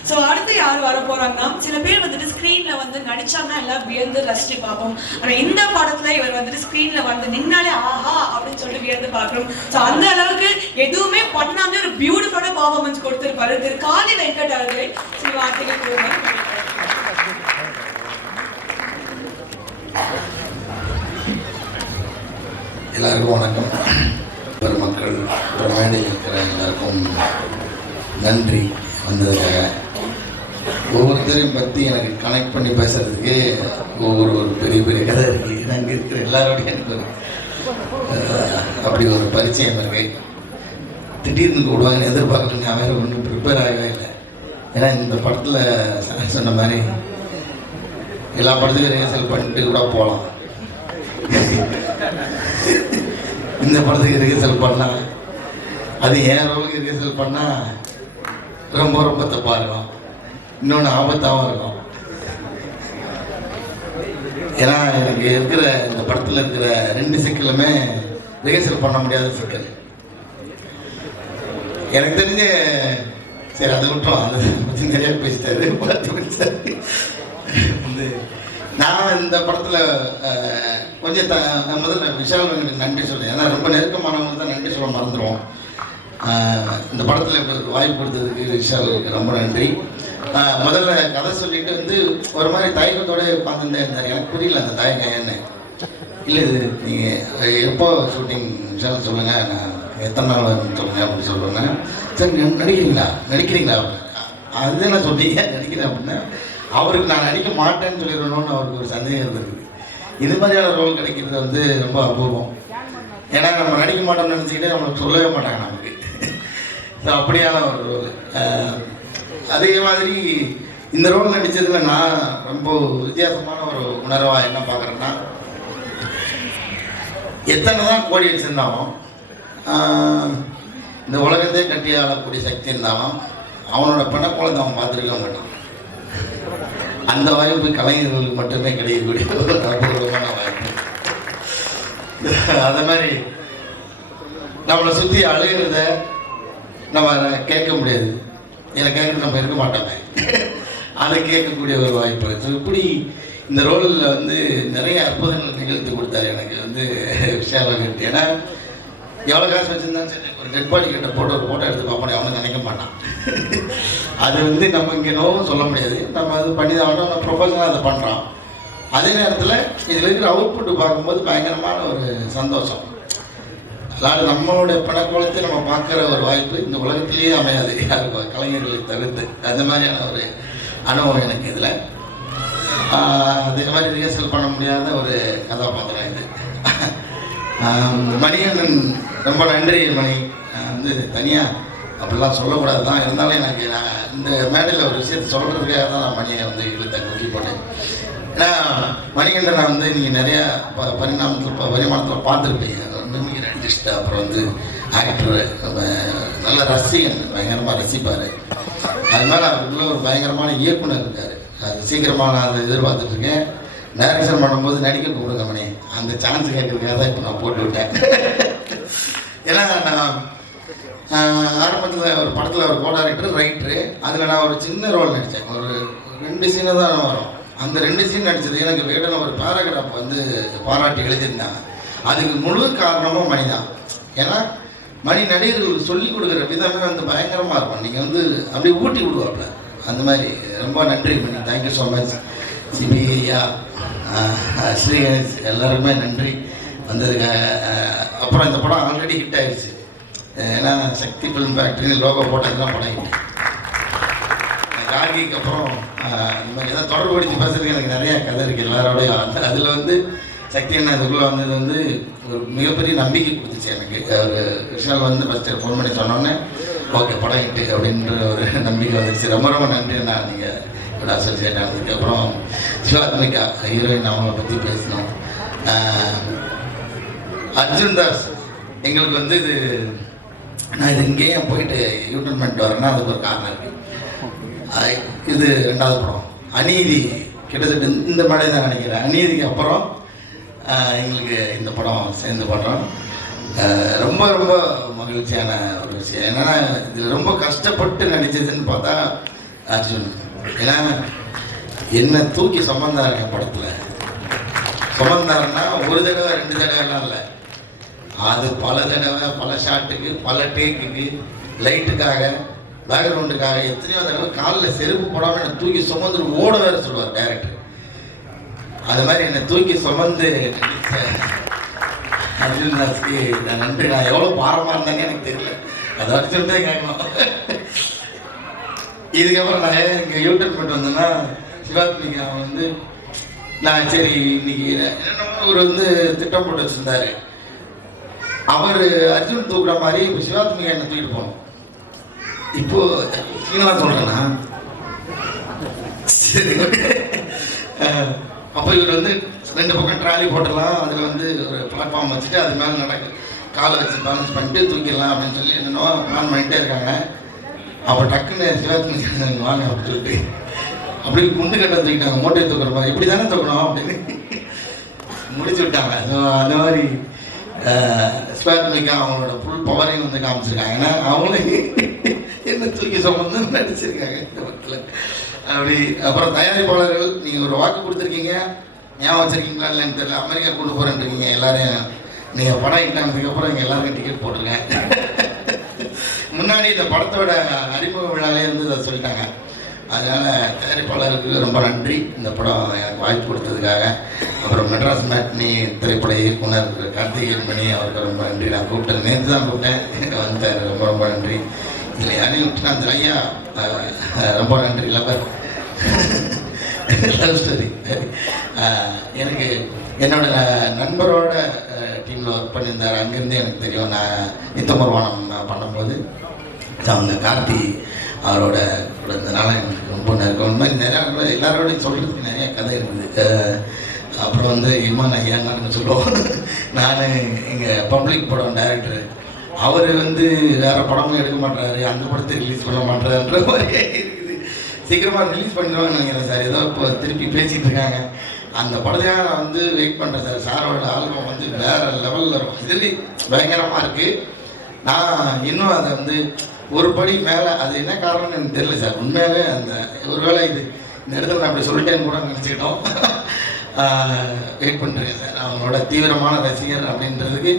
ஸோ அடுத்து யார் வர போறாங்கன்னா, சில பேர் வந்துட்டு ஸ்க்ரீனில் வந்து நடிச்சாங்கன்னா எல்லாம் வியந்து ரசிச்சு பார்ப்போம். ஆனால் இந்த படத்தில் இவர் வந்துட்டு ஸ்க்ரீனில் வந்து நின்னாலே ஆஹா அப்படின்னு சொல்லிட்டு வியந்து பார்க்குறோம். ஸோ அந்த அளவுக்கு எதுவுமே பண்ணாம ஒரு பியூட்டிஃபுல்லான பர்ஃபார்மன்ஸ் கொடுத்துருப்பாரு திரு காளி வெங்கட் அவர்களை. சில வார்த்தைகள் கூறுவாங்க. எல்லாருக்கும் வணக்கம். பெருமக்கள் மேடையில் இருக்கிற எல்லாருக்கும் நன்றி வந்ததுக்காக. ஒவ்வொருத்தரையும் பற்றி எனக்கு கனெக்ட் பண்ணி பேசுறதுக்கு ஒரு பெரிய பெரிய கதை இருக்குது. அங்கே இருக்கிற எல்லாரோடையும் எனக்கு அப்படி ஒரு பரிச்சயம் இருக்கு. திடீர்னு கூடுவாங்கன்னு எதிர்பார்க்கல. நான் வேறு ஒன்றும் ப்ரிப்பேர் ஆகவே இல்லை. ஏன்னா இந்த படத்தில் சொன்ன மாதிரி எல்லா படத்துக்கும் ரிஹர்சல் பண்ணிட்டு கூட போகலாம். இந்த படத்துக்கு ரிஹர்சல் பண்ணால், அது என் ரோலுக்கு ரிஹர்சல் பண்ணால் ரொம்ப ரொம்ப தப்பாக இருக்கும், இன்னொன்று ஆபத்தாகவும் இருக்கும். ஏன்னா எனக்கு இருக்கிற இந்த படத்தில் இருக்கிற 2 சிக்கலுமே ரிஹர்சல் பண்ண முடியாத சிக்கல். எனக்கு தெரிஞ்ச சரி அதை விட்டோம், அதை பற்றி நிறையா பேசிட்டாரு வந்து. நான் இந்த படத்தில் கொஞ்சம் முதல்ல விஷாலுக்கு நன்றி சொல்கிறேன். ஏன்னா ரொம்ப நெருக்கமானவங்களுக்கு தான் நன்றி சொல்ல மறந்துடுவோம். இந்த படத்தில் இப்போ வாய்ப்பு கொடுத்ததுக்கு விஷாலுக்கு ரொம்ப நன்றி. முதல்ல கதை சொல்லிட்டு வந்து ஒரு மாதிரி தயக்கத்தோடு உட்காந்துட்டே இருந்தார். எனக்கு புரியல அந்த தயக்கம் என்ன. இல்லை இது நீங்கள் எப்போ ஷூட்டிங் விஷால் சொல்லுங்கள், நான் எத்தனை நாள் சொல்லுங்கள் அப்படின்னு சொல்லுவேன். சரி நடிக்கிறீங்களா அதுதான் நான் சொன்னீங்க நடிக்கிறேன் அப்படின்னா, அவருக்கு நான் நடிக்க மாட்டேன்னு சொல்லிடணும்னு அவருக்கு ஒரு சந்தேகம் இருந்திருக்கு. இது மாதிரியான ரோல் கிடைக்கிறது வந்து ரொம்ப அபூர்வம். ஏன்னா நம்ம நடிக்க மாட்டோம்னு நினச்சிக்கிட்டே நம்மளுக்கு சொல்லவே மாட்டாங்க நமக்கு. ஸோ அப்படியான ஒரு ரோல். அதே மாதிரி இந்த ரோல் நடித்ததில் நான் ரொம்ப வித்தியாசமான ஒரு உணர்வாக என்ன பார்க்குறேன்னா, எத்தனை தான் கோடி வச்சுருந்தாலும் இந்த உலகத்தையே கட்டி ஆளக்கூடிய சக்தி இருந்தாலும் அவனோட பிணக்குழந்தை அவன் பார்த்துருக்க மாட்டான். அந்த வாய்ப்பு கலைஞர்களுக்கு மட்டுமே கிடைக்கக்கூடிய ஒரு அற்புதமான வாய்ப்பு. அது மாதிரி நம்மளை சுற்றி அழுகிறத நம்ம கேட்க முடியாது, இதை கேட்க நம்ம இருக்க மாட்டோமே, அதை கேட்கக்கூடிய ஒரு வாய்ப்பு. ஸோ இப்படி இந்த ரோலில் வந்து நிறைய அற்புதங்கள் நிகழ்த்து கொடுத்தாரு எனக்கு வந்து விஷாலகட். ஏன்னா எவ்வளோ காசு வச்சுருந்தாலும் சரி, ஒரு டெட் பாடி கிட்ட போட்டு ஒரு ஃபோட்டோ எடுத்து பார்ப்போம் அவனை நினைக்க மாட்டான். அது வந்து நம்ம இங்கே நோவும் சொல்ல முடியாது, நம்ம அது பண்ணி தான் நம்ம ப்ரொஃபஷனலாக அதை பண்ணுறோம். அதே நேரத்தில் இதில் இருக்கிற அவுட்புட்டு பார்க்கும்போது பயங்கரமான ஒரு சந்தோஷம். அதாவது நம்மளுடைய பணக்கோலத்தை நம்ம பார்க்குற ஒரு வாய்ப்பு இந்த உலகத்திலேயே அமையாது யாருக்கு, கலைஞர்களை தவிர்த்து. அந்த மாதிரியான ஒரு அனுபவம் எனக்கு இதில். அதே மாதிரி ரிஹர்சல் பண்ண முடியாத ஒரு கதாபாத்திரம் இது. மணிகண்டன் ரொம்ப நன்றி மணி. வந்து தனியாக அப்படிலாம் சொல்லக்கூடாது தான், இருந்தாலும் எனக்கு நான் இந்த மேடையில் ஒரு விஷயத்தை சொல்கிறதுக்காக தான் நான் மணியை வந்து இழுத்த குக்கி போட்டேன். ஏன்னா மணிகண்டனை வந்து நீங்கள் நிறையா பரிமாணத்தில் பார்த்துருப்பீங்க. மிமிக் ஆர்டிஸ்ட், அப்புறம் வந்து ஆக்டரு, நல்ல ரசிகன், பயங்கரமாக ரசிப்பார். அதனால அவருக்குள்ள ஒரு பயங்கரமான இயக்குனர் இருக்கார். அது சீக்கிரமாக நான் அதை எதிர்பார்த்துட்ருக்கேன். டைரக்ஷன் பண்ணும்போது நடிக்க கூப்பிடுங்க மணி, அந்த சான்ஸ் கேட்கறதுக்காக தான் இப்போ நான் போட்டு விட்டேன். ஏன்னா நான் ஆரம்பத்தில் ஒரு படத்தில் ஒரு கோ-டைரக்டர், ரைட்டரு, அதில் நான் ஒரு சின்ன ரோல் நடித்தேன். ஒரு 2 சீனை தான் வரும். அந்த 2 சீன் நடித்தது எனக்கு வேடன ஒரு பேராகிராஃப் வந்து பாராட்டி எழுதியிருந்தாங்க. அதுக்கு முழு காரணமும் மணி தான். ஏன்னா மணி நடிகர்கள் சொல்லிக் கொடுக்குற விதமே வந்து பயங்கரமாக இருக்கும். நீங்கள் வந்து அப்படியே ஊட்டி விடுவாப்ல, அந்த மாதிரி. ரொம்ப நன்றி மணி, தேங்க்யூ ஸோ மச். சிபி ஐயா, ஸ்ரீ கணேஷ், எல்லாருக்குமே நன்றி வந்ததுக்காக. அப்புறம் இந்த படம் ஆல்ரெடி ஹிட் ஆயிடுச்சு. ஏன்னா சக்தி ஃபிலிம் ஃபேக்ட்ரின்னு லோகோ போட்டதுலாம் படம் ஹிட். கார்கிக்கு அப்புறம் இந்த மாதிரி ஏதாவது தொடர்புபடுத்தி பேசுறதுக்கு எனக்கு நிறையா கதை இருக்குது எல்லாரோடையும். அதில் வந்து சக்தி அண்ணா இதுக்குள்ளே வந்தது வந்து ஒரு மிகப்பெரிய நம்பிக்கை கொடுத்துச்சு எனக்கு. விஷால் வந்து ஃபஸ்ட்டு ஃபோன் பண்ணி சொன்னோன்னே ஓகே படம் ஹிட்டு அப்படின்ற ஒரு நம்பிக்கை வந்துச்சு. ரொம்ப ரொம்ப நன்றி அண்ணா, நீங்கள் கூட அசோசியேட் ஆனதுக்கு. அப்புறம் சிவாத்மிகா ஹீரோயின், அவங்கள பற்றி பேசணும். அர்ஜுன் தாஸ், எங்களுக்கு வந்து இது நான் இது இங்கேயே போயிட்டு யூடியூப் பண்ணிட்டு வரேன்னா அதுக்கு ஒரு காரணம் இருக்குது. இது 2வது படம் அநீதி, கிட்டத்தட்ட இந்த மழை தான் நினைக்கிறேன். அநீதிக்கு அப்புறம் எங்களுக்கு இந்த படம் சேர்ந்து பண்ணுறோம். ரொம்ப ரொம்ப மகிழ்ச்சியான ஒரு விஷயம். என்னென்னா இதில் ரொம்ப கஷ்டப்பட்டு நடித்ததுன்னு பார்த்தா அர்ஜுன். ஏன்னா என்னை தூக்கி சுமந்தார் என் படத்தில். சுமந்தாருன்னா ஒரு தடவை 2 தடவைலாம் இல்லை, அது பல தடவை, பல ஷாட்டுக்கு, பல டேக்குக்கு, லைட்டுக்காக, பேக்ரவுண்டுக்காக எத்தனையோ தடவை காலில் செருப்பு போடாமல் என்னை தூக்கி சுமந்து ஓட வேறு சொல்லுவார் டைரக்டர். அது மாதிரி என்னை தூக்கி சுமந்து அர்ஜுன் தாஸ்க்கு நான் நன்றி. நான் எவ்வளோ பாரமாக இருந்தேன்னு எனக்கு தெரியல, அதை வச்சுட்டே கேட்கணும். இதுக்கப்புறம் நான் இங்கே யூடியூப் பண்ணிட்டு வந்தேன்னா சிவாத்மிகா வந்து நான் சரி இன்னைக்கு என்னென்னமோ அவர் வந்து திட்டம் போட்டு வச்சுருந்தாரு. அவர் அர்ஜுன் தூக்குற மாதிரி இப்போ சிவாத்மிகா என்னை தூக்கிட்டு போகணும். இப்போ சீனெல்லாம் சொல்கிறேன்னா சரி. அப்போ இவர் வந்து 2 பக்கம் ட்ராலி போட்டலாம், அதில் வந்து ஒரு பிளாட்ஃபார்ம் வச்சுட்டு அது மேலே காலை வச்சு பேலன்ஸ் பண்ணிட்டு தூக்கிடலாம் அப்படின்னு சொல்லி என்னென்னோ பிளான் பண்ணிட்டே இருக்காங்க. அப்போ டக்குன்னு சிவாத்மிகா வாங்க அப்படின்னு சொல்லிட்டு அப்படி குண்டு கட்ட தூக்கிட்டாங்க, மூட்டையை தூக்குற மாதிரி. இப்படி தானே தூக்கணும் அப்படின்னு முடிச்சு விட்டாங்க. ஸோ அந்த மாதிரி சிவாத்மிகா அவங்களோட ஃபுல் பவரையும் வந்து காமிச்சிருக்காங்க. ஏன்னா அவங்களே என்ன தூக்கி சுமந்து நடிச்சிருக்காங்க இந்த படத்தில். அப்படி அப்புறம் தயாரிப்பாளர்கள், நீங்கள் ஒரு வாக்கு கொடுத்துருக்கீங்க, ஞாபகம் வச்சுருக்கீங்களா இல்லைன்னு தெரியல. அமெரிக்கா கொண்டு போகிறேன்ட்டுருக்கீங்க எல்லாரையும். நீங்கள் படம் இட்டானதுக்கப்புறம் இங்கே எல்லாருக்கும் டிக்கெட் போட்டிருங்க. முன்னாடி இந்த படத்தோட அறிமுக விழாலே இருந்து அதை சொல்லிட்டாங்க. அதனால் தயாரிப்பாளருக்கு ரொம்ப நன்றி இந்த படம் எனக்கு வாய்ப்பு கொடுத்ததுக்காக. அப்புறம் மெட்ராஸ் மேட்னி திரைப்பட இயக்குனர் கார்த்திகேயன் மணி, அவருக்கு ரொம்ப நன்றி. நான் கூப்பிட்டேன், நேற்று தான் கூப்பிட்டேன், வந்துட்டார். ரொம்ப ரொம்ப நன்றி. இதில் யாரையும் விட்டுனா அந்த ஐயா ரொம்ப நன்றி. லவ் ஸ்டோரி எனக்கு என்னோட நண்பரோட டீமில் ஒர்க் பண்ணியிருந்தார், அங்கேருந்து எனக்கு தெரியும். நான் நித்தமர்வானம் பண்ணும்போது அவங்க கார்த்தி அவரோட இருந்ததுனால எனக்கு ரொம்ப நெருக்கம். இந்த மாதிரி நிறையா எல்லாரோடையும் சொல்கிறதுக்கு நிறையா கதை இருக்குது. அப்புறம் வந்து இம்மான் ஐயான்னு சொல்லுவோம். நான் எங்கள் பப்ளிக் படம் டைரக்டரு, அவர் வந்து வேறு படமும் எடுக்க மாட்டாரு, அந்த படத்தை ரிலீஸ் பண்ண மாட்டாருன்ற மாதிரியே இருக்குது. சீக்கிரமாக ரிலீஸ் பண்ணிடுவாங்கன்னு நினைக்கிறேன் சார். ஏதோ இப்போ திருப்பி பேசிகிட்டு இருக்காங்க. அந்த படத்தையாக நான் வந்து வெயிட் பண்ணுறேன் சார். சாரோட ஆல்பம் வந்து வேறு லெவலில் இருக்கும். இதுலேயும் பயங்கரமாக இருக்குது. நான் இன்னும் அதை வந்து ஒரு படி மேலே, அது என்ன காரணம்னு எனக்கு தெரியல சார். உண்மையாலே அந்த ஒருவேளை இது இந்த இடத்துல நான் அப்படி சொல்லிட்டேன்னு கூட நினச்சிக்கிட்டோம். வெயிட் பண்ணுறேன் சார். அவங்களோட தீவிரமான ரசிகர் அப்படின்றதுக்கு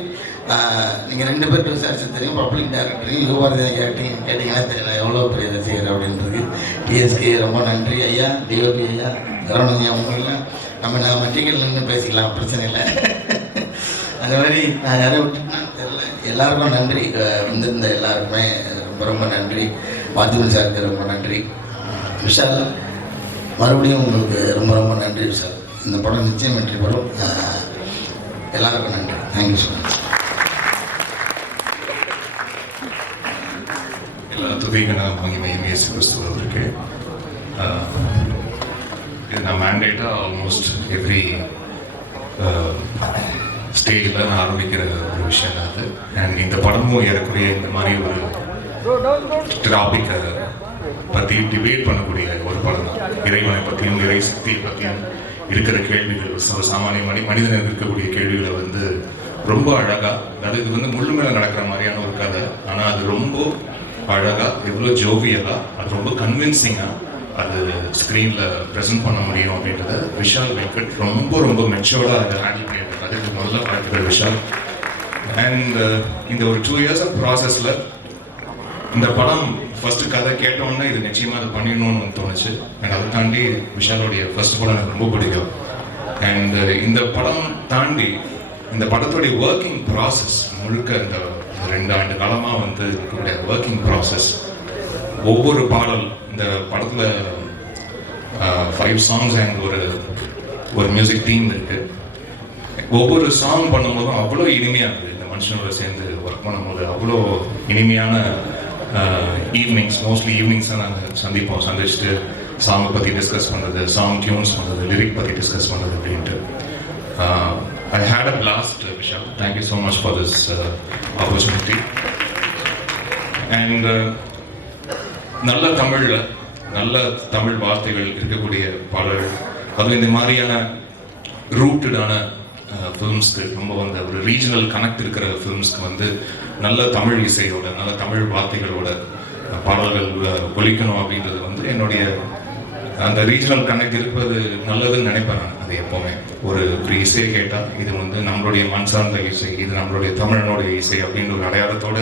நீங்கள் 2 பேர்கிட்ட விசாரிச்சு தெரியும். பப்ளிக் டைரக்டரையும் யுவபாரதி கேட்டிங்கன்னா தெரியல எவ்வளோ பெரிய ரசிகர் அப்படின்றதுக்கு. டிஎஸ்கே ரொம்ப நன்றி ஐயா, டிஓபி ஐயா, கரணம் ஐயா, உங்களெல்லாம் நம்ம டிக்கெட்டில் நின்று பேசிக்கலாம், பிரச்சனை இல்லை. அது மாதிரி நான் யாரையும் விட்டுனா தெரியல. எல்லாருக்கும் நன்றி, வந்திருந்த எல்லாருக்குமே ரொம்ப ரொம்ப நன்றி. பார்த்திபன் சாருக்கு ரொம்ப நன்றி. விஷால் மறுபடியும் உங்களுக்கு ரொம்ப ரொம்ப நன்றி விஷால். இந்த படம் நிச்சயம் வெற்றி பெறும். எல்லாருக்கும் நன்றி. Thank you so much. எல்லா துதிகளாக மகிமையும் இயேசு கிறிஸ்துவருக்கு இது நான் மேண்டேட்டாக ஆல்மோஸ்ட் எவ்ரி ஸ்டேஜில் நான் ஆரம்பிக்கிற ஒரு விஷயம் தான் அது. அண்ட் இந்த படமும் ஏறக்குறைய இந்த மாதிரி ஒரு டாபிக்கை பற்றி டிபேட் பண்ணக்கூடிய ஒரு படம் தான். இறைவனை பற்றியும் இறை சக்தியை பற்றியும் இருக்கிற கேள்விகள், சாமானிய மனிதனுக்கு இருக்கக்கூடிய கேள்விகளை வந்து ரொம்ப அழகாக, அதாவது இது வந்து முள்ளு மேலே நடக்கிற மாதிரியான ஒரு கதை, ஆனால் அது ரொம்ப அழகாக, எவ்வளோ ஜோவியலாக, அது ரொம்ப கன்வின்சிங்காக அது ஸ்க்ரீனில் ப்ரெசென்ட் பண்ண முடியும் அப்படின்றத விஷால் வெங்கட் ரொம்ப ரொம்ப மெச்சோர்டாக அதை ஹேண்டில் பண்ணியிருக்காரு. அதுக்கு முதல்ல பார்க்குற விஷால். அண்ட் இந்த ஒரு 2 years ஆஃப் ப்ராசஸில் இந்த படம் ஃபர்ஸ்ட் கதை கேட்டோன்னே இது நிச்சயமாக அது பண்ணிடணும்னு தோணுச்சு. அண்ட் அதை தாண்டி விஷாலோடைய ஃபர்ஸ்ட் படம் எனக்கு ரொம்ப பிடிக்கும். அண்ட் இந்த படம் தாண்டி இந்த படத்துடைய ஒர்க்கிங் ப்ராசஸ் முழுக்க இந்த 2 ஆண்டு காலமாக வந்து இருக்கக்கூடிய ஒர்க்கிங் ப்ராசஸ், ஒவ்வொரு பாடல் இந்த படத்தில் 5 songs அண்ட் ஒரு மியூசிக் தீம் இருக்கு. ஒவ்வொரு சாங் பண்ணும்போதும் அவ்வளோ இனிமையாக இருக்குது. இந்த மனுஷனோட சேர்ந்து ஒர்க் பண்ணும்போது அவ்வளோ இனிமையான ஈவினிங்ஸ், மோஸ்ட்லி ஈவினிங்ஸ் தான் நாங்கள் சந்திச்சுட்டு சாங்கை பற்றி டிஸ்கஸ் பண்ணுறது, சாங் டியூன்ஸ் பண்ணுறது, லிரிக் பற்றி டிஸ்கஸ் பண்ணுறது அப்படின்ட்டு. I had a blast Vishal. Thank you so much for this opportunity. And நல்ல தமிழ் வார்த்தைகள் இருக்கக்கூடிய பாடல்கள், அதுவும் இந்த மாதிரியான ரூட்டடான ஃபிலிம்ஸ்க்கு, ரொம்ப வந்து ஒரு ரீஜனல் கனெக்ட் இருக்கிற ஃபிலிம்ஸ்க்கு வந்து நல்ல தமிழ் இசையோட, நல்ல தமிழ் வார்த்தைகளோட பாடல்கள் ஒலிக்கணும் அப்படின்றது வந்து என்னுடைய அந்த ரீஜனல் கனெக்ட் இருப்பது நல்லதுன்னு நினைப்பேன் நான். அது எப்போவுமே ஒரு இசையை கேட்டால் இது வந்து நம்மளுடைய மண் சார்ந்த இசை, இது நம்மளுடைய தமிழனுடைய இசை அப்படின்ற ஒரு அடையாளத்தோட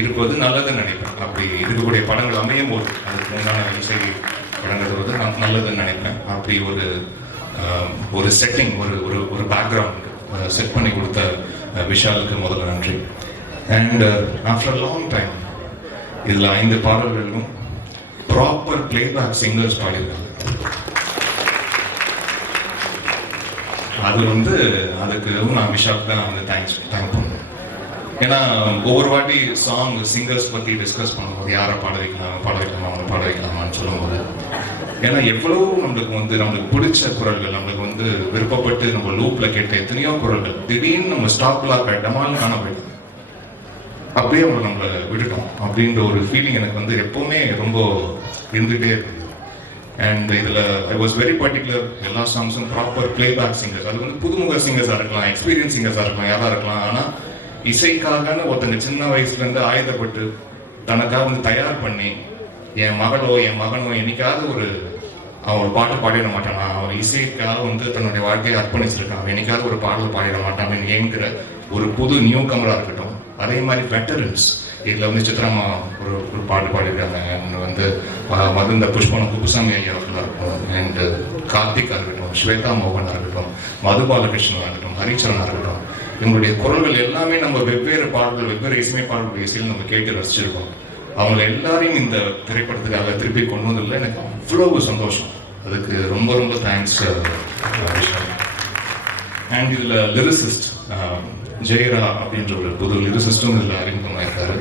இருப்பது நல்லதுன்னு நினைப்பேன். அப்படி இருக்கக்கூடிய படங்கள் அமையும் போது அதுக்கு உண்டான இசை படங்கள் வந்து நான் நல்லதுன்னு நினைப்பேன். அப்படி ஒரு செட்டிங், ஒரு பேக்ரவுண்ட் செட் பண்ணி கொடுத்த விஷாலுக்கு முதல்ல நன்றி. அண்ட் ஆஃப்டர் லாங் டைம் இதில் 5 பாடல்களும் ப்ராப்பர் பிளேபேக் சிங்கர்ஸ் பாடியிருக்காங்க. அது வந்து அதுக்கு நான் விஷாலுக்கு தான் வந்து தேங்க் பண்ணுறேன். ஏன்னா ஒவ்வொரு வாட்டி சாங் சிங்கர்ஸ் பற்றி டிஸ்கஸ் பண்ணும்போது யாரை பாட வைக்கலாமா அவனை பாட வைக்கலாமான்னு சொல்லும்போது, ஏன்னா எவ்வளோ நம்மளுக்கு பிடிச்ச குரல்கள், நம்மளுக்கு வந்து விருப்பப்பட்டு நம்ம லூப்பில் கேட்ட எத்தனையோ குரல்கள் திடீர்னு நம்ம ஸ்டாப்லாம் டமால்னு காண போயிடுது. அப்படியே நம்மளை விட்டுட்டோம் அப்படின்ற ஒரு ஃபீலிங் எனக்கு வந்து எப்போவுமே ரொம்ப இருந்துகிட்டே இருக்குது. அண்ட் இதில் ஐ வாஸ் வெரி பர்டிகுலர், எல்லா சாங்ஸும் ப்ராப்பர் பிளேபேக் சிங்கர்ஸ். அது வந்து புதுமுக சிங்கர்ஸாக இருக்கலாம், எக்ஸ்பீரியன்ஸ் சிங்கர்ஸாக இருக்கலாம், யாராக இருக்கலாம். ஆனால் இசைக்காகன்னு ஒருத்தங்க சின்ன வயசுலேருந்து ஆயுதப்பட்டு தனக்காக வந்து தயார் பண்ணி, என் மகனோ என்னைக்காவது அவன் ஒரு பாட்டு பாடிட மாட்டான், அவன் இசைக்காக வந்து தன்னுடைய வாழ்க்கையை அர்ப்பணிச்சிருக்கான், அவன் என்னைக்காவது ஒரு பாடல் பாடிட மாட்டான் அப்படின்னு ஏங்குற ஒரு புது நியூ கமராக இருக்கட்டும். அதே மாதிரி வெட்டரன்ஸ், இதில் வந்து சித்ராமா ஒரு பாட்டு பாடியிருக்காங்க. வந்து மதுந்த புஷ்பனம் குப்புசாமி ஐயா அவர்களாக இருக்கட்டும், அண்ட் கார்த்திகா இருக்கட்டும், ஸ்வேதா மோகனாக இருக்கட்டும், மது பாலகிருஷ்ணனாக இருக்கட்டும், ஹரிச்சரனாக இருக்கட்டும், இவங்களுடைய குரல்கள் எல்லாமே நம்ம வெவ்வேறு பாடல்கள், வெவ்வேறு இசையமைப்பாளர்களுடைய இசையில் நம்ம கேட்டு ரசிச்சிருக்கோம். அவங்க எல்லாரையும் இந்த திரைப்படத்துக்காக திருப்பி கொண்டு வந்ததில் எனக்கு அவ்வளவு சந்தோஷம். அதுக்கு ரொம்ப ரொம்ப தேங்க்ஸ் விஷால். அண்ட் இதில் லிரிசிஸ்ட் ஜெயரா அப்படின்ற ஒரு புது லிரிசிஸ்டும் இதில் அறிமுகமாயிருக்காரு.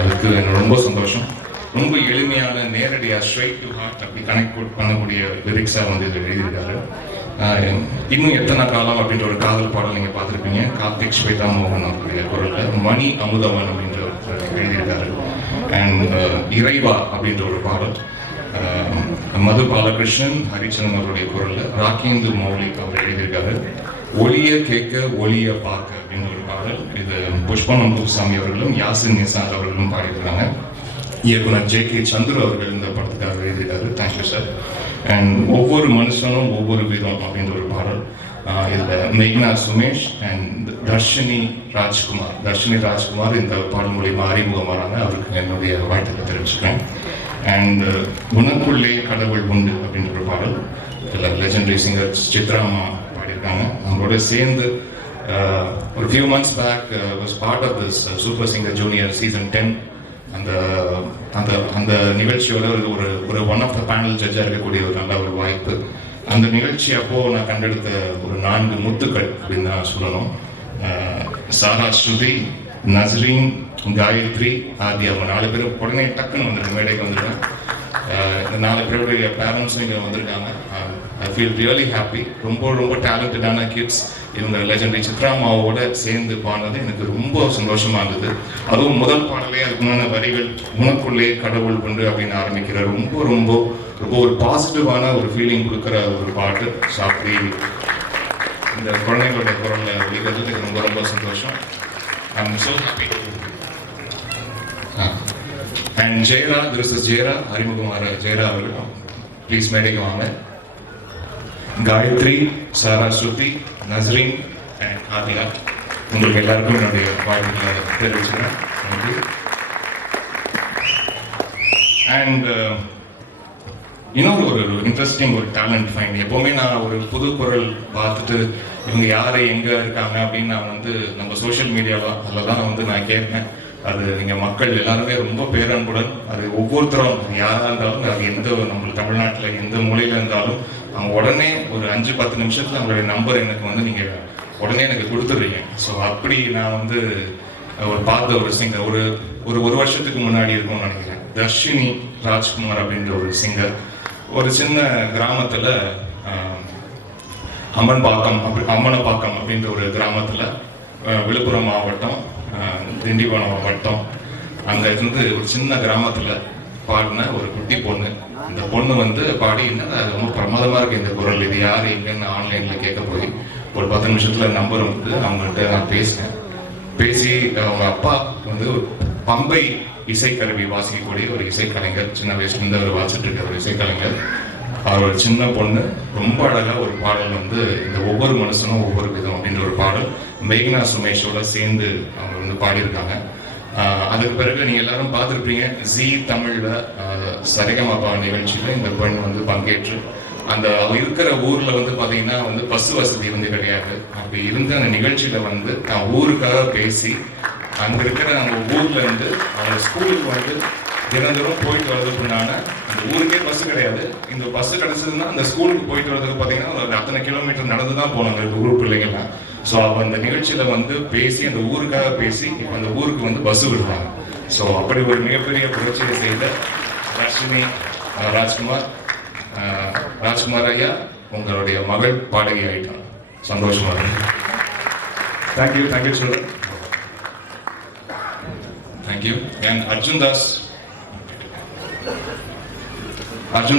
அதுக்கு எனக்கு ரொம்ப சந்தோஷம். ரொம்ப எளிமையான, நேரடியாக ஸ்ட்ரைட் டு ஹார்ட் அப்படி கனெக்ட் பண்ணக்கூடிய லிரிக்ஸாக வந்து இதில் எழுதியிருக்காரு. இன்னும் எத்தனை காலம் அப்படின்ற ஒரு காதல் பாடல் நீங்கள் பார்த்துருப்பீங்க. கார்த்திக் ஸ்வேதா மோகன் அவருடைய குரலில் மணி அமுதவன் அப்படின்ற எழுதியிருக்காரு. அண்ட் இறைவா அப்படின்ற ஒரு பாடல் மது பாலகிருஷ்ணன், ஹரிச்சரன் அவருடைய குரலில் ராகேந்து மௌலிக் அவர் எழுதியிருக்காரு. ஒளிய கேட்க ஒளிய பார்க்க அப்படின்னு ஒரு பாடல். இது புஷ்பனம் குப்புசாமி அவர்களும் யாசின் நிசார் அவர்களும் பாடியிருக்காங்க. இயக்குனர் ஜே.கே. சந்துரு அவர்கள் இந்த படத்துக்காக எழுதியிருக்காரு. Thank you sir. அண்ட் ஒவ்வொரு மனுஷனும் ஒவ்வொரு விதம் அப்படின்ற ஒரு பாடல். இதில் மேக்னா சுமேஷ் அண்ட் தர்ஷினி ராஜ்குமார் இந்த பாடல் மூலியமாக அறிமுகமானாங்க. அவருக்கு என்னுடைய வாழ்த்துக்களை தெரிவிச்சுக்கிறேன். அண்ட் உனக்குள்ளே கடவுள் உண்டு அப்படின்ற ஒரு பாடல். இதில் லெஜெண்டரி சிங்கர் சித்ராமா பாடியிருக்காங்க. அவங்களோட சேர்ந்து ஒரு few months back was part of this Super Singer Junior season 10. அந்த நிகழ்ச்சியோட ஒரு ஒன் ஆஃப் த பேனல் ஜட்ஜாக இருக்கக்கூடிய ஒரு நல்ல ஒரு வாய்ப்பு. அந்த நிகழ்ச்சி அப்போது நான் கண்டெடுத்த ஒரு 4 முத்துக்கள் அப்படின்னு தான் சொல்லணும். சாரா ஸ்ருதி, நஸ்ரீன், காயத்ரி, ஆதி. அவங்க 4 பேரும் உடனே டக்குன்னு வந்துருக்கு, மேடைக்கு வந்துருக்கேன். இந்த 4 பேருடைய பேரண்ட்ஸும் இங்கே வந்திருக்காங்க. I feel really happy. ரொம்ப ரொம்ப டேலண்டடான கிட்ஸ் இவங்க லெஜெண்டரி சித்ராமாவோட சேர்ந்து பாடினது எனக்கு ரொம்ப சந்தோஷமா இருந்தது. அதுவும் முதல் பாடலே அதுக்குண்டான வரிகள் உனக்குள்ளே கடவுள் கொண்டு அப்படின்னு ஆரம்பிக்கிற ரொம்ப ரொம்ப ரொம்ப ஒரு பாசிட்டிவான ஒரு ஃபீலிங் கொடுக்குற ஒரு பாட்டு. சாப்பிடி இந்த குழந்தைங்களுடைய குரலில் வெளிக்கிறதுக்கு ரொம்ப ரொம்ப சந்தோஷம். I am so happy. And Jayara, this is Jayara, அறிமுகமாற ஜெயரா அவர்கள் ப்ளீஸ் மேடைக்கு வாங்க. காயத்ரி, சாரா ஸ்ருதி, நஸ்ரீன் அண்ட் ஆதியா, உங்களுக்கு எல்லாருக்கும் என்னுடைய வாழ்த்துக்களை தெரிவிச்சுக்கிறேன். தேங்க்யூ. அண்ட் இன்னொரு ஒரு இன்ட்ரெஸ்டிங் ஒரு டேலண்ட் ஃபைண்ட். எப்போவுமே நான் ஒரு புது குரல் பார்த்துட்டு இவங்க யார் எங்கே இருக்காங்க அப்படின்னு நான் வந்து நம்ம சோஷியல் மீடியாவில் அதில் தான் வந்து நான் கேட்பேன். அது நீங்கள் மக்கள் எல்லாருமே ரொம்ப பேரன்புடன், அது ஒவ்வொருத்தரும் யாராக இருந்தாலும், அது எந்த நம்ம தமிழ்நாட்டில் எந்த மூலையில் இருந்தாலும் அவங்க உடனே ஒரு 5-10 நிமிஷத்தில் அவங்களுடைய நம்பர் எனக்கு வந்து நீங்கள் உடனே எனக்கு கொடுத்துட்றீங்க. ஸோ அப்படி நான் வந்து ஒரு பார்த்த ஒரு சிங்கர் ஒரு வருஷத்துக்கு முன்னாடி இருக்கும்னு நினைக்கிறேன். தர்ஷினி ராஜ்குமார் அப்படின்ற ஒரு சிங்கர் ஒரு சின்ன கிராமத்தில் அம்மனப்பாக்கம் அப்படின்ற ஒரு கிராமத்தில் விழுப்புரம் மாவட்டம், திண்டிவனம் மாவட்டம், அங்கே இருந்து ஒரு சின்ன கிராமத்தில் பாடின ஒரு குட்டி பொண்ணு. இந்த பொண்ணு வந்து பாடி ரொம்ப பிரமாதமாக இருக்குது இந்த குரல், இது யார் எங்கன்னு ஆன்லைனில் கேட்க போய் ஒரு 10 நிமிஷத்தில் நம்பர் வந்து அவங்கள்ட்ட நான் பேசினேன். பேசி அவங்க அப்பா வந்து ஒரு பம்பை இசைக்கருவி வாசிக்கக்கூடிய ஒரு இசைக்கலைஞர், சின்ன வயசுலேருந்து அவர் வாசிட்டு இருக்க ஒரு இசைக்கலைஞர். அவரோட சின்ன பொண்ணு ரொம்ப அழகாக ஒரு பாடல் வந்து இந்த ஒவ்வொரு மனுஷனும் ஒவ்வொரு விதம் அப்படின்ற ஒரு பாடல் மேக்னா சுமேஷோட சேர்ந்து அவங்க வந்து பாடியிருக்காங்க. அதுக்கு பிறகு நீங்கள் எல்லாரும் பார்த்துருப்பீங்க ஜி தமிழில் சரிகமபா நிகழ்ச்சியில் இந்த பெண் வந்து பங்கேற்று அந்த இருக்கிற ஊரில் வந்து பார்த்தீங்கன்னா வந்து பஸ் வசதி வந்து கிடையாது. அப்படி இருந்த அந்த நிகழ்ச்சியில் வந்து நான் ஊருக்காக பேசி அங்கே இருக்கிற நம்ம ஊர்ல இருந்து அவங்க ஸ்கூலுக்கு வந்து தினந்தோறும் போயிட்டு வர்றதுக்குண்டான அந்த ஊருக்கே பஸ் கிடையாது. இந்த பஸ் கிடைச்சதுன்னா அந்த ஸ்கூலுக்கு போயிட்டு வர்றதுக்கு பார்த்தீங்கன்னா ஒரு அத்தனை கிலோமீட்டர் நடந்து தான் போனாங்க இந்த ஊர் பிள்ளைங்கள்லாம். ஸோ அப்போ அந்த நிகழ்ச்சியில வந்து பேசி அந்த ஊருக்காக பேசி இப்போ அந்த ஊருக்கு வந்து பஸ் விடுறாங்க. ஸோ அப்படி ஒரு மிகப்பெரிய புரட்சியை செய்த தர்ஷினி ராஜ்குமார் ஐயா, உங்களுடைய மகள் பாடகி ஆயிட்டான். சந்தோஷமா இருக்கு. தேங்க்யூ சொல்றேன். தேங்க்யூ. அண்ட் அர்ஜுன்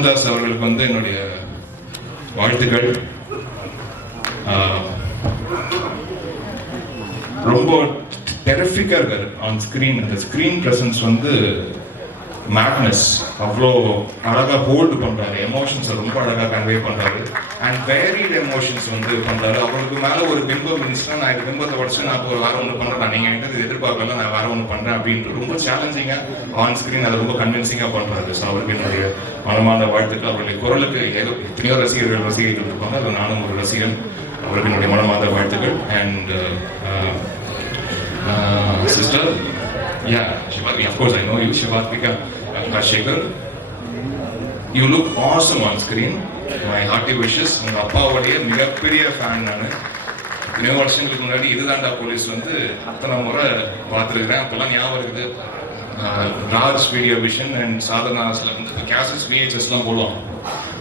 தாஸ் அவர்களுக்கு வந்து என்னுடைய வாழ்த்துக்கள். ரொம்ப டெரிஃபிக்காக இருக்காரு ஆன் ஸ்க்ரீன். அந்த ஸ்க்ரீன் ப்ரெசன்ஸ் வந்து மேட்னஸ். அவ்வளோ அழகாக ஹோல்டு பண்ணுறாரு, எமோஷன்ஸை ரொம்ப அழகாக கன்வே பண்ணுறாரு. அண்ட் வேரிட் எமோஷன்ஸ் வந்து பண்ணுறாரு. அவருக்கு மேலே ஒரு பிம்பம் இருந்துச்சுன்னா நான் இந்த பிம்பத்தை உடச்சு நான் இப்போ வேறு ஒன்று பண்ணுறேன், நீங்கள் என்கிட்ட எதிர்பார்க்கல, நான் வேறு ஒன்று பண்ணுறேன் அப்படின்ட்டு ரொம்ப சேலஞ்சிங்காக ஆன் ஸ்க்ரீன் அதை ரொம்ப கன்வின்சிங்காக பண்ணுறாரு. ஸோ அவருக்கு என்னுடைய மனமான வாழ்த்துக்கள். அவருடைய குரலுக்கு எத்தனையோ ரசிகர்கள் இருப்பாங்க, அது நானும் ஒரு ரசிகன். அவருக்கு என்னுடைய மனமார்ந்த வாழ்த்துக்கள். And sister, Shivati, of course I know you, Shivatika Rajshekhar. You look awesome on screen. My hearty wishes. உங்க அப்பாவுடைய மிகப்பெரிய ஃபேன் நான். இத்தனை வருஷங்களுக்கு முன்னாடி இதுதான்டா போலீஸ் வந்து அத்தனை முறை பார்த்துருக்கிறேன். அப்போல்லாம் ஞாபகம் இருக்குது. ராஜ் வீடியோ விஷன் அண்ட் சாதனாஸில் வந்து கேசஸ் விஹெச்எஸ்லாம் போடுவோம்.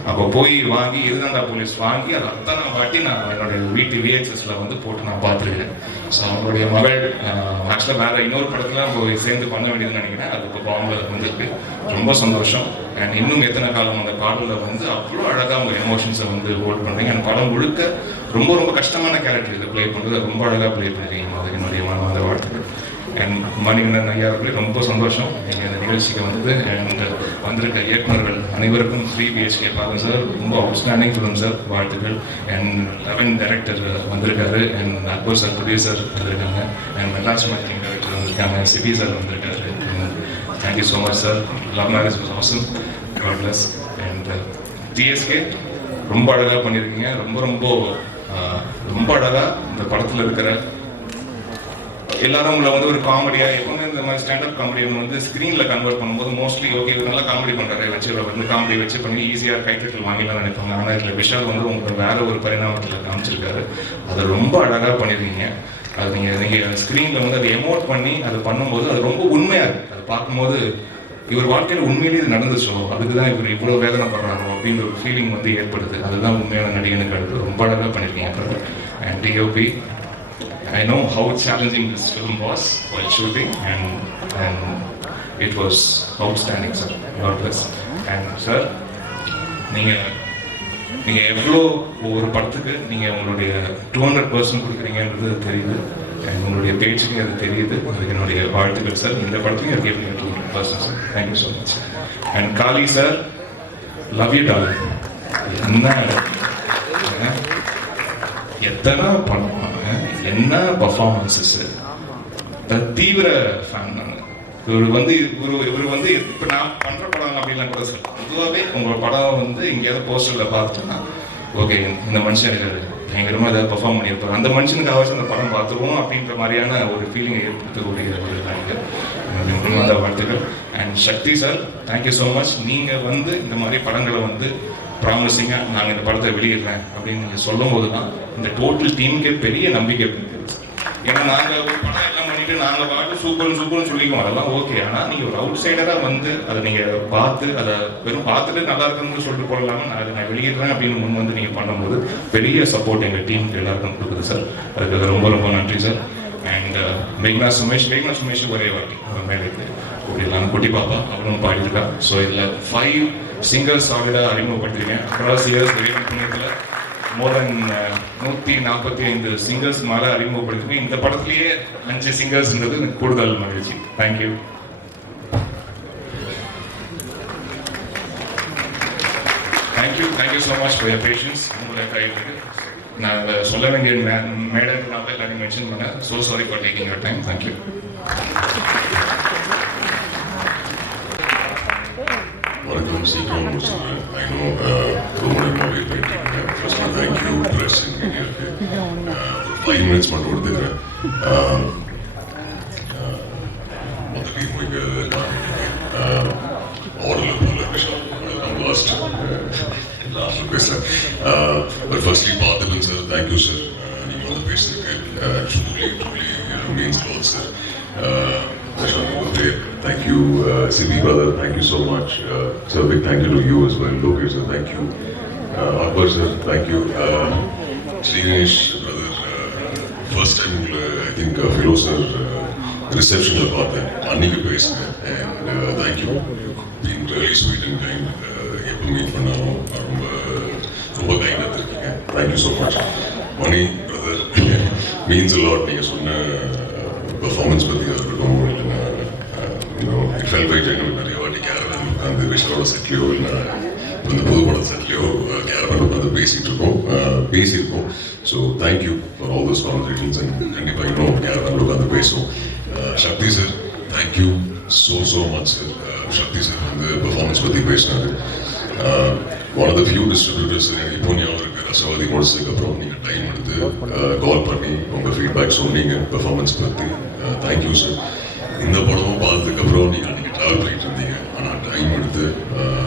அப்போ போய் வாங்கி இதுதான்டா போலீஸ் வாங்கி அதை அத்தனை வாட்டி நான் என்னுடைய வீட்டு விஹெச்எஸ்ல வந்து போட்டு நான் பார்த்துருக்கேன். ஸோ அவங்களுடைய மகள் ஆக்சுவலாக வேற இன்னொரு படத்துல போய் சேர்ந்து பண்ண வேண்டியதுன்னு நினைக்கிறேன். அது இப்போ பாம்பேல வந்துருக்கு. ரொம்ப சந்தோஷம். அண்ட் இன்னும் எத்தனை காலம் அந்த பாடலில் வந்து அவ்வளோ அழகாக அவங்க எமோஷன்ஸை வந்து ஹோல்ட் பண்ணுறீங்க. அந்த படம் முழுக்க ரொம்ப ரொம்ப கஷ்டமான கேரக்டர் இதை ப்ளே பண்ணுறது ரொம்ப அழகாக ப்ளே பண்ணிருக்கீங்க. அதுக்கு என்னுடைய மனமார்ந்த வாழ்த்துக்கள். அண்ட் மணிகண்டன் ஐயா அவர்களே ரொம்ப சந்தோஷம் நீங்கள் இந்த நிகழ்ச்சிக்கு வந்தது. அண்ட் வந்திருக்க இயக்குநர்கள் அனைவருக்கும் 3 BHK பாருங்க சார், ரொம்ப அவுட்ஸ்டாண்டிங் ஃபிலிம் சார், வாழ்த்துக்கள். அண்ட் 11 டைரக்டர் வந்திருக்காரு. அண்ட் அக்பர் சார் ப்ரொடியூசர் வந்திருக்காங்க. அண்ட் மெட்ராஸ் மார்க்கெட்டிங் டைரக்டர் வந்திருக்காங்க. சிபி சார் வந்திருக்காரு. Thank you so much sir. Love marriage was awesome. God bless. And TSK ரொம்ப அழகாக பண்ணியிருக்கீங்க. ரொம்ப ரொம்ப ரொம்ப அழகாக இந்த படத்தில் இருக்கிற எல்லாரும் உங்களை வந்து ஒரு காமெடியாக எப்பவுமே இந்த மாதிரி ஸ்டாண்டப் காமெடியன் வந்து ஸ்க்ரீனில் கன்வெர்ட் பண்ணும்போது மோஸ்ட்லி ஓகே நல்லா காமெடி பண்ணுறாரு வச்சு வந்து காமெடி வச்சு பண்ணி ஈஸியாக கைத்தட்டல் வாங்கிலாம் நினைப்பாங்க. ஆனால் இதில் விஷால் வந்து உங்களுக்கு வேற ஒரு பரிணாமத்தில் காமிச்சிருக்காரு. அதை ரொம்ப அழகாக பண்ணியிருக்கீங்க. அது நீங்கள் ஸ்க்ரீனில் வந்து அதை எமோட் பண்ணி அதை பண்ணும்போது அது ரொம்ப உண்மையாக இருக்குது. அதை பார்க்கும்போது இவர் வாழ்க்கையில் உண்மையிலேயே இது நடந்துச்சோ, அதுக்கு தான் இவர் இவ்வளோ வேதனைப்படுறாரோ அப்படின்ற ஒரு ஃபீலிங் வந்து ஏற்படுது. அதுதான் உண்மையான நடிகனுக்கு அடுத்து ரொம்ப அழகாக பண்ணியிருக்கீங்க. And DOP, I know how challenging this film was while shooting, and it was outstanding, sir. God bless. And sir, நீங்கள் எவ்வளோ ஒவ்வொரு படத்துக்கு நீங்கள் உங்களுடைய 200% கொடுக்குறீங்கன்றது தெரியுது. அண்ட் உங்களுடைய பேச்சுக்கு அது தெரியுது. அதுக்கு என்னுடைய வாழ்த்துக்கள் சார். இந்த படத்துலையும் அது எப்படி 200% சார். Thank you so much. And Kaali sir, love you doll. எத்தனை படம், என்ன பர்ஃபார்மன்ஸஸ், தீவிர ஃபேன் நான். இவர் வந்து இப்போ நான் பண்ணுற படம் அப்படிலாம் கூட சார், பொதுவாகவே உங்களோட படம் வந்து எங்கேயாவது போஸ்டரில் பார்த்துட்டோன்னா ஓகே இந்த மனுஷன் பயங்கரமாக ஏதாவது பர்ஃபார்ம் பண்ணியிருப்பார், அந்த மனுஷனுக்கு அவசியம் அந்த படம் பார்த்துருவோம் அப்படின்ற மாதிரியான ஒரு ஃபீலிங்கை ஏற்படுத்தக்கூடிய ஒரு நடிகர். வாழ்த்துக்கள். And Sakthi sir, thank you so much. நீங்கள் வந்து இந்த மாதிரி படங்களை வந்து ப்ராமிசிங்காக நாங்கள் இந்த படத்தை வெளியிடுறேன் அப்படின்னு நீங்கள் சொல்லும் போது தான் இந்த டோட்டல் டீமுக்கே பெரிய நம்பிக்கை இருக்குது. ஏன்னா நாங்கள் ஒரு படம் எல்லாம் பண்ணிட்டு நாங்கள் பாட்டு சூப்பர்னு சொல்லிக்குவோம், அதெல்லாம் ஓகே. ஆனால் நீங்கள் ஒரு அவுட் சைடராக வந்து அதை நீங்கள் பார்த்து அதை வெறும் பார்த்துட்டு நல்லா இருக்குன்னு சொல்லிட்டு போடலாமல் நான் வெளியிடுறேன் அப்படின்னு முன் வந்து நீங்கள் பண்ணும்போது பெரிய சப்போர்ட் எங்கள் டீமுக்கு எல்லாருக்கும் கொடுக்குது சார். அதுக்கு ரொம்ப ரொம்ப நன்றி சார். அண்ட் மேக்னா சுமேஷ் ஒரே வாட்டி மேலே அப்படி இல்லாமல் குட்டி பாப்பா அவரும் பாடியிருக்கா. ஸோ இதில் 5 சிங்கர்ஸ் சாலிடாக அறிமுகப்படுத்திருக்கேன். அக்ராஸ் இயர்ஸ் வெளியே புண்ணியத்தில் மோர் தென் 145 சிங்கர்ஸ் மேலே அறிமுகப்படுத்திருக்கேன். இந்த படத்துலேயே 5 சிங்கர்ஸ்ன்றது எனக்கு கூடுதல் மகிழ்ச்சி. Thank you. Thank you so much for your patience. உங்களை கையில் நான் சொல்ல வேண்டிய மேடம் நான் எல்லாரையும் மென்ஷன் பண்ணேன். So sorry for taking your time. Thank you. வணக்கம். சீக்கிரம் முடிச்சிருக்கேன். ஐ நோ ரொம்ப நேரமாக வெயிட் பண்ணிட்டு இருக்கேன். ஃபர்ஸ்ட் நான் தேங்க்யூ ப்ரெஸ் மீடியாவுக்கு. ஒரு 5 minutes மட்டும் கொடுத்துக்கிறேன். மொத்தத்தையும் முடிக்க ஆர்டரில் போகல விஷயம் லாஸ்ட்டில் பேசுகிறேன். But firstly Parthiban sir, thank you sir. நீங்கள் வந்து பேசுறதுக்கு truly means lot sir. Thank you, Siddhi brother. Thank you so much. So a big thank you to you as well. Lokesh sir, thank you. Akbar sir, thank you. Srinesh brother, first time I think Philo sir reception la paathen annikku pesanga, and thank you. You've been really sweet and kind. Eppo meet pannalum romba kind ah irukeenga. Thank you so much. Mani brother means a lot. Neenga sonna performance பத்தி இருக்கட்டும், it felt right. எனக்கு நிறைய வாட்டி caravan உட்காந்து விஷயோட செட்லையோ இல்லை இந்த புதுப்படம் செட்லையோ caravan உட்காந்து பேசியிருக்கோம். So thank you for all those conversations. And கண்டிப்பாக இன்னும் கேரவன் உட்காந்து பேசுவோம். Sakthi sir, thank you so much sir. Sakthi sir வந்து பெர்ஃபார்மன்ஸ் பற்றி பேசினாரு. One of the few distributors எனக்கு இப்போ ஞாபகம் இருக்குது. ரசவாதி முடிச்சதுக்கப்புறம் நீங்கள் டைம் எடுத்து கால் பண்ணி உங்கள் ஃபீட்பேக் சொன்னீங்க பெர்ஃபார்மன்ஸ் பற்றி. Thank you sir. இந்த படமும் பார்த்ததுக்கப்புறம் நீங்கள் அன்றைக்கி ட்ராவல் பண்ணிட்டு இருந்தீங்க, ஆனால் டைம் எடுத்து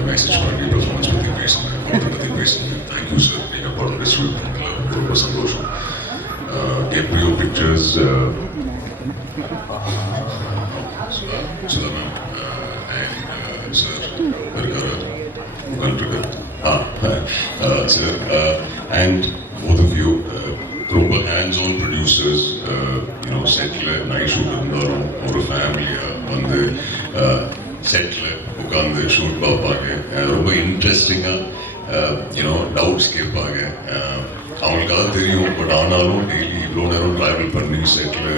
மெசேஜ் பண்ணி பெர்ஃபார்மன்ஸ் பற்றி பேசுங்க, படத்தை பற்றி பேசுங்க. Thank you sir. நீங்கள் படம் டிஸ்ட்ரிபியூட் பண்ணல ரொம்ப சந்தோஷம். எப்படியோ pictures Sudha ma'am and sir இருக்காரு உட்காந்துருக்காரு. Sir and both of you ரொம்ப hands on producers. Settle night shoot இருந்தாலும் ஒரு ஃபேமிலியாக வந்து செட்டில் உட்காந்து ஷூட் பார்ப்பாங்க. ரொம்ப இன்ட்ரெஸ்டிங்காக டவுட்ஸ் கேட்பாங்க. அவங்களுக்கு அதான் தெரியும். பட் ஆனாலும் டெய்லி இவ்வளோ நேரம் ட்ராவல் பண்ணி செட்டில்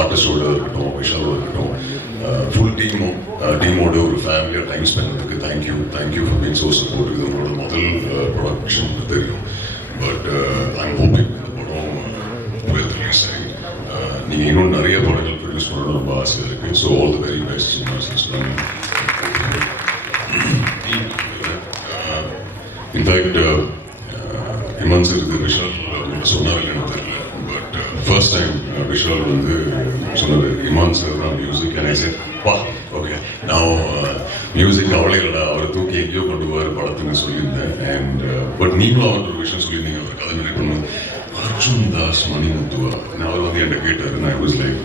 ஆர்டிஸ்டோட இருக்கட்டும், விஷாலோட இருக்கட்டும், ஃபுல் டீமோட ஒரு ஃபேமிலியாக டைம் ஸ்பெண்ட் பண்ணுறதுக்கு thank you for being so support. இது உங்களோட முதல் ப்ரொடக்ஷன் தெரியும். பட் ஐம் ஹோப்பிங் இந்த படம் ரிலீஸ் ஆகி நீங்கள் இன்னும் நிறைய படங்கள் ப்ரொடியூஸ் பண்ணணும் ரொம்ப ஆசையாக இருக்குது. So all the very best. In fact Imman sir இது விஷால் உங்கள்கிட்ட சொன்னார் இல்லைன்னு தெரியல. பட் ஃபர்ஸ்ட் டைம் விஷால் வந்து சொன்னது இமான் சார் தான் மியூசிக். அண்ட் ஐ செட் வா ஓகே நான் மியூசிக் அவளே இல்லை, அவரை தூக்கி எங்கேயோ கொண்டு போவார் படத்துன்னு சொல்லியிருந்தேன். அண்ட் பட் நீங்களும் அவர்கிட்ட ஒரு விஷயம் சொல்லியிருந்தீங்க, அவர் கதை நினை பண்ண அர்ஜுன் தாஸ் மணிமுத்துவா நான் அவர் வந்து என்கிட்ட கேட்டார் நான் வாஸ் லைக்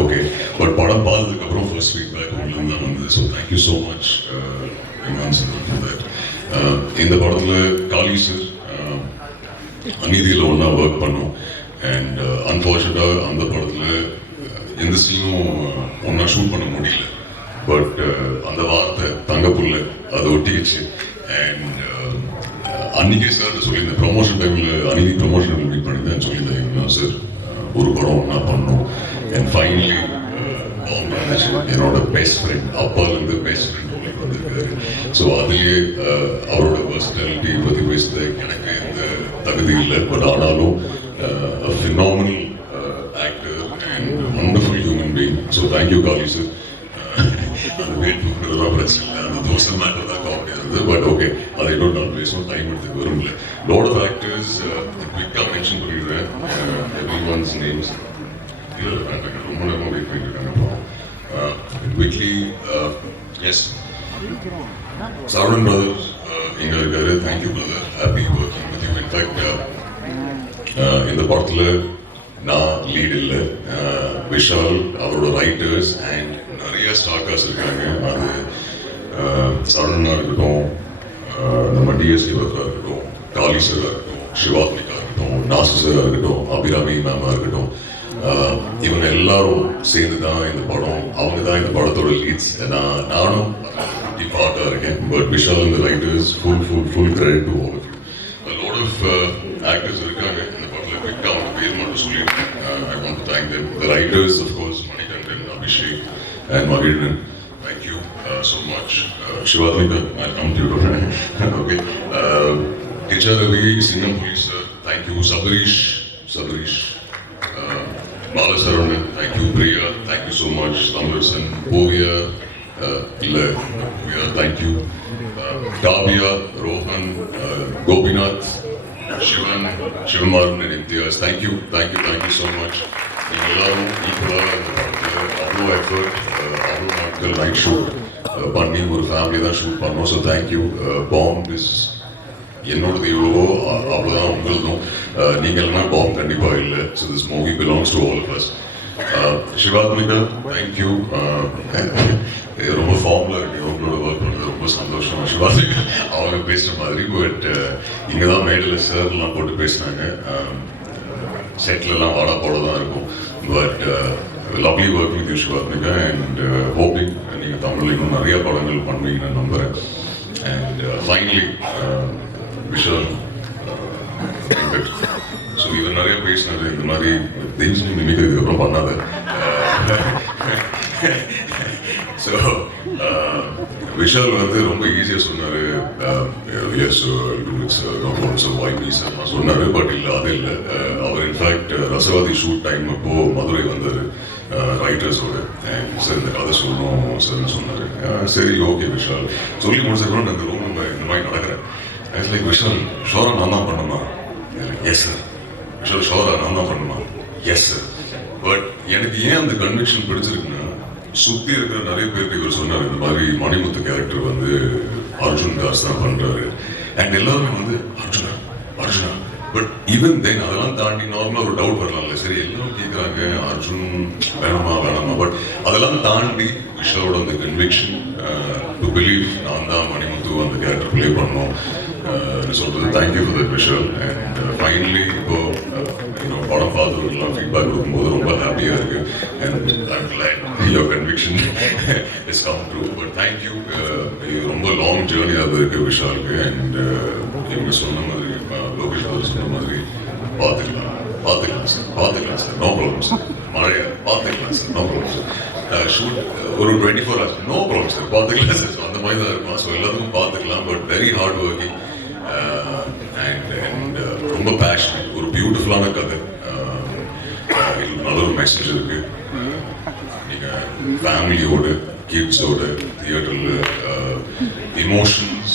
ஓகே பட் படம் பார்த்ததுக்கப்புறம் ஃபர்ஸ்ட் ஃபீட்பேக் உங்களுக்கு தான் வந்தது ஸோ தேங்க்யூ ஸோ மச் இந்த படத்தில் காளி சார் அநீதியில் ஒன்றா ஒர்க் பண்ணோம் அண்ட் அன்ஃபார்ச்சுனேட்டாக அந்த படத்தில் எந்த சீனும் ஒன்றா ஷூட் பண்ண முடியல பட் அந்த வார்த்தை தங்கப்புள்ள அதை ஒட்டிக்கிச்சு அண்ட் அன்றைக்கே சார் சொல்லியிருந்தேன் ப்ரொமோஷன் டைமில் அன்றைக்கி ப்ரொமோஷன் டைமில் மீட் பண்ணி தான் சொல்லியிருந்தேன் சார் ஒரு படம் ஒன்றா பண்ணோம் அண்ட் ஃபைனலி என்னோட பெஸ்ட் ஃப்ரெண்ட் அப்பாலேருந்து பெஸ்ட் ஃப்ரெண்ட் உங்களுக்கு வந்திருக்காரு ஸோ அதுலேயே அவரோட பர்சனாலிட்டி பற்றி பேசுறது எனக்கு எந்த தகுதி இல்லை பட் ஆனாலும் phenomenal actor and wonderful human being so thank you Kali sir அந்த வெயிட் பண்ணுறதுலாம் பிரச்சனை இல்லை அந்த தோசை மேட்டர் தான் காமெடியாக இருந்தது பட் ஓகே அதை இன்னும் நான் பேசணும் டைம் எடுத்துக்க விரும்பல லாட் ஆஃப் ஆக்டர்ஸ் குவிக்காக மென்ஷன் பண்ணிடுறேன் எவ்ரி ஒன்ஸ் நேம்ஸ் இல்லை வேண்டாம் ரொம்ப நேரமாக வெயிட் பண்ணிட்டு இருக்காங்க குவிக்லி எஸ் சரவணன் பிரதர் இங்கே இருக்காரு thank you brother happy working with you in fact இந்த படத்தில் நான் லீட் இல்லை விஷால் அவரோட ரைட்டர்ஸ் அண்ட் நிறைய ஸ்டார்காஸ் இருக்காங்க அது சரவணனாக இருக்கட்டும் நம்ம டிஎஸ்டி பத்ரா இருக்கட்டும் காளி சாராக இருக்கட்டும் சிவாத்மிகா இருக்கட்டும் நாசு சாராக இருக்கட்டும் அபிராமி மேமாக இருக்கட்டும் இவங்க எல்லாரும் சேர்ந்து தான் இந்த படம் அவங்க தான் இந்த படத்தோட லீட்ஸ் நானும் பார்ட்டாக இருக்கேன் பட் விஷால் இந்த writers full credit to all of you lot of actors இருக்காங்க இந்த படத்தில் குவிக்காக அவங்க பேர் மட்டும் சொல்லியிருக்கேன் I want to thank them the writers of course Manikandan Abhishek and Magizhan thank you so much Sivaathmika I come to okay Kichcha Ravi Singampuli sir thank you Sabareesh Balasaravan, thank you, Priya, thank you so much, Tamerson, Bovia, thank you, Kavya, Rohan, Gopinath, Shivan, and Imtiaz, thank you so much. Avlo effort, avlo natkal night shoot, panni ஒரு family தான் shoot பண்ணோம், so thank you. Bomb is என்னோடது எவ்வளவோ அவ்வளோதான் உங்களுதும் நீங்கள் எல்லாம் பாவம் கண்டிப்பாக இல்லை so this movie belongs to all of us Shivathmika thank you ரொம்ப ஃபார்முலா இருக்கு உங்களோட ஒர்க் பண்ணுறது ரொம்ப சந்தோஷம் சிவாத்மிகா அவங்க பேசுகிற மாதிரி பட் இங்கே தான் மேடையில் சார்லாம் போட்டு பேசினாங்க செட்லலாம் வாடா போட தான் இருக்கும் but lovely work with you Shivathmika and hoping நீங்கள் தமிழில் இன்னும் நிறைய படங்கள் பண்ணுவீங்கன்னு நம்புகிறேன் அண்ட் ஃபைனலி விஷால் ஸோ இவர் நிறைய பேசினாரு இந்த மாதிரி தெய்வம் நிமிக்க இதுக்கப்புறம் பண்ணாத ஸோ விஷால் வந்து ரொம்ப ஈஸியாக சொன்னார் எஸ் சொன்னார் பட் இல்லை அது இல்லை அவர் இன்ஃபேக்ட் ரசவாதி ஷூட் டைம் அப்போது மதுரை வந்தார் ரைட்டர்ஸோட சார் இந்த கதை சொல்லணும் சார்னு சொன்னார் சரி ஓகே விஷால் சொல்லி முடிச்சதுக்கப்புறம் நான் இந்த ரூம் இந்த மாதிரி நடக்கிறேன் ஐஸ் லைக் விஷால் ஷோரா நான் தான் பண்ணுமா எஸ் சார் விஷால் ஷோரா நான் தான் பண்ணுமா எஸ் சார் பட் எனக்கு ஏன் அந்த கன்விக்ஷன் பிடிச்சிருக்குன்னா சுற்றி இருக்கிற நிறைய பேருக்கு இவர் சொன்னார் இந்த மாதிரி மணிமுத்து கேரக்டர் வந்து அர்ஜுன் தாஸ் தான் பண்ணுறாரு அண்ட் எல்லாருமே வந்து அர்ஜுனா பட் ஈவன் தென் அதெல்லாம் தாண்டி நார்மலாக ஒரு டவுட் வரலாம்ல சரி எல்லாரும் கேட்குறாங்க அர்ஜுன் வேணாமா பட் அதெல்லாம் தாண்டி விஷாலோட அந்த கன்விக்ஷன் டு பிலீவ் நான் தான் மணிமுத்து அந்த கேரக்டர் ப்ளே பண்ணோம் சொல்கிறது thank you for that Vishal and finally இப்போ படம் பார்த்துலாம் ஃபீட்பேக் கொடுக்கும்போது ரொம்ப ஹாப்பியாக இருக்குது and I'm glad your conviction is come true but thank you இது ரொம்ப லாங் ஜேர்னியாக இருக்குது விஷாலுக்கு அண்ட் இவங்க சொன்ன மாதிரி லோகேஷ் சொன்ன மாதிரி பார்த்துக்கலாம் சார் நோ ப்ராப்ளம் சார் மழையா பார்த்துக்கலாம் sir no problem sir shoot ஒரு 24 hours நோ ப்ராப்ளம் சார் பார்த்துக்கலாம் சார் ஸோ அந்த மாதிரி தான் இருக்கும் ஸோ எல்லாத்துக்கும் பார்த்துக்கலாம் but very hard working and ரொம்ப பேஷனேட் ஒரு பியூட்டிஃபுல்லான கதை இது நல்ல ஒரு மெசேஜ் இருக்கு நீங்கள் ஃபேமிலியோட கிட்ஸோட தியேட்டரில் இமோஷன்ஸ்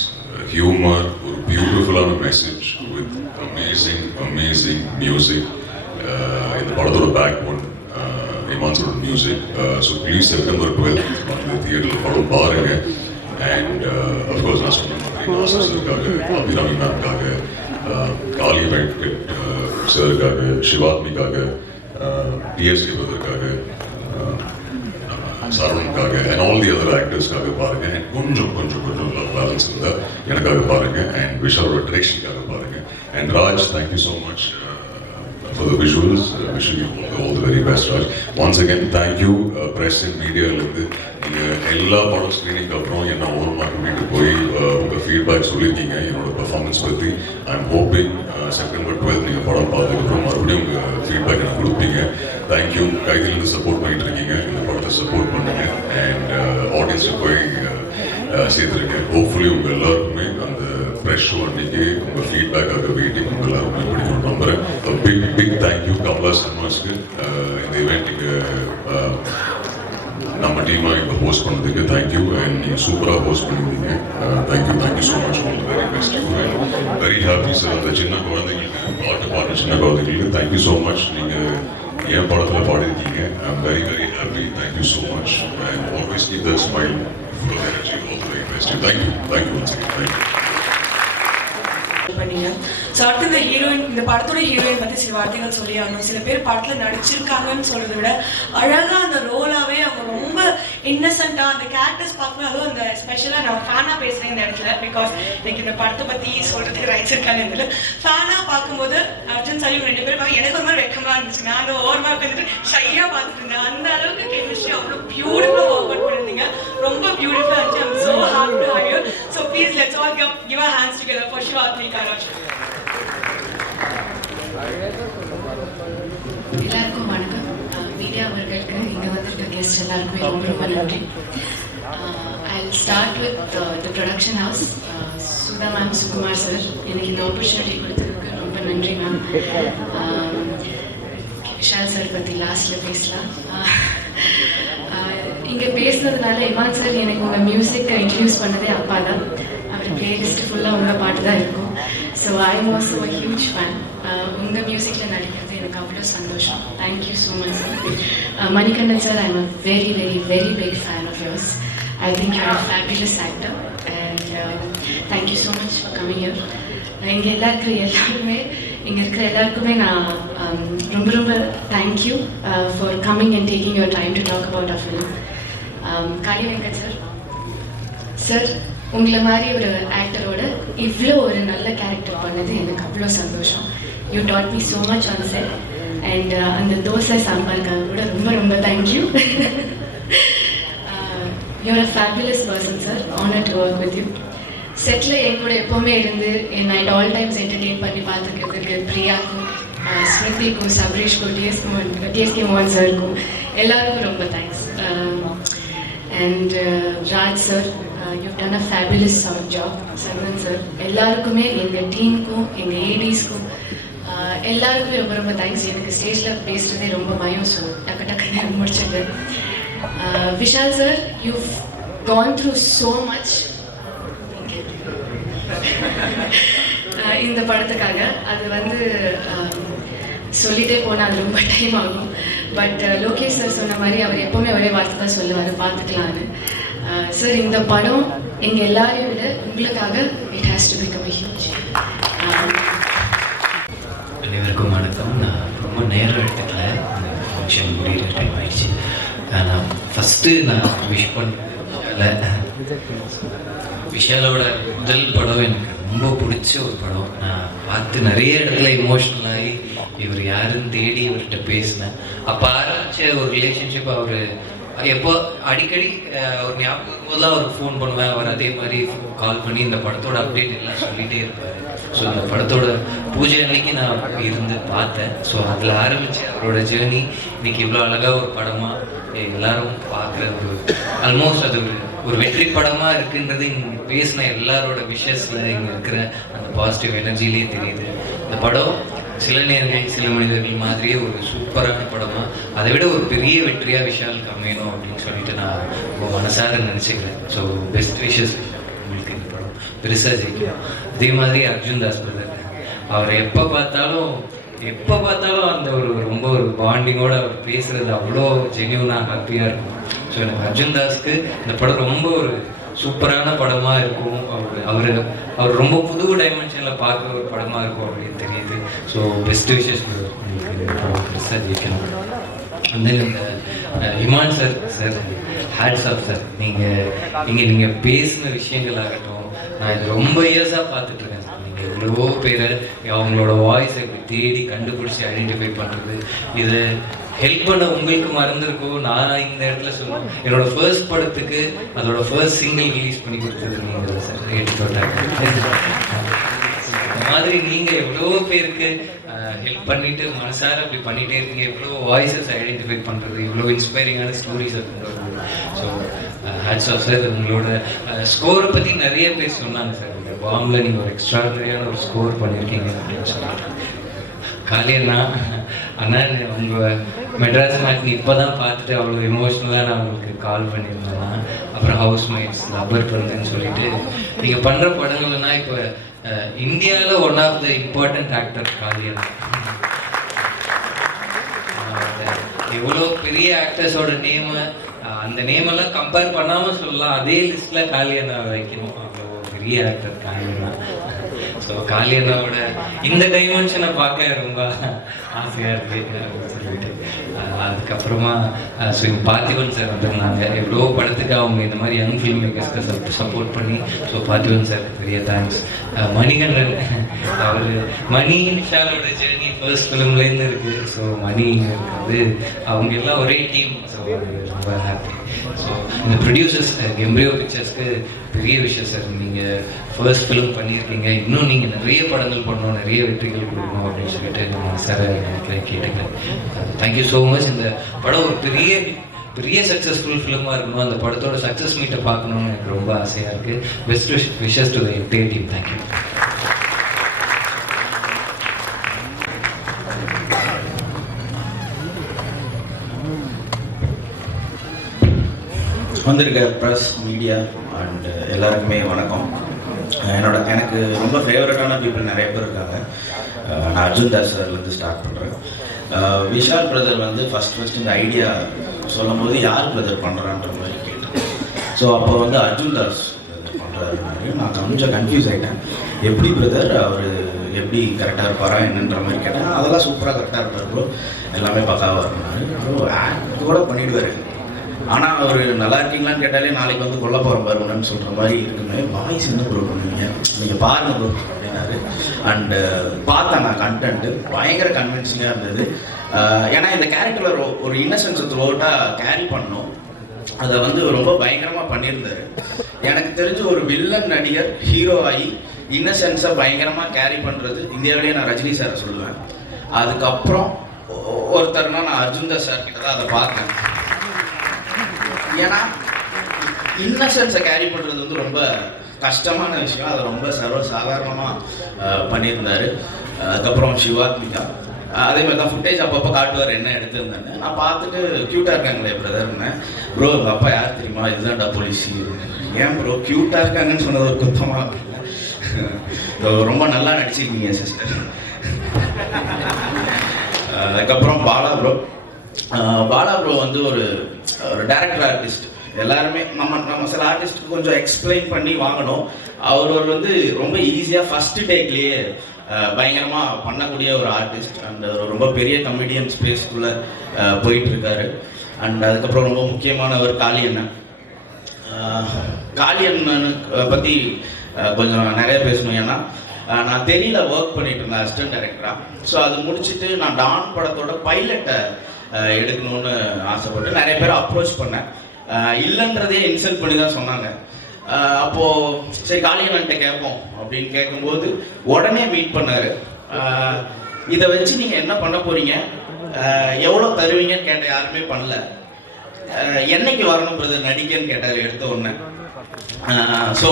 ஹியூமர் ஒரு பியூட்டிஃபுல்லான மெசேஜ் வித் அமேசிங் மியூசிக் இந்த படத்தோட பேக் ஒன் இமான்ஸோட music so please September 12th வந்து தியேட்டரில் படம் பாருங்க அண்ட் அஃப்கோர்ஸ் நான் சொன்ன மாதிரி நாசர்க்காக அபிராமி மேம்காக காளி வெங்கட் சாருக்காக, சிவாத்மிக்காக, டிஎஸ்கே பிரதருக்காக, சரவணனுக்காக அண்ட் ஆல் தி அதர் ஆக்டர்ஸ்க்காக பாருங்க. அண்ட் கொஞ்சம் பேலன்ஸ் இருந்தால் எனக்காக பாருங்க. அண்ட் விஷாலோட டிரெக்ஷனுக்காக பாருங்க. And Raj, thank you so much for the visuals. Wishing you all the very best, Raj. Once again, thank you press and media. எல்லா படம் ஸ்க்ரீனிங்க்கு அப்புறம் என்ன ஒவ்வொரு மார்க்கு வீட்டுக்கு போய் உங்கள் ஃபீட்பேக் சொல்லியிருக்கீங்க என்னோட பெர்ஃபார்மன்ஸ் பற்றி. ஐ எம் ஹோப்பிங் செப்டம்பர் 12 நீங்கள் படம் பார்த்ததுக்கப்புறம் மறுபடியும் உங்கள் ஃபீட்பேக் எனக்கு கொடுப்பீங்க. தேங்க்யூ. கைதிலேருந்து சப்போர்ட் பண்ணிட்டு இருக்கீங்க. இந்த படத்தை சப்போர்ட் பண்ணுங்க. அண்ட் ஆடியன்ஸுக்கு போய் சேர்த்துருக்கேன். ஹோப்ஃபுல்லி உங்கள் எல்லாருக்குமே அந்த ப்ரெஷ் ஷோ அன்னைக்கு உங்கள் ஃபீட்பேக்காக வெயிட்டிங் உங்கள் எல்லாருக்குமே பிடிக்கும் நம்புகிறேன். பிக் தேங்க்யூ கமலா சினிமாஸ்க்கு இந்த ஈவெண்ட் இங்கே நம்ம டீமாக இங்கே ஹோஸ்ட் பண்ணதுக்கு தேங்க்யூ. அண்ட் நீங்கள் சூப்பராக ஹோஸ்ட் பண்ணியிருந்தீங்க. Thank you so much. All the very best. Very happy sir. அந்த சின்ன குழந்தைங்களுக்கு பாட்டு சின்ன குழந்தைங்களுக்கு தேங்க்யூ ஸோ மச். நீங்கள் என் படத்தில் பாடிருக்கீங்க. I am very happy. Thank you so much. And always keep the smile full of energy. All the very best. Thank you once again. Thank you. பண்ணீங்க. ஸோ அடுத்து இந்த ஹீரோயின், இந்த படத்தோட ஹீரோயின் பற்றி சில வார்த்தைகள் சொல்லி ஆகணும். சில பேர் படத்தில் நடிச்சிருக்காங்கன்னு சொல்றதை விட அழகாக அந்த ரோலாகவே அவங்க ரொம்ப இன்னசென்ட்டாக அந்த கேரக்டர்ஸ் பார்க்கும்போது, அதுவும் அந்த ஸ்பெஷலாக நான் ஃபேனாக பேசுகிறேன் இந்த இடத்துல. பிகாஸ் எனக்கு இந்த படத்தை பற்றி சொல்கிறதுக்கு ரைட்ஸ் இருக்கான்னு இதில் ஃபேனாக பார்க்கும்போது அர்ஜுன் சார் இவங்க 2 பேரும் பார்க்க எனக்கு ஒரு மாதிரி வெக்கமாக இருந்துச்சு. நான் அந்த ஓரமாக இருந்துட்டு ஷையாக பார்த்துட்டு இருந்தேன். அந்த அளவுக்கு கெமிஸ்ட்ரி அவ்வளோ பியூட்டிஃபுல்லாக ஒர்க் அவுட் பண்ணியிருந்தீங்க. ரொம்ப பியூட்டிஃபுல்லாக இருந்துச்சு. I'm so happy to have you. So please let's all give our hands together for Shivatmika Raj. எல்லாருக்கும் வணக்கம். மீடியா அவர்களுக்கு இங்கே வந்திருக்க கெஸ்ட் எல்லாருக்குமே ரொம்ப நன்றி. I'll start with the production house. Sudha ma'am, Sukumar sir, எனக்கு இந்த ஆப்பர்ச்சுனிட்டி கொடுத்ததுக்கு ரொம்ப நன்றி மேம். விஷால் சார் பற்றி லாஸ்ட்டில் பேசலாம். இங்கே பேசுனதுனால இமான் சார் எனக்கு உங்கள் மியூசிக்கை இன்ட்ரடியூஸ் பண்ணதே அப்பா தான். அவர் பிளேலிஸ்ட் ஃபுல்லாக உங்கள் பாட்டு தான் இருக்கும். So I am also a huge fan. உங்கள் மியூசிக்கில் நடிக்கிறது எனக்கு அவ்வளோ சந்தோஷம். Thank you so much sir. Manikandan sir, I am a very very very big fan of yours. I think you are a fabulous actor and thank you so much for coming here. இங்கே இங்கே இருக்கிற எல்லாருக்குமே நான் ரொம்ப ரொம்ப thank you for coming and taking your time to talk about a film. Kaali Venkat sir, sir உங்களை மாதிரி ஒரு ஆக்டரோட இவ்வளோ ஒரு நல்ல கேரக்டர் பண்ணது எனக்கு அவ்வளோ சந்தோஷம். You taught me so much on set. And அந்த தோசை சாம்பாருக்காக கூட ரொம்ப ரொம்ப thank you. You're a fabulous person sir. Honour to work with you. செட்டில் என் கூட எப்போவுமே இருந்து என்னை அட் ஆல் டைம்ஸ் என்டர்டெயின் பண்ணி பார்த்துக்கிறதுக்கு பிரியாக்கும், ஸ்மிருதிக்கும், சபரீஷ்க்கும், டிஎஸ்கே மோகன் சாருக்கும் எல்லாருக்கும் ரொம்ப thanks. And Raj sir, you've done a fabulous job. Chandan sir, எல்லாருக்குமே, எங்கள் டீமுக்கும் எங்கள் ஏடிஸ்க்கும் எல்லாருக்குமே ரொம்ப ரொம்ப தேங்க்ஸ். எனக்கு ஸ்டேஜில் பேசுகிறதே ரொம்ப பயம். ஸோ டக்கு முடிச்சுட்டு. Vishal sir, you've gone through so much இந்த படத்துக்காக. அது சொல்லிட்டே போனால் அது ரொம்ப டைம் ஆகும். பட் லோகேஷ் சார் சொன்ன மாதிரி அவர் எப்போவுமே ஒரே வார்த்தை தான் சொல்லுவார், பார்த்துக்கலான்னு. சார், இந்த படம் எங்கள் எல்லாரையும் விட உங்களுக்காக it has to become huge. அனைவருக்கும் வணக்கம். நான் ரொம்ப நேரம் எடுத்துக்கல, அந்த ஃபங்க்ஷன் முடிகிற டைம் ஆயிடுச்சு. நான் ஃபஸ்ட்டு விஷ் பண்ணல. விஷாலோட முதல் படம் எனக்கு ரொம்ப பிடிச்ச ஒரு படம். நான் பார்த்து நிறைய இடத்துல இமோஷனல் ஆகி இவர் யாருன்னு தேடி இவர்கிட்ட பேசினேன். அப்போ ஆரம்பித்த ஒரு ரிலேஷன்ஷிப். அவர் எப்போ அடிக்கடி ஒரு ஞாபகம் போது தான் அவருக்கு ஃபோன் பண்ணுவேன். அவர் அதே மாதிரி கால் பண்ணி இந்த படத்தோட அப்டேட் எல்லாம் சொல்லிகிட்டே இருப்பார். ஸோ இந்த படத்தோட பூஜை அன்னைக்கு நான் இருந்து பார்த்தேன். ஸோ அதில் ஆரம்பித்து அவரோட ஜேர்னி இன்னைக்கு இவ்வளோ அழகாக ஒரு படமாக எல்லாரும் பார்க்குற ஆல்மோஸ்ட் அது ஒரு வெற்றி படமாக இருக்குன்றது இங்கே பேசின எல்லாரோட விஷயஸில் இங்கே இருக்கிற அந்த பாசிட்டிவ் எனர்ஜிலேயே தெரியுது. இந்த படம் சில நேரங்கள் சில மனிதர்கள் மாதிரியே ஒரு சூப்பரான படமாக, அதை விட ஒரு பெரிய வெற்றியாக விஷாலுக்கு அமையணும் அப்படின்னு சொல்லிட்டு நான் ரொம்ப மனசார நினச்சிக்கிறேன். ஸோ பெஸ்ட் விஷஸ் உங்களுக்கு இந்த படம் பெருசாக ஜெயிக்கும். அதே மாதிரி அர்ஜுன் தாஸ் பிரதர், அவர் எப்போ பார்த்தாலும் அந்த ரொம்ப ஒரு பாண்டிங்கோட அவர் பேசுகிறது அவ்வளோ ஜென்யூனாக ஹாப்பியாக இருக்கும். ஸோ எனக்கு அர்ஜுன் தாஸ்க்கு இந்த படம் ரொம்ப ஒரு சூப்பரான படமாக இருக்கும். அவர் ரொம்ப புது டைமென்ஷனில் பார்க்குற ஒரு படமாக இருக்கும் அப்படின்னு தெரியுது. ஸோ பெஸ்ட் விஷஸ் பெஸ்ட்டாக ஜெயிக்கணும். வந்து இந்த Imman sir hats off sir. நீங்கள் பேசின விஷயங்கள் ஆகட்டும், நான் இது ரொம்ப இயர்ஸாக பார்த்துட்ருக்கேன் சார். நீங்கள் எவ்வளவோ பேரை அவங்களோட வாய்ஸை இப்படி தேடி கண்டுபிடிச்சி ஐடென்டிஃபை பண்ணுறது, இது ஹெல்ப் பண்ண உங்களுக்கு மறந்துருக்கோம். நான் இந்த இடத்துல சொல்லுவேன், என்னோட ஃபர்ஸ்ட் படத்துக்கு அதோட ஃபர்ஸ்ட் சிங்கிள் ரிலீஸ் பண்ணி கொடுத்தது நீங்கள் சார். எடுத்துட்டாங்க இந்த மாதிரி நீங்கள் எவ்வளோ பேருக்கு ஹெல்ப் பண்ணிட்டு மனசார அப்படி பண்ணிகிட்டே இருக்கீங்க. எவ்வளோ வாய்ஸஸ் ஐடென்டிஃபை பண்ணுறது, இவ்வளோ இன்ஸ்பைரிங்கான ஸ்டோரிஸை கொண்டு வருது. So hats off sir. உங்களோட ஸ்கோரை பற்றி நிறைய பேர் சொன்னாங்க சார். இந்த பாம்பில் நீங்கள் ஒரு எக்ஸ்ட்ராடனரியான ஒரு ஸ்கோர் பண்ணியிருக்கீங்க அப்படின்னு சொல்லிட்டு. காலியண்ணா அண்ணா உங்கள் மெட்ராஸ் மேட்னி இப்போ தான் பார்த்துட்டு அவ்வளோ எமோஷ்னலாக நான் உங்களுக்கு கால் பண்ணியிருந்தேன். அப்புறம் ஹவுஸ் மேட்ஸ், லப்பர் பண்ணுன்னு சொல்லிட்டு நீங்கள் பண்ணுற படங்கள்னா இப்போ இந்தியாவில் one of the important actor காலியண்ணா. எவ்வளோ பெரிய ஆக்டர்ஸோட நேமு, அந்த நேமெல்லாம் கம்பேர் பண்ணாமல் சொல்லலாம், அதே லிஸ்ட்டில் காலியண்ணா வைக்கணும். அவ்வளோ பெரிய ஆக்டர் காலியண்ணா. ஸோ காலியண்ணாவோட இந்த டைமென்ஷனை பார்க்க ரொம்ப ஆசையாக இருக்குது அப்படின்னு சொல்லிட்டு அதுக்கப்புறமா ஸோ இங்கே பார்த்திபன் சார் வந்திருந்தாங்க. எவ்வளோ படத்துக்கு அவங்க இந்த மாதிரி யங் ஃபில்ம் மேக்கர்ஸ்க்கு சப்போர்ட் பண்ணி, ஸோ பார்த்திபன் சாருக்கு பெரிய தேங்க்ஸ். மணிகண்டன் அவர் மணி விஷாலோட ஜேர்னி ஃபர்ஸ்ட் ஃபிலிம்லேருந்து இருக்குது. ஸோ மணி வந்து அவங்க எல்லாம் ஒரே டீம். ஸோ ரொம்ப ஹாப்பி. ஸோ இந்த ப்ரொடியூசர்ஸ் எம்ப்ரியோ பிக்சர்ஸ்க்கு பெரிய விஷயம் சார். நீங்கள் ஃபர்ஸ்ட் ஃபிலிம் பண்ணியிருக்கீங்க, இன்னும் நீங்கள் நிறைய படங்கள் பண்ணணும், நிறைய வெற்றிகள் கொடுக்கணும் அப்படின்னு சொல்லிட்டு நம்ம சார் கேட்டுக்கிறேன். Thank you so much. இந்த படம் ஒரு பெரிய சக்ஸஸ்ஃபுல் ஃபிலிமாக இருக்கணும். அந்த படத்தோட சக்ஸஸ் மீட்டை பார்க்கணுன்னு எனக்கு ரொம்ப ஆசையாக இருக்குது. Best wishes to the entire team. Thank you. வந்திருக்க ப்ரெஸ், மீடியா அண்ட் எல்லாருக்குமே வணக்கம். எனக்கு ரொம்ப ஃபேவரட்டான பீப்புள் நிறைய பேர் இருக்காங்க. நான் அர்ஜுன் தாஸ் சார்லேருந்து ஸ்டார்ட் பண்ணுறேன். விஷால் பிரதர் வந்து ஃபஸ்ட் இந்த ஐடியா சொல்லும் போது யார் பிரதர் பண்ணுறான்ற மாதிரி கேட்டேன். ஸோ அப்போ வந்து அர்ஜுன் தாஸ் பிரதர் பண்ணுறாரு மாதிரி நான் கொஞ்சம் கன்ஃபியூஸ் ஆகிட்டேன். எப்படி பிரதர் அவர் எப்படி கரெக்டாக இருப்பாரா என்னன்ற மாதிரி கேட்டேன். அதெல்லாம் சூப்பராக கரெக்டாக இருப்பார் ப்ரோ, எல்லாமே பக்காவாக இருந்தார் ப்ரோ, ஆக்ட் கூட பண்ணிவிடுவார். ஆனால் அவர் நல்லா இருக்கீங்களான்னு கேட்டாலே நாளைக்கு வந்து கொல்ல போகிறோம் பாருங்கன்னு சொல்கிற மாதிரி இருக்குன்னு. வாய்ஸ் என்ன ப்ரோ பண்ணுவீங்க, நீங்கள் பாருங்க ப்ரோ அப்படின்னாரு. அண்டு பார்த்தேன் நான் கண்டென்ட்டு பயங்கர கன்வின்சிங்காக இருந்தது. ஏன்னா இந்த கேரக்டர் ஒரு இன்னசென்ஸை த்ரூஅவுட்டாக கேரி பண்ணணும். அதை வந்து ரொம்ப பயங்கரமாக பண்ணியிருந்தாரு. எனக்கு தெரிஞ்ச ஒரு வில்லன் நடிகர் ஹீரோ ஆகி இன்னசென்ஸை பயங்கரமாக கேரி பண்ணுறது இந்தியாவிலேயே நான் ரஜினி சாரை சொல்லுவேன். அதுக்கப்புறம் ஒருத்தர்னா நான் அர்ஜுன் தாஸ் சார் கிட்ட தான் அதை பார்த்தேன். ஏன்னா இன்னசென்ஸை கேரி பண்ணுறது வந்து ரொம்ப கஷ்டமான விஷயம். அதை ரொம்ப சாதாரணமாக பண்ணியிருந்தாரு. அதுக்கப்புறம் சிவாத்மிகா அதே மாதிரி தான் ஃபுட்டேஜ் அப்பப்போ காட்டுவார் என்ன எடுத்துருந்தேன்னு. நான் பார்த்துட்டு க்யூட்டாக இருக்காங்களே பிரதர்னு. ப்ரோ உங்கள் அப்பா யார் தெரியுமா, இதுதான்டா போலீஸ். ஏன் ப்ரோ க்யூட்டாக இருக்காங்கன்னு சொன்னது ஒரு குத்தமாக ரொம்ப நல்லா நடிச்சிருக்கீங்க சிஸ்டர். அதுக்கப்புறம் பாலா ப்ரோ வந்து ஒரு டைரக்டர் ஆர்டிஸ்ட். எல்லாருமே நம்ம சில ஆர்டிஸ்ட்டுக்கு கொஞ்சம் எக்ஸ்பிளைன் பண்ணி வாங்கணும். அவர் வந்து ரொம்ப ஈஸியாக ஃபஸ்ட்டு டேக்லேயே பயங்கரமாக பண்ணக்கூடிய ஒரு ஆர்டிஸ்ட். அண்ட் ரொம்ப பெரிய கமெடியன் ஸ்பேஸ்க்குள்ளே போயிட்டுருக்காரு. அண்ட் அதுக்கப்புறம் ரொம்ப முக்கியமானவர் காளியண்ணன். காளியண்ணன் பற்றி கொஞ்சம் நிறைய பேசணும். ஏன்னா நான் தெரியல ஒர்க் பண்ணிட்டு இருந்தேன் அசிஸ்டன்ட் டைரக்டராக. ஸோ அது முடிச்சுட்டு நான் டான் படத்தோட பைலட்டை எடுக்கணும்னு ஆசைப்பட்டு நிறைய பேர் அப்ரோச் பண்ணேன். இல்லைன்றதே இன்சல்ட் பண்ணி தான் சொன்னாங்க. அப்போது சரி காளியண்ணன்ட்ட கேட்போம் அப்படின்னு கேட்கும்போது உடனே மீட் பண்ணார். இதை வச்சு நீங்கள் என்ன பண்ண போகிறீங்க, எவ்வளோ தருவீங்கன்னு கேட்ட யாருமே பண்ணல. என்னைக்கு வரணும் பிரதர் நடிக்கன்னு கேட்டார் எடுத்த உடனே. ஸோ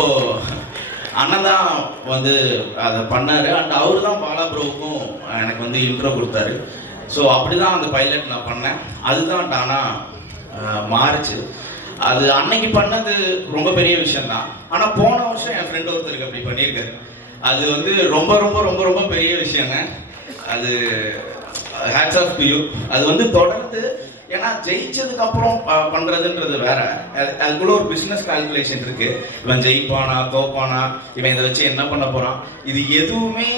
அண்ணன் தான் வந்து அதை பண்ணார். அண்ட் அவரு தான் பாலா ப்ரோவுக்கும் எனக்கு வந்து இன்ட்ரோ கொடுத்தாரு. ஸோ அப்படி தான் அந்த பைலட் நான் பண்ணேன். அதுதான் டானாக மாறுச்சு. அது அன்னைக்கு பண்ணது ரொம்ப பெரிய விஷயம்தான். ஆனால் போன வருஷம் என் ஃப்ரெண்ட் ஒருத்தருக்கு அப்படி பண்ணியிருக்காரு. அது வந்து ரொம்ப ரொம்ப ரொம்ப ரொம்ப பெரிய விஷயங்க. அது ஹேட்ஸ் ஆஃப் டு யூ. அது வந்து தொடர்ந்து ஏன்னா ஜெயிச்சதுக்கு அப்புறம் பண்றதுன்றது வேற, அதுக்குள்ள ஒரு பிசினஸ் கால்குலேஷன் இருக்கு. இவன் ஜெயிப்பானா தோப்பானா, இவன் இதை வச்சு என்ன பண்ண போறான், இது எதுவுமே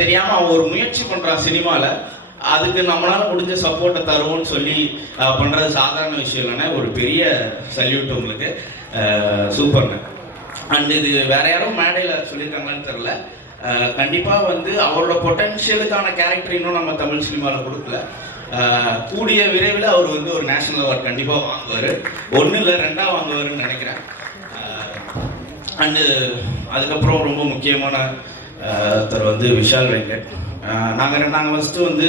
தெரியாம அவன் ஒரு முயற்சி பண்றான் சினிமால. அதுக்கு நம்மளால முடிஞ்ச சப்போர்ட்டை தருவோம்னு சொல்லி பண்றது சாதாரண விஷயம் இல்லைன்னா ஒரு பெரிய சல்யூட் உங்களுக்கு. சூப்பர்ங்க. அண்ட் இது வேற யாரும் மேடையில் சொல்லியிருக்காங்கன்னு தெரியல. கண்டிப்பாக வந்து அவரோட பொட்டன்ஷியலுக்கான கேரக்டர் இன்னும் நம்ம தமிழ் சினிமாவில் கொடுக்கல. கூடிய விரைவில் அவர் வந்து ஒரு நேஷனல் அவார்ட் கண்டிப்பாக வாங்குவார். 1 இல்லை 2 வாங்குவாருன்னு நினைக்கிறேன். அண்டு அதுக்கப்புறம் ரொம்ப முக்கியமான ஒருத்தர் வந்து விஷால் வெங்கட். நாங்கள் ஃபஸ்ட்டு வந்து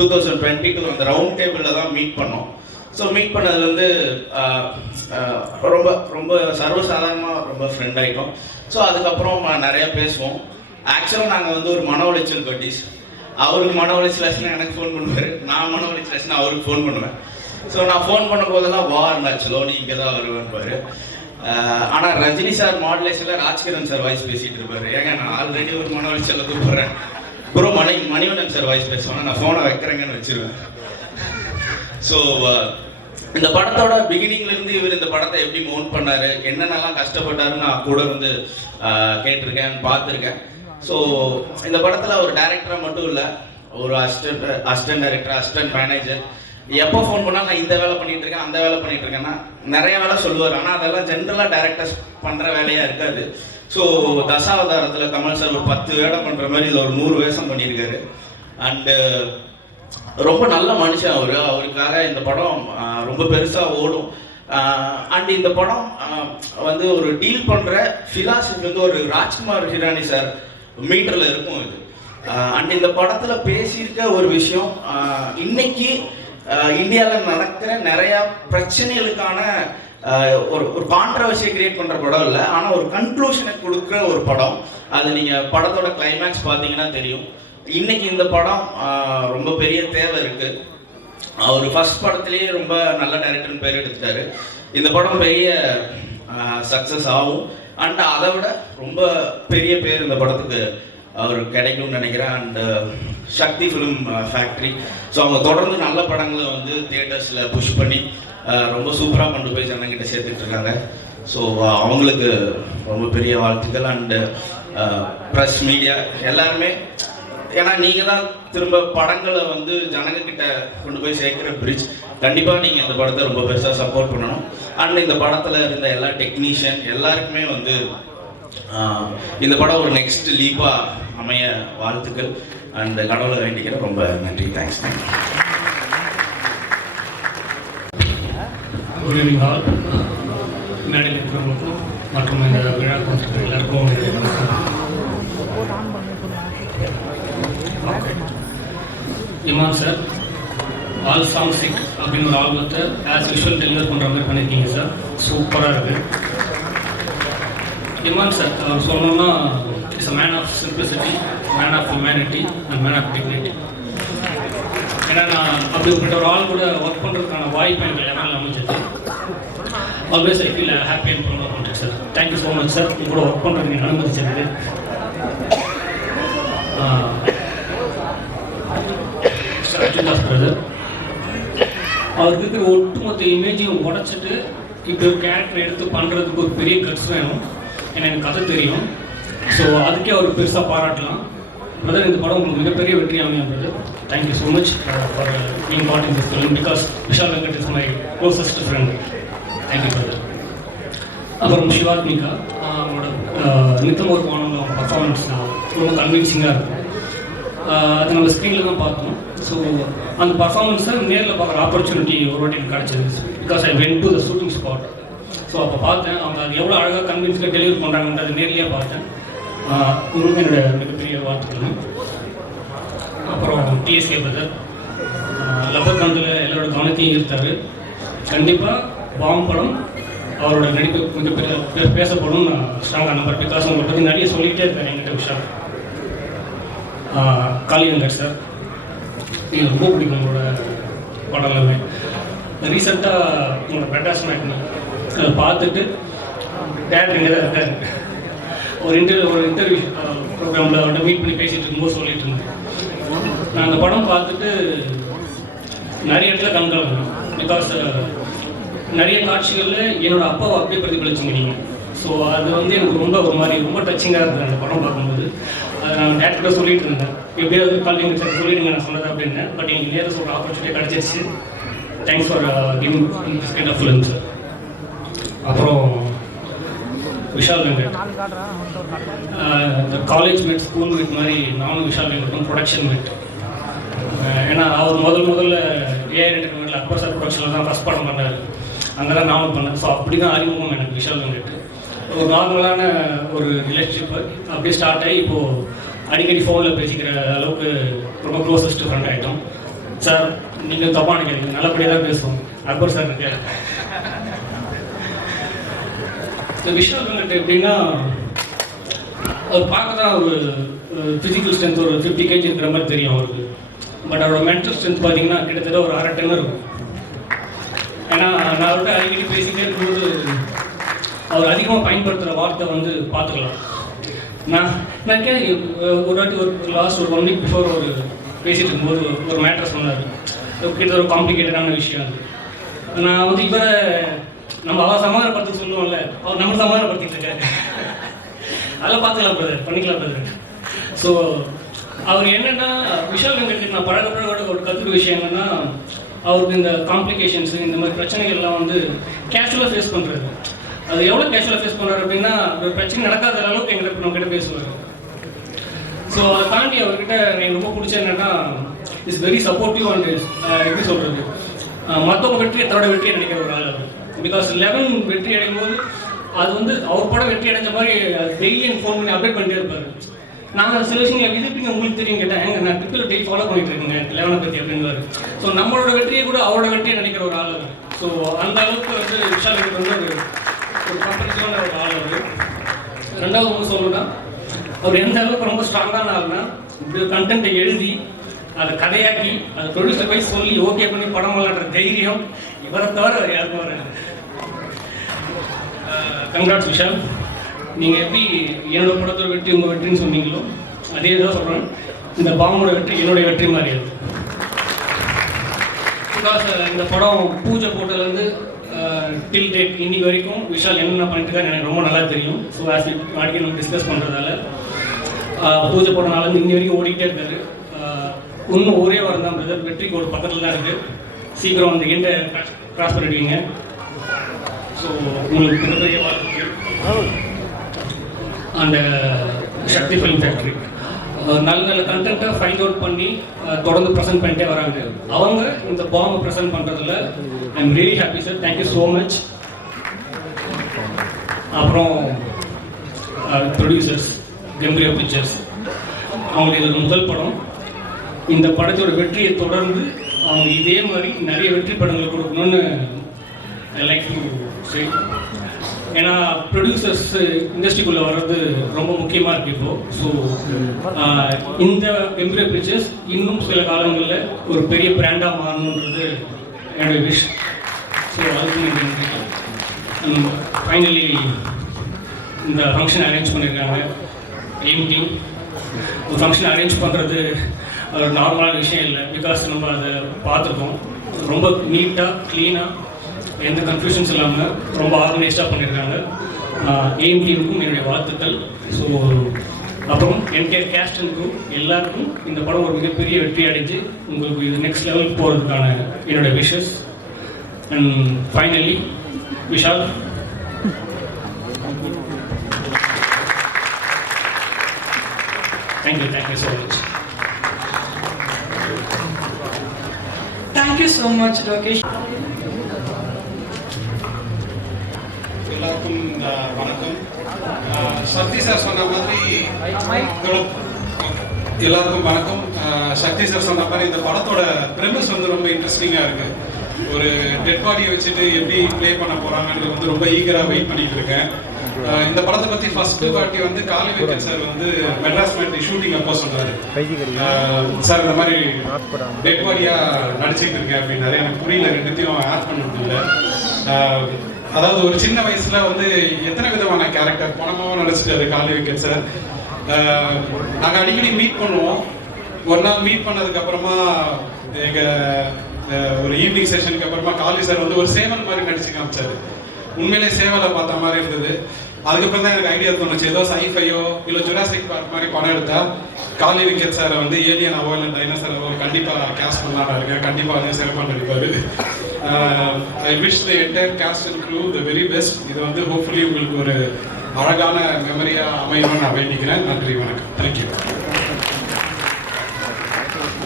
2022 அந்த ரவுண்ட் டேபிளில் தான் மீட் பண்ணோம். ஸோ மீட் பண்ணது வந்து ரொம்ப ரொம்ப சர்வசாதாரணமாக ரொம்ப ஃப்ரெண்ட் ஆகிட்டோம். ஸோ அதுக்கப்புறம் நிறையா பேசுவோம். ஆக்சுவலாக நாங்கள் வந்து ஒரு மன உளைச்சல் பட்டிஸ். அவருக்கு மன உளைச்சல் ஆச்சுன்னா எனக்கு ஃபோன் பண்ணுவார், நான் மன உளைச்சல் ஆச்சுன்னா அவருக்கு ஃபோன் பண்ணுவேன். ஸோ நான் ஃபோன் பண்ணும் போதெல்லாம் இருந்தாச்சுலோ நீ இங்கே தான் வருவேன்பாரு. ஆனால் ரஜினி சார் மாடுலேஷனில் ராஜ்கிரண் சார் வாய்ஸ் பேசிகிட்டு இருப்பார். ஏங்க நான் ஆல்ரெடி ஒரு மன உளைச்சலில் கூப்பிட்றேன். அப்புறம் மணிவண்ணன் சார் வாய்ஸ் பேசுவாங்க, நான் ஃபோனை வைக்கிறேங்கன்னு வச்சிருவேன். ஸோ இந்த படத்தோட பிகினிங்லேருந்து இவர் இந்த படத்தை எப்படி மவுண்ட் பண்ணார், என்னென்னலாம் கஷ்டப்பட்டாருன்னு நான் கூட வந்து கேட்டிருக்கேன், பார்த்துருக்கேன். ஸோ இந்த படத்தில் ஒரு டைரக்டராக மட்டும் இல்லை, ஒரு அசிஸ்டன்ட் டைரக்டர், அசிஸ்டன்ட் மேனேஜர், எப்போ ஃபோன் பண்ணால் நான் இந்த வேலை பண்ணிட்டு இருக்கேன் அந்த வேலை பண்ணிட்டு இருக்கேன்னா நிறைய வேலை சொல்லுவார். ஆனால் அதெல்லாம் ஜென்ரலாக டைரக்டர்ஸ் பண்ணுற வேலையாக இருக்காது. ஸோ தசாவதாரத்தில் கமல் சார் ஒரு 10 வேலை பண்ணுற மாதிரி இதில் ஒரு 100 வேஷம் பண்ணியிருக்காரு. அண்டு ரொம்ப நல்ல மனுஷன் அவருக்காக இந்த படம் ரொம்ப பெருசாக ஓடும். அண்ட் இந்த படம் வந்து ஒரு டீல் பண்ணுற ஃபிலாசபி வந்து ஒரு ராஜ்குமார் ஹிரானி சார் மீட்டரில் இருக்கும் இது. அண்ட் இந்த படத்தில் பேசியிருக்க ஒரு விஷயம், இன்னைக்கு இந்தியாவில் நடக்கிற நிறையா பிரச்சனைகளுக்கான ஒரு கான்ட்ரவர்சியை கிரியேட் பண்ணுற படம் இல்லை, ஆனால் ஒரு கன்க்ளூஷனை கொடுக்குற ஒரு படம். அது நீங்கள் படத்தோட கிளைமேக்ஸ் பார்த்தீங்கன்னா தெரியும். இன்னைக்கு இந்த படம் ரொம்ப பெரிய தேவை இருக்கு. அவர் ஃபர்ஸ்ட் படத்திலேயே ரொம்ப நல்ல டைரக்டர்னு பேர் எடுத்துட்டாரு. இந்த படம் பெரிய சக்ஸஸ் ஆகும். அண்ட் அதை விட ரொம்ப பெரிய பேர் இந்த படத்துக்கு அவர் கிடைக்கும்னு நினைக்கிறேன். And Sakthi film factory, so அவங்க தொடர்ந்து நல்ல படங்களை வந்து தியேட்டர்ஸில் புஷ் பண்ணி ரொம்ப சூப்பராக கொண்டு போய் ஜனங்கிட்ட சேர்த்துட்டு இருக்காங்க. ஸோ அவங்களுக்கு ரொம்ப பெரிய வாழ்த்துக்கள். அண்டு ப்ரெஸ் மீடியா எல்லாருமே, ஏன்னா நீங்கள் தான் திரும்ப படங்களை வந்து ஜனங்கக்கிட்ட கொண்டு போய் சேர்க்குற பிரிட்ஜ். கண்டிப்பாக நீங்கள் இந்த படத்தை ரொம்ப பெருசாக சப்போர்ட் பண்ணணும். அண்ட் இந்த படத்தில் இருந்த எல்லா டெக்னீஷியன் எல்லாருக்குமே வந்து இந்த படம் ஒரு நெக்ஸ்ட் லீப்பாக அமைய வாழ்த்துக்கள். அண்ட் கடவுளை வேண்டிக்கிறேன். ரொம்ப நன்றி. தேங்க்ஸ். Good evening all. மேடையில் இருக்கிறவங்களுக்கும் மற்றும் இந்த விழா கொடுத்துருக்க எல்லாருக்கும் இமாம் சார் ஆல் சாங் சிக் அப்படின்னு ஒரு ஆல்பத்தை ஆஸ் யூஷுவல் டெலிவர் பண்ணுற மாதிரி பண்ணியிருக்கீங்க சார். சூப்பராக இருக்குது. இமான் சார் அவர் சொல்லணும்னா it's a man of simplicity, man of humanity and man of dignity. ஏன்னா நான் அப்படிப்பட்ட ஒரு ஆள் கூட ஒர்க் பண்ணுறதுக்கான வாய்ப்பு எனக்கு எல்லாமே அமைஞ்சது. Always I feel happy and proud about it sir. Thank you so much sir. உங்களோட ஒர்க் பண்ணுறது நீங்கள் அனுமதிச்சது. அர்ஜுன்தாஸ் பிரதர் அவருக்கு இருக்கிற ஒட்டுமொத்த இமேஜையும் உடச்சிட்டு இப்படி ஒரு கேரக்டர் எடுத்து பண்ணுறதுக்கு ஒரு பெரிய கட்ஸ் வேணும். ஏன்னா எனக்கு கதை தெரியும். ஸோ அதுக்கே அவர் பெருசாக பாராட்டலாம். பிரதர் இந்த படம் உங்களுக்கு மிகப்பெரிய வெற்றி அமையாது. Thank you so much for being part in this film because Vishal Venkat is my closest friend. Thank you brother. அப்புறம் சிவாத்மிகா அவங்களோட நித்தம் ஒரு பானம் பர்ஃபார்மன்ஸ் ரொம்ப கன்வின்சிங்காக இருக்கும். அது நம்ம ஸ்க்ரீனில் தான் பார்த்தோம். ஸோ அந்த பர்ஃபார்மன்ஸை நேரில் பார்க்குற ஆப்பர்ச்சுனிட்டி ஒரு வாட்டி எனக்கு கிடச்சிது. Because I went to the shooting spot. So அப்போ பார்த்தேன் அவங்க அது எவ்வளோ அழகாக கன்வின்ஸ்டாக டெலிவரி பண்ணுறாங்கன்றது நேர்லேயே பார்த்தேன். உங்களுக்கு என்னோட மிகப்பெரிய வாழ்த்துக்கள். அப்புறம் டிஎஸ்கே பிரதர் லப்பர் கண்டில் எல்லாரோட கவனத்தையும் ஈர்த்தார். கண்டிப்பாக பாம் படம் அவரோட நடிப்பு மிகப்பெரிய பேசப்படும் நான் ஸ்ட்ராங்காக நம்பர். பிகாஸ் உங்களை பற்றி நிறைய சொல்லிகிட்டே இருக்காரு என்கிட்ட விஷால். காளியங்கர் சார் எனக்கு ரொம்ப பிடிக்கும் உங்களோட படம் எல்லாமே. ரீசெண்டாக உங்களோட மெட்ராஸ் மேட்னு அதை பார்த்துட்டு டேரக்டர் இங்கே தான் இருக்காரு. ஒரு இன்டர்வியூ ப்ரோக்ராமில் அவர்கிட்ட மீட் பண்ணி பேசிகிட்டு இருக்கும்போது சொல்லிட்டு இருந்தேன். நான் அந்த படம் பார்த்துட்டு நிறைய இடத்துல கண்கலங்கணும். பிகாஸ் நிறைய காட்சிகளில் என்னோட அப்பாவை அப்படியே பிரதிபலிச்சிங்க நீங்கள். ஸோ அது வந்து எனக்கு ரொம்ப ஒரு மாதிரி ரொம்ப டச்சிங்காக இருந்தது அந்த படம் பார்க்கும்போது. அதை நான் டேரக்டாக சொல்லிட்டு இருந்தேன், எப்படியாவது காலிங் சார் சொல்லிடுங்க நான் சொன்னது அப்படின்னு. பட் எனக்கு நேரம் சொல்கிற ஆப்பர்ச்சுனிட்டி கிடச்சிருச்சு. Thanks for giving this kind of film sir. அப்புறம் Vishal Venkat, college mate, school mate மாதிரி நானும் விஷால் வெங்கட்டும் ப்ரொடக்ஷன் மேட். ஏன்னா அவர் முதல்ல ஏஆர் என்டர்டைன்மெண்ட்டில் அக்பர் சார் ப்ரொடக்ஷனில் தான் ஃபஸ்ட் படம் பண்ணார். அங்கே தான் நானும் பண்ணேன். ஸோ அப்படி தான் அறிமுகம் எனக்கு விஷால் வெங்கட். ஒரு நார்மலான ஒரு ரிலேஷன்ஷிப் அப்படியே ஸ்டார்ட் ஆகி இப்போது அடிக்கடி ஃபோனில் பேசிக்கிற அளவுக்கு ரொம்ப க்ளோசஸ்ட் ஃப்ரெண்ட் ஆகிட்டோம். சார் நீங்கள் தப்பாக நினைக்கிறீங்க, நல்லபடியாக தான் பேசுவோம். அக்பர் சார் இருக்கார். இந்த விஷால் வெங்கட் எப்படின்னா அவர் பார்க்க தான் ஒரு ஃபிசிக்கல் ஸ்ட்ரென்த் ஒரு 50 kg இருக்கிற மாதிரி தெரியும் அவருக்கு. பட் அவரோட மென்டல் ஸ்ட்ரென்த் பார்த்தீங்கன்னா கிட்டத்தட்ட ஒரு 1/2 ton இருக்கும். ஏன்னா நான் அவர்கிட்ட அடிக்கடி பேசிக்கிட்டே இருக்கும்போது அவர் அதிகமாக பயன்படுத்துகிற வார்த்தை வந்து பார்த்துக்கலாம். நான் ஒரு வாட்டி ஒரு லாஸ்ட் ஒரு 1 week பிஃபோர் ஒரு பேசிகிட்டு இருக்கும்போது ஒரு மேட்டர் சொன்னார். கிட்டத்தட்ட ஒரு காம்ப்ளிகேட்டடான விஷயம் அது. நான் வந்து இவரை நம்ம அவர் சமாதானப்படுத்த சொல்லுவோம்ல, அவர் நம்ம சமாதானப்படுத்திட்டு இருக்காரு. அதெல்லாம் பார்த்துக்கலாம் பிரதர், பண்ணிக்கலாம் பிரதர். ஸோ அவர் என்னென்னா விஷால் வெங்கட் நான் பழக ஒரு கற்றுக்க விஷயம் என்னென்னா அவருக்கு இந்த காம்ப்ளிகேஷன்ஸ் இந்த மாதிரி பிரச்சனைகள்லாம் வந்து கேஷுவலாக ஃபேஸ் பண்ணுறது. அது எவ்வளோ கேஷுவலாக ஃபேஸ் பண்ணுறாரு அப்படின்னா ஒரு பிரச்சனை நடக்காத அளவுக்கு எங்கிட்ட நம்மகிட்ட பேசுவார். ஸோ அதை தாண்டி அவர்கிட்ட எனக்கு ரொம்ப பிடிச்ச என்னென்னா இஸ் வெரி சப்போர்ட்டிவ் அண்ட் எப்படி சொல்கிறது, மற்றவங்க வெற்றியை தன்னோட வெற்றியை நினைக்கிற ஒரு ஆள் அவர். பிகாஸ் 11 வெற்றி அடையும் போது அது வந்து அவர் படம் வெற்றி அடைஞ்ச மாதிரி டெய்லி எனக்கு ஃபோன் பண்ணி அப்டேட் பண்ணிட்டே இருப்பார். நாங்கள் சில விஷயங்கள் விதிப்பிங்க உங்களுக்கு தெரியும் கேட்டேன், எங்க நான் ட்விட்டர் டெய்லி ஃபாலோ பண்ணிட்டு இருக்கேங்க 11 பற்றி அப்படின்வார். ஸோ நம்மளோட வெற்றியை கூட அவரோட வெற்றியை நினைக்கிற ஒரு ஆள் அவர். ஸோ அந்த அளவுக்கு வந்து விஷால் வந்து ஒரு கம்பல்சிவான ஒரு ஆள் அவர். ரெண்டாவது ஒன்று சொல்லணும்னா அவர் எந்த அளவுக்கு ரொம்ப ஸ்ட்ராங்கான ஆள்னா இப்படி கண்டென்ட்டை எழுதி அதை கதையாக்கி அதை ப்ரொடியூசர் போய் சொல்லி ஓகே பண்ணி படம் விளாடுற தைரியம் இவரை தவிர அவர் யாருக்கும் வராது. கங்க்ராட்ஸ் விஷால். நீங்கள் எப்படி என்னோட படத்தோட வெற்றி உங்கள் வெற்றின்னு சொன்னீங்களோ அதே தான் சொல்கிறேன், இந்த பாம்போட வெற்றி என்னுடைய வெற்றி மாதிரி அது. பிகாஸ் இந்த படம் பூஜை போட்டதுலேருந்து டில் டேட் இன்னைக்கு வரைக்கும் விஷால் என்னென்ன பண்ணிட்டு இருக்காரு எனக்கு ரொம்ப நல்லா தெரியும். ஸோ ஆஸ் அடிக்கடி நம்ம டிஸ்கஸ் பண்ணுறதால பூஜை போட்ட நாள்லேருந்து இன்னி வரைக்கும் ஓடிக்கிட்டே இருக்காரு. இன்னும் ஒரே வாரம் தான் பிரதர், வெற்றி கோடு பக்கத்தில் தான் இருக்குது. சீக்கிரம் அந்த எண்டை கிராஸ் பண்ணிடுவீங்க. ஸோ உங்களுக்கு மிகப்பெரிய வாழ்த்துக்கள். அந்த சக்தி ஃபிலிம் ஃபேக்ட்ரி நல்ல நல்ல கண்டென்ட்டை ஃபைண்ட் அவுட் பண்ணி தொடர்ந்து ப்ரெசென்ட் பண்ணிட்டே வராங்க. அவங்க இந்த பாம்பை ப்ரெசென்ட் பண்ணுறதுல I am really happy sir, thank you so much. அப்புறம் ப்ரொடியூசர்ஸ் கம்பீரியா பிக்சர்ஸ், அவங்களுக்கு இது முதல் படம். இந்த படத்தோட வெற்றியை தொடர்ந்து அவங்க இதே மாதிரி நிறைய வெற்றி படங்கள் கொடுக்கணும்னு ஐ லைக் டு சே. ஏன்னா ப்ரொடியூசர்ஸ் இண்டஸ்ட்ரிக்குள்ளே வர்றது ரொம்ப முக்கியமாக இருக்குது இப்போது. ஸோ இந்த கம்பீரியா பிக்சர்ஸ் இன்னும் சில காலங்களில் ஒரு பெரிய பிராண்டாக மாறணுன்றது என்னுடைய விஷ். ஸோ அதுக்கு ஃபைனலி இந்த ஃபங்க்ஷன் அரேஞ்ச் பண்ணியிருக்காங்க எய்ம் டீம். ஒரு ஃபங்க்ஷன் அரேஞ்ச் பண்ணுறது அது நார்மலான விஷயம் இல்லை. பிகாஸ் நம்ம அதை பார்த்துருக்கோம், ரொம்ப நீட்டாக க்ளீனாக எந்த கன்ஃபியூஷன்ஸ் இல்லாமல் ரொம்ப ஆர்கனைஸ்டாக பண்ணியிருக்காங்க. எய்ம் டீமுக்கும் என்னுடைய வாழ்த்துக்கள். ஸோ அப்புறம் என்டையர் கேஸ்ட் அண்ட் குரூப் எல்லாருக்கும் இந்த படம் ஒரு மிகப்பெரிய வெற்றி அடைஞ்சு உங்களுக்கு இது நெக்ஸ்ட் லெவலுக்கு போகிறதுக்கான என்னுடைய wishes. And finally Vishal, thank you so much. Thank you so much Lokesh. எல்லாருக்கும் வணக்கம். சக்தி சார் சொன்ன மாதிரி எல்லாருக்கும் வணக்கம். சக்தி சார் சொன்ன மாதிரி இந்த படத்தோட ப்ரெமிஸ் வந்து ரொம்ப இன்ட்ரெஸ்டிங்காக இருக்குது. ஒரு டெட் பாடியை வச்சுட்டு எப்படி ப்ளே பண்ண போகிறாங்கன்றது வந்து ரொம்ப ஈகராக வெயிட் பண்ணிட்டு இருக்கேன். இந்த படத்தை பற்றி ஃபர்ஸ்ட் வாட்டி வந்து காலை வெங்கட் சார் வந்து மெட்ராஸ் மேட் ஷூட்டிங் அப்போ சொன்னார், சார் இந்த மாதிரி டெட் பாடியாக நடிச்சிட்டு இருக்கேன் அப்படின்னாரு. எனக்கு புரியல, ரெண்டுத்தையும் ஆட் பண்ணுறது இல்லை. அதாவது ஒரு சின்ன வயசுல வந்து எத்தனை விதமான கேரக்டர் பணமாவும் நடிச்சிட்டாரு காலை வெங்கட் சார். நாங்கள் அடிக்கடி மீட் பண்ணுவோம். ஒரு நாள் மீட் பண்ணதுக்கு அப்புறமா எங்க ஒரு ஈவினிங் செஷனுக்கு அப்புறமா காளி சார் வந்து ஒரு சேவல் மாதிரி நடிச்சு காமிச்சாரு. உண்மையிலே சேவலை பார்த்த மாதிரி இருந்தது. அதுக்கப்புறம் தான் எனக்கு ஐடியா தோணுச்சு, ஏதோ சைஃபையோ இல்லை ஜுராசிக் பார்க் மாதிரி படம் எடுத்தா காளி வெங்கட் சாரை வந்து ஏலியனாவோ இல்லை டைனோசராவோ கண்டிப்பாக கேஸ்ட் பண்ணலான்னு இருக்கேன். கண்டிப்பாக வந்து சிறப்பாக நடிப்பார். I wish the entire cast and crew the very best. இது வந்து ஹோப்ஃபுல்லி உங்களுக்கு ஒரு அழகான மெமரியாக அமையணும்னு நான் வேண்டிக்கிறேன். நன்றி, வணக்கம். Thank you.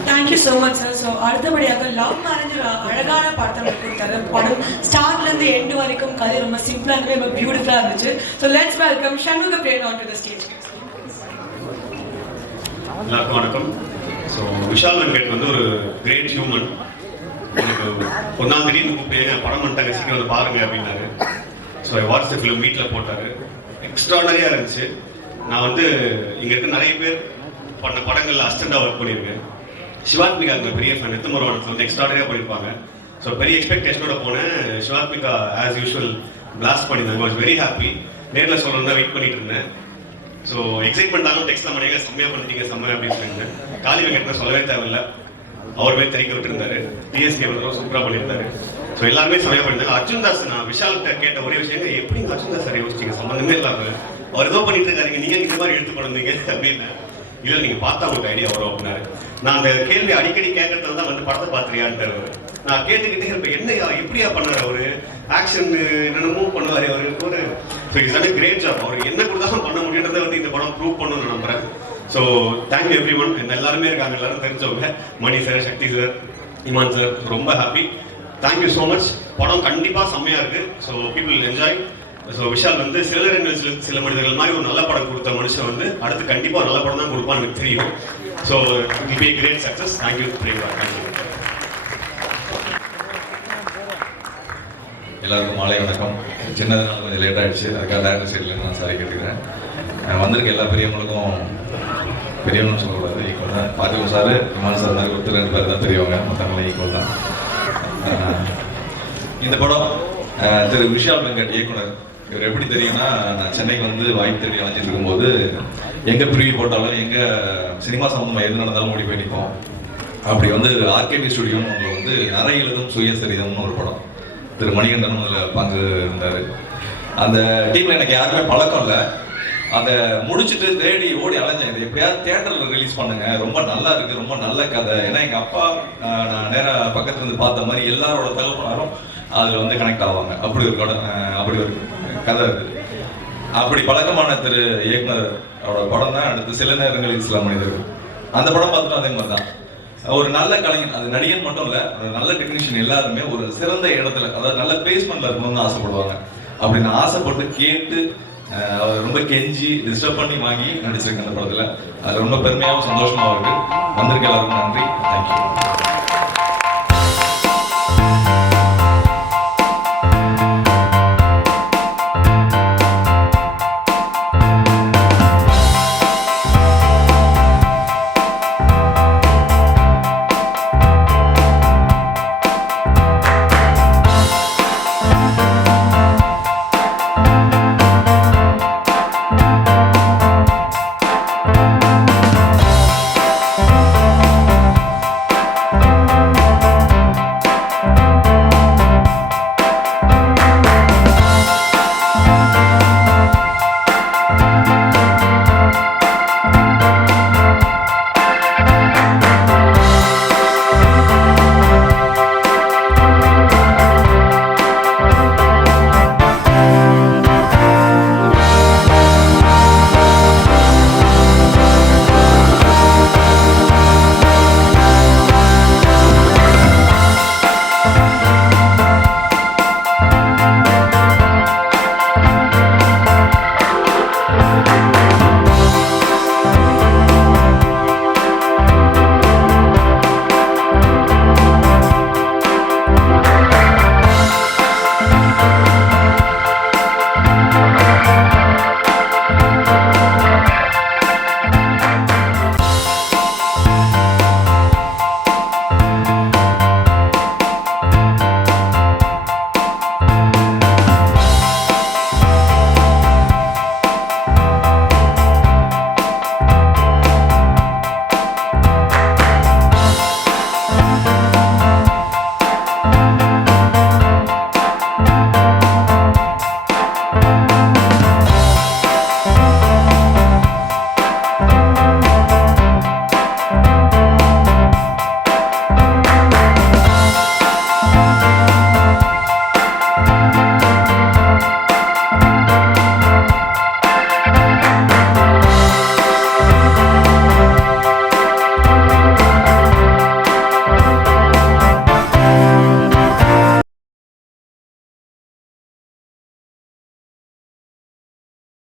Thank you so much sir. So அடுத்தபடியாக லவ் மேரேஜ் அழகான படத்தை கொடுத்தாரு. படம் ஸ்டார்ட்லேருந்து எண்டு வரைக்கும் கதை ரொம்ப சிம்பிளாகவே ரொம்ப பியூட்டிஃபுல்லாக இருந்துச்சு. So let's welcome Shanmuga Priyan on to the stage. எல்லாருக்கும் வணக்கம். ஸோ விஷால் வெங்கட் வந்து ஒரு கிரேட் ஹியூமன். எனக்கு ஒரு நாள் திடீர்னு கூப்பிட்டு படம் பண்ணிட்டாங்க, சீக்கிரம் வந்து பாருங்க அப்படின்னாரு. So I watch the film வீட்டில் போட்டார். எக்ஸ்ட்ராடனரியாக இருந்துச்சு. நான் வந்து இங்கே இருக்க நிறைய பேர் பண்ண படங்களில் அசிஸ்டண்டாக ஒர்க் பண்ணியிருக்கேன். சிவாத்மிகா இருந்த பெரிய ஃபேன். எத்தமரவானத்தில் வந்து எக்ஸ்ட்ராடனரியாக பண்ணியிருப்பாங்க. ஸோ பெரிய எக்ஸ்பெக்டேஷனோட போனேன். சிவாத்மிகா ஆஸ் யூஷுவல் பிளாஸ்ட் பண்ணியிருந்தாங்க. Was very happy. நேரில் சொல்லணும் தான் வெயிட் பண்ணிட்டு இருந்தேன். ஸோ எக்ஸைட்மெண்ட் ஆகும். டெக்ஸ்ட்லாம் பண்ணிங்க, செம்மையாக பண்ணிட்டீங்க செம்மையாக அப்படின்னு சொல்லியிருந்தேன். காளி வெங்கட்னா சொல்லவே தேவையில்லை, அவர் போய் தெரிவிக்க விட்டுருந்தாரு. டிஎஸ்கே வந்து சூப்பராக பண்ணியிருந்தாரு. ஸோ எல்லாருமே செம்மையாக பண்ணியிருந்தாங்க. அர்ஜுன் தாஸ், நான் விஷால்கிட்ட கேட்ட ஒரே விஷயம், எப்படி அர்ஜுன் தாஸ் சார் யோசிச்சிங்க, சம்மந்தமே இல்லாமல் அவர் ஏதோ பண்ணிட்டு இருக்காருங்க, நீங்கள் இந்த மாதிரி எடுத்து பண்ணுவீங்க அப்படின்னு. இல்லை நீங்கள் பார்த்தா உங்களுக்கு ஐடியா வரும் அப்படின்னாரு. நான் அந்த கேள்வி அடிக்கடி கேட்கறதுல தான் வந்து படத்தை பார்த்துறியான்ட்டு நான் கேட்டுக்கிட்டே இருப்பேன். என்னையா எப்படியா பண்ணார் அவரு, ஆக்ஷன் என்னென்னமோ பண்ணுவார் அவருக்கு ஒரு. So it's great job. அவர் என்ன கொடுத்தாலும் பண்ண முடியுன்றதை வந்து இந்த படம் ப்ரூவ் பண்ணணும்னு நம்புறேன். So thank you every one. எல்லாருமே இருக்காங்க, எல்லாரும் தெரிஞ்சவங்க. மணி sir, Sakthi sir, Imman sir, ரொம்ப ஹாப்பி. Thank you so much. படம் கண்டிப்பாக செம்மையாக இருக்குது. So people enjoy. So Vishal வந்து சில மனிதர்கள் மாதிரி ஒரு நல்ல படம் கொடுத்த மனுஷன் வந்து அடுத்து கண்டிப்பாக நல்ல படம் தான் கொடுப்பான்னு எனக்கு தெரியும். So it will be a great success. Thank you Priyanka. Thank you. எல்லாருக்கும் மாலை வணக்கம். சின்னதுனால கொஞ்சம் லேட் ஆகிடுச்சு, அதுக்காக டேரக்டர் சைட்லேருந்து நான் சாரி கேட்டுக்கிறேன். வந்திருக்க எல்லா பெரியவங்களுக்கும், பெரியவங்களும் சொல்லக்கூடாது, ஈக்குவல் தான். பார்த்திபன் சார், இமான் சார் மாதிரி ஒருத்தர் 2 பேர் தான் தெரியவங்க, மற்றவங்களும் ஈக்குவல் தான். இந்த படம் திரு விஷால் வெங்கட் இயக்குனர். இவர் எப்படி தெரியும்னா, நான் சென்னைக்கு வந்து வாய்ப்பு தேடி அழைச்சிட்டு இருக்கும்போது எங்கே ப்ரிவியூ போட்டாலும், எங்கே சினிமா சம்மந்தமாக எது நடந்தாலும் ஓடி போய் நிற்போம். அப்படி வந்து ஆர்கேபி ஸ்டுடியோன்னு ஒன்று வந்து அரை எழுதும் சுயசரிதம்னு ஒரு படம். திரு மணிகண்டன் அதில் பங்கு இருந்தார். அந்த டீமில் எனக்கு யாருமே பழக்கம் இல்லை. அதை முடிச்சுட்டு தேடி ஓடி அலைஞ்சேன், இதை எப்படியாவது தியேட்டரில் ரிலீஸ் பண்ணுங்க, ரொம்ப நல்லா இருக்குது, ரொம்ப நல்ல கதை. ஏன்னா எங்கள் அப்பா நான் நேராக பக்கத்துல இருந்து பார்த்த மாதிரி எல்லாரோட தகவலும் அதில் வந்து கனெக்ட் ஆவாங்க. அப்படி ஒரு கதை இருக்குது. அப்படி பழக்கமான திரு இயக்குனர் அவரோட படம் தான் அடுத்து சில நேரங்களில் சில மனிதர்கள். அந்த படம் பார்த்துட்டு அதே மாதிரி தான் ஒரு நல்ல கலைஞன், அது நடிகன் மட்டும் இல்லை, ஒரு நல்ல டெக்னீஷியன் எல்லாருமே ஒரு சிறந்த இடத்துல, அதாவது நல்ல பிளேஸ்மெண்ட்ல இருக்கணும்னு ஆசைப்படுவாங்க. அப்படி நான் ஆசைப்பட்டு கேட்டு அவர் ரொம்ப கெஞ்சி டிஸ்டர்ப் பண்ணி வாங்கி நடிச்சிருக்கேன் அந்த படத்தில். அது ரொம்ப பெருமையாகவும் சந்தோஷமாகவும் இருக்கு. வந்திருக்க எல்லாருக்கும் நன்றி. தேங்க்யூ.